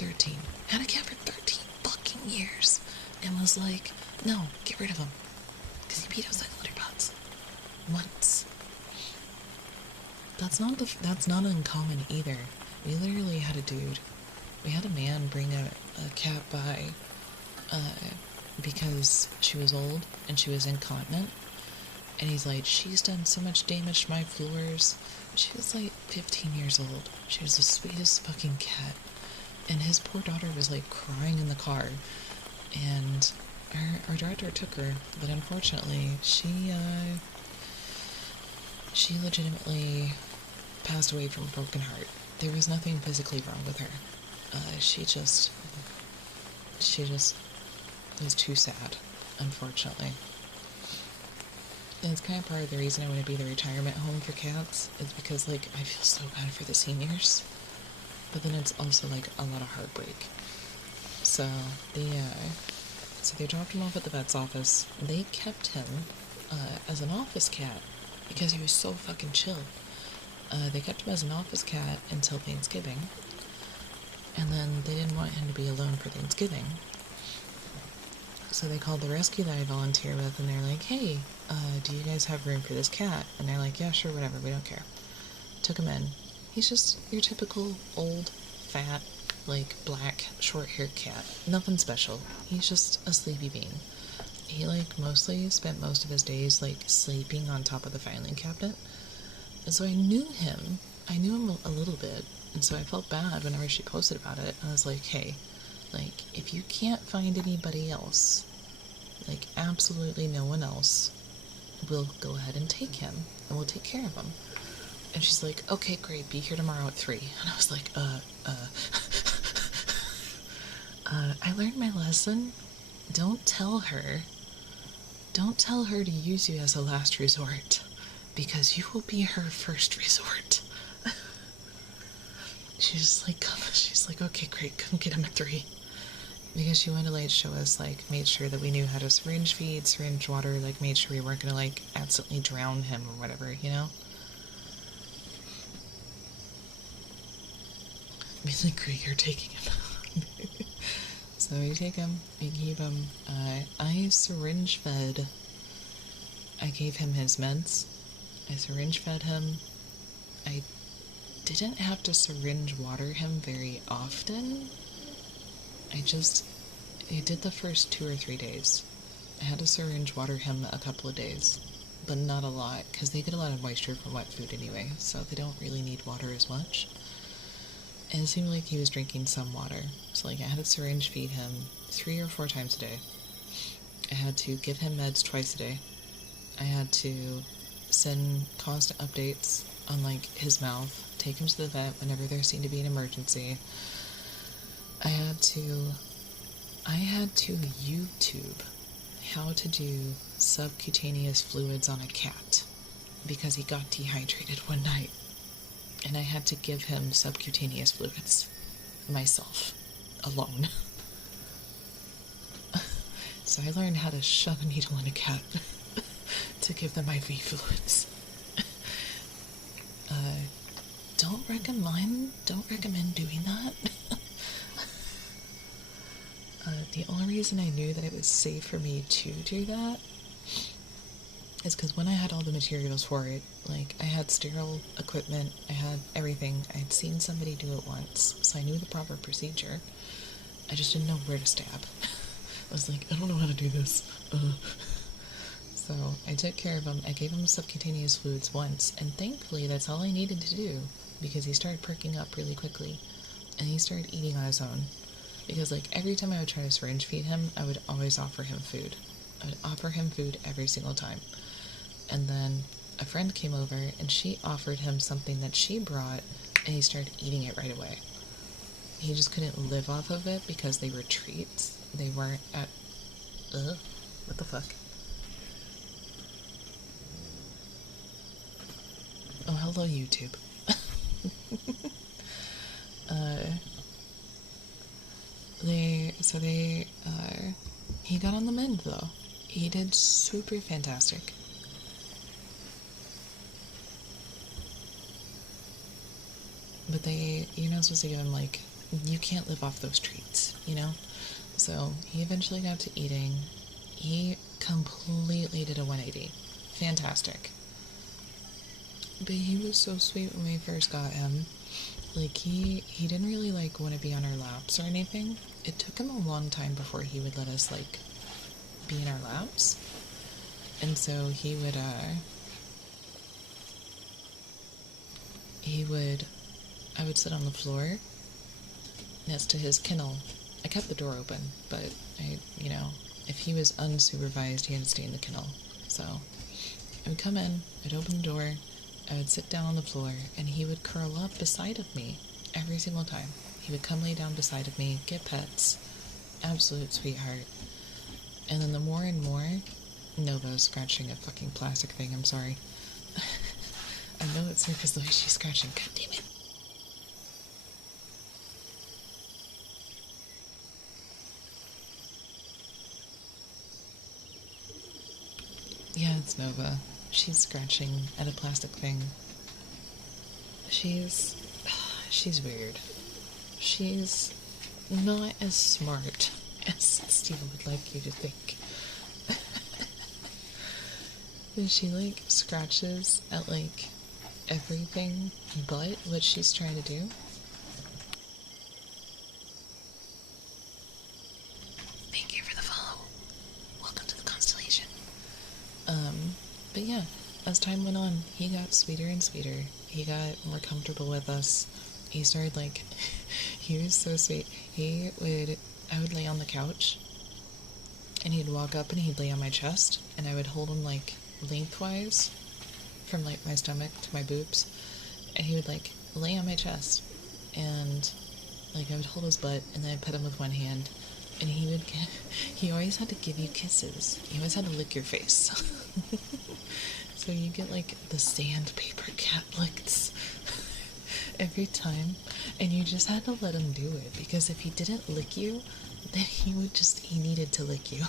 13. Had a cat for 13 fucking years. And was like, no, get rid of him. Because he peed outside the litter box. Once. That's not uncommon either. We literally had a man bring a cat by, because she was old and she was incontinent. And he's like, she's done so much damage to my floors. She was like 15 years old. She was the sweetest fucking cat. And his poor daughter was like crying in the car. And our director took her, but unfortunately, she legitimately passed away from a broken heart. There was nothing physically wrong with her. She just was too sad, unfortunately. And it's kind of part of the reason I want to be the retirement home for cats, is because, like, I feel so bad for the seniors. But then it's also, like, a lot of heartbreak. So, they dropped him off at the vet's office. They kept him, as an office cat, because he was so fucking chill. They kept him as an office cat until Thanksgiving. And then they didn't want him to be alone for Thanksgiving. So they called the rescue that I volunteer with, and they're like, hey, do you guys have room for this cat? And they're like, yeah, sure, whatever, we don't care. Took him in. He's just your typical old, fat, like, black, short-haired cat. Nothing special. He's just a sleepy bean. He, like, mostly spent most of his days, like, sleeping on top of the filing cabinet. And so I knew him. I knew him a little bit. And so I felt bad whenever she posted about it. I was like, hey, like, if you can't find anybody else, like, absolutely no one else, we'll go ahead and take him, and we'll take care of him. And she's like, okay, great, be here tomorrow at 3. And I was like, I learned my lesson. Don't tell her to use you as a last resort, because you will be her first resort. She's like, okay, great, come get him at 3. Because she wanted to, like, show us, like, made sure that we knew how to syringe feed, syringe water, like, made sure we weren't gonna, like, accidentally drown him or whatever, you know? I mean, like, great, you're taking him. So we take him, we keep him. I syringe fed. I gave him his meds. I syringe fed him. I didn't have to syringe water him very often. I did the first 2 or 3 days. I had to syringe water him a couple of days, but not a lot, because they get a lot of moisture from wet food anyway, so they don't really need water as much. And it seemed like he was drinking some water, so, like, I had to syringe feed him 3 or 4 times a day. I had to give him meds twice a day. I had to send constant updates on, like, his mouth, take him to the vet whenever there seemed to be an emergency. I had to YouTube how to do subcutaneous fluids on a cat, because he got dehydrated one night, and I had to give him subcutaneous fluids myself, alone. So I learned how to shove a needle in a cat to give them IV fluids. Don't recommend doing that. The only reason I knew that it was safe for me to do that is because when I had all the materials for it, like, I had sterile equipment, I had everything. I had seen somebody do it once, so I knew the proper procedure. I just didn't know where to stab. I was like, I don't know how to do this. So I took care of him. I gave him subcutaneous fluids once, and thankfully that's all I needed to do, because he started perking up really quickly, and he started eating on his own. Because, like, every time I would try to syringe feed him, I would always offer him food. I would offer him food every single time. And then a friend came over, and she offered him something that she brought, and he started eating it right away. He just couldn't live off of it because they were treats. They weren't at... what the fuck? Oh, hello, YouTube. He got on the mend, though. He did super fantastic. But you're not supposed to give him, like, you can't live off those treats, you know? So he eventually got to eating. He completely did a 180. Fantastic. But he was so sweet when we first got him. Like, he didn't really, like, want to be on our laps or anything. It took him a long time before he would let us, like, be in our laps. And so I would sit on the floor next to his kennel. I kept the door open, but if he was unsupervised, he had to stay in the kennel. So I would come in, I'd open the door, I would sit down on the floor, and he would curl up beside of me every single time. He would come lay down beside of me, get pets. Absolute sweetheart. And then the more and more, Nova's scratching a fucking plastic thing, I'm sorry. I know it's her because the way she's scratching, god damn it. Yeah, it's Nova. She's scratching at a plastic thing. She's weird. She's not as smart as Steve would like you to think. She, like, scratches at, like, everything but what she's trying to do. Thank you for the follow. Welcome to the constellation. But yeah, as time went on, he got sweeter and sweeter. He got more comfortable with us. He started, like, he was so sweet. I would lay on the couch, and he'd walk up and he'd lay on my chest, and I would hold him, like, lengthwise from, like, my stomach to my boobs, and he would, like, lay on my chest, and, like, I would hold his butt, and then I'd pet him with one hand, and he always had to give you kisses. He always had to lick your face. So you get, like, the sandpaper cat licks every time, and you just had to let him do it, because if he didn't lick you, then he needed to lick you.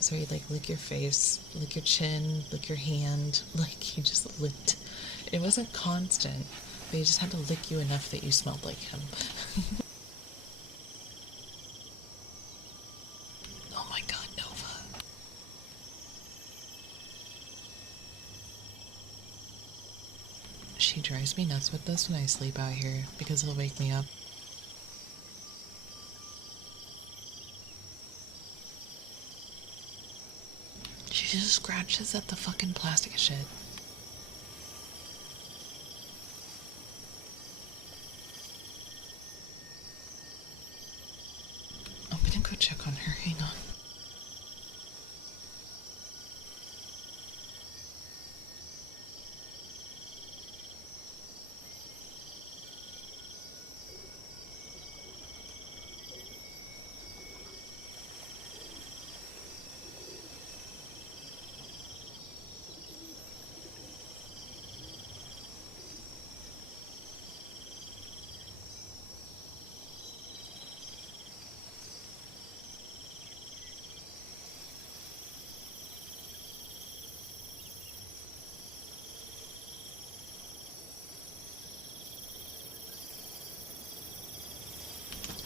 So he'd, like, lick your face, lick your chin, lick your hand, like, he just licked. It wasn't constant, but he just had to lick you enough that you smelled like him. Oh my god, Nova. She drives me nuts with this when I sleep out here, because it'll wake me up. She just scratches at the fucking plastic shit. I'm gonna go check on her, hang on.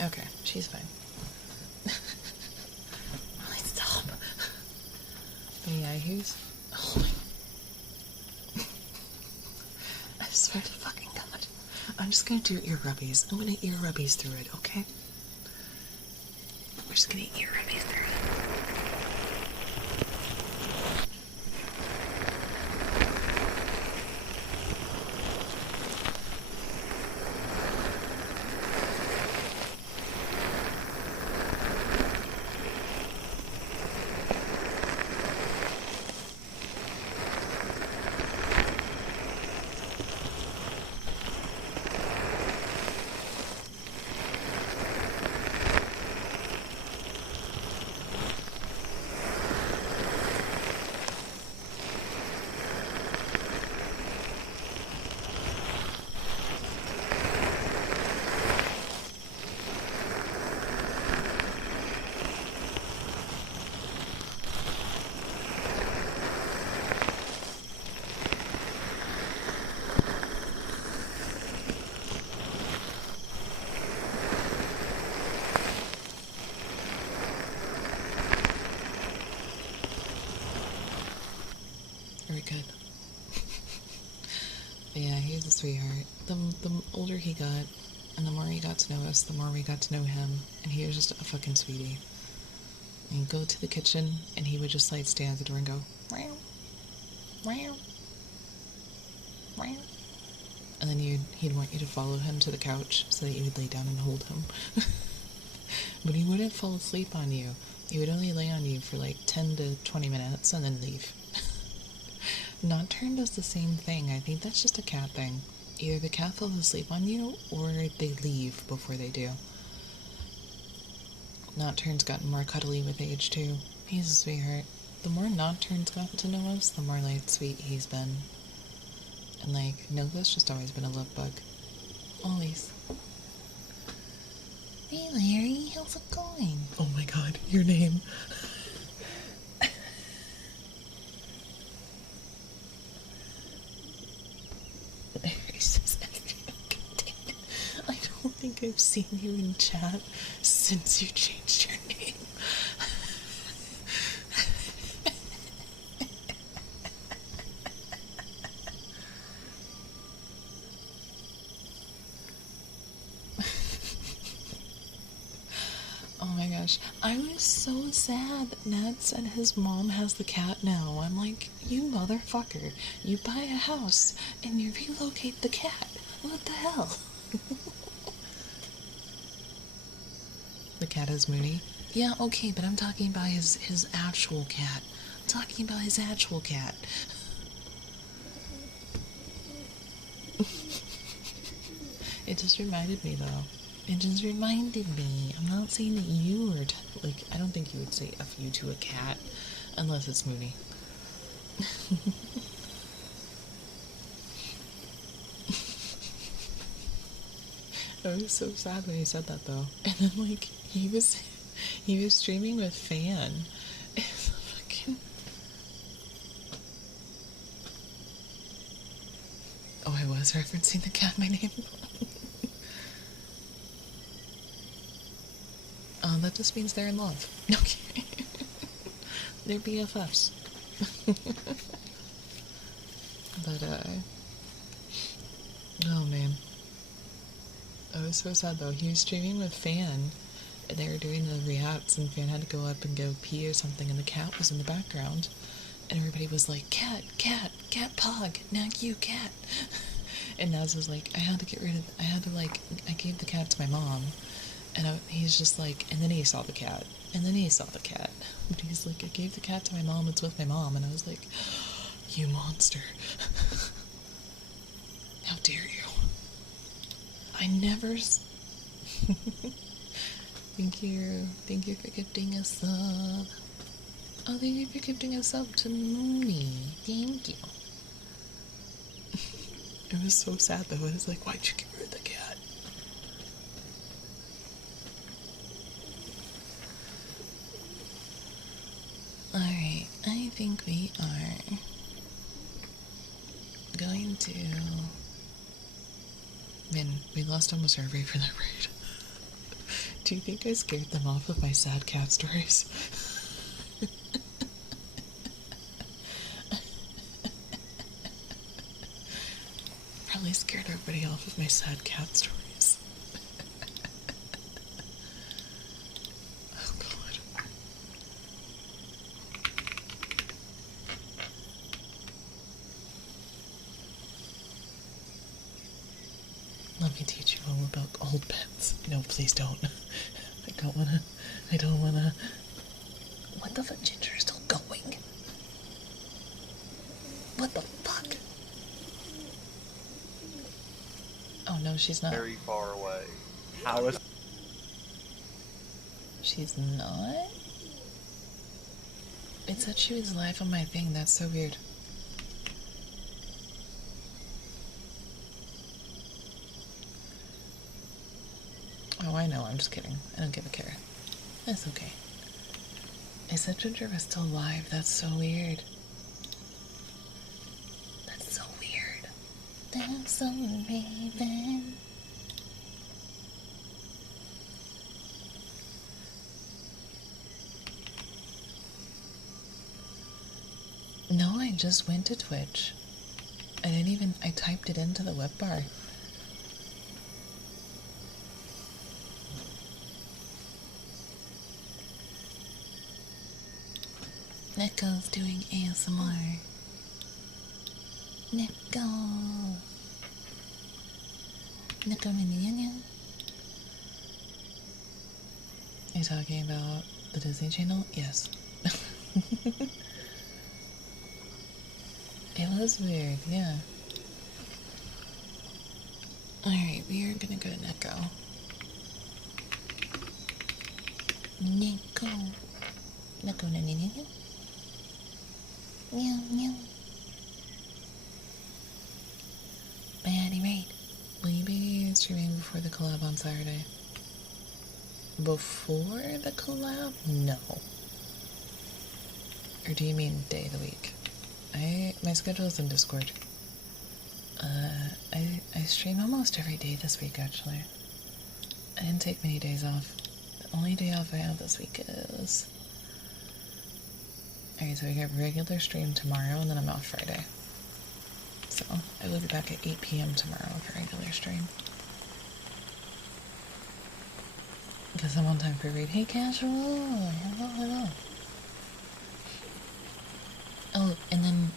Okay, she's fine. Like, stop. But yeah, he's... Oh my... I swear to fucking God. I'm just gonna do ear rubbies. I'm gonna ear rubbies through it, okay? We're just gonna ear rubbies through it. Very good. Yeah, he's a sweetheart. The older he got, and the more he got to know us, the more we got to know him, and he was just a fucking sweetie. And he'd go to the kitchen, and he would just like stand at the door and go, meow, meow, meow. And then he'd want you to follow him to the couch so that you would lay down and hold him. But he wouldn't fall asleep on you. He would only lay on you for like 10 to 20 minutes and then leave. Nocturne does the same thing. I think that's just a cat thing. Either the cat falls asleep on you or they leave before they do. Nocturne's gotten more cuddly with age too. He's a sweetheart. The more Nocturne's gotten to know us, the more like sweet he's been. And like Nova's just always been a love bug. Always. Hey Larry, how's it going? Oh my god, your name. I don't think I've seen you in chat since you changed your name. Oh my gosh, I was so sad that Ned said his mom has the cat now. I'm like, you motherfucker, you buy a house and you relocate the cat. What the hell? The cat is Mooney. Yeah, okay, but I'm talking about his actual cat. I'm talking about his actual cat. It just reminded me, though. It just reminded me. I'm not saying that you were, like, I don't think you would say F you to a cat, unless it's Mooney. I was so sad when he said that, though. And then, like, he was streaming with Fan. It's fucking... Oh, I was referencing the cat my name. That just means they're in love. Okay. They're BFFs. But, oh man. I was so sad though. He was streaming with Fan, and they were doing the reacts, and Fan had to go up and go pee or something, and the cat was in the background. And everybody was like, cat, cat, cat pog, now you cat. And Naz was like, I gave the cat to my mom. And he's just like, and then he saw the cat. And then he saw the cat. And he's like, I gave the cat to my mom, it's with my mom. And I was like, you monster. How dare you? I never... Thank you for gifting a sub. Oh, thank you for gifting a sub to Mooney. Thank you. It was so sad though. I was like, why'd you get rid of the cat? Alright, I think we are going to... Man, we lost almost our way for that raid. Do you think I scared them off with my sad cat stories? Probably scared everybody off with my sad cat stories. Oh god. Let me teach you all about old pets. No, please don't. I don't wanna. What the fuck? Ginger is still going? What the fuck? Oh no, she's not. Very far away. How is... She's not? It said she was live on my thing. That's so weird. Oh, I know. I'm just kidding. I don't give a care. That's okay. I said Ginger was still alive. That's so weird. That's so weird. That's so Raven. No, I I just went to Twitch. I typed it into the web bar. Nico's doing ASMR. Nico. Nico. Are you talking about the Disney Channel? Yes. It was weird, yeah. Alright, we are gonna go to Nico. Nico. Nico, no. Meow, meow. By any rate, will you be streaming before the collab on Saturday? Before the collab? No. Or do you mean day of the week? My schedule is in Discord. I stream almost every day this week, actually. I didn't take many days off. The only day off I have this week is... Alright, so we got regular stream tomorrow, and then I'm off Friday. So, I will be back at 8 p.m. tomorrow for regular stream. Because I'm on time for read. Hey, Casual! Hello. Oh, and then,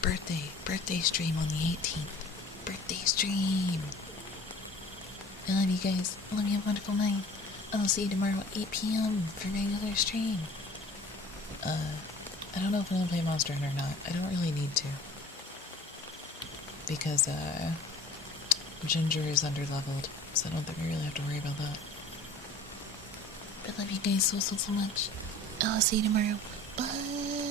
birthday stream on the 18th. Birthday stream! I love you guys. I love you. Have a wonderful night. And I'll see you tomorrow at 8 p.m. for regular stream. I don't know if I'm gonna play Monster Hunter or not. I don't really need to. Because, Ginger is underleveled, so I don't think I really have to worry about that. I love you guys so much. I'll see you tomorrow. Bye!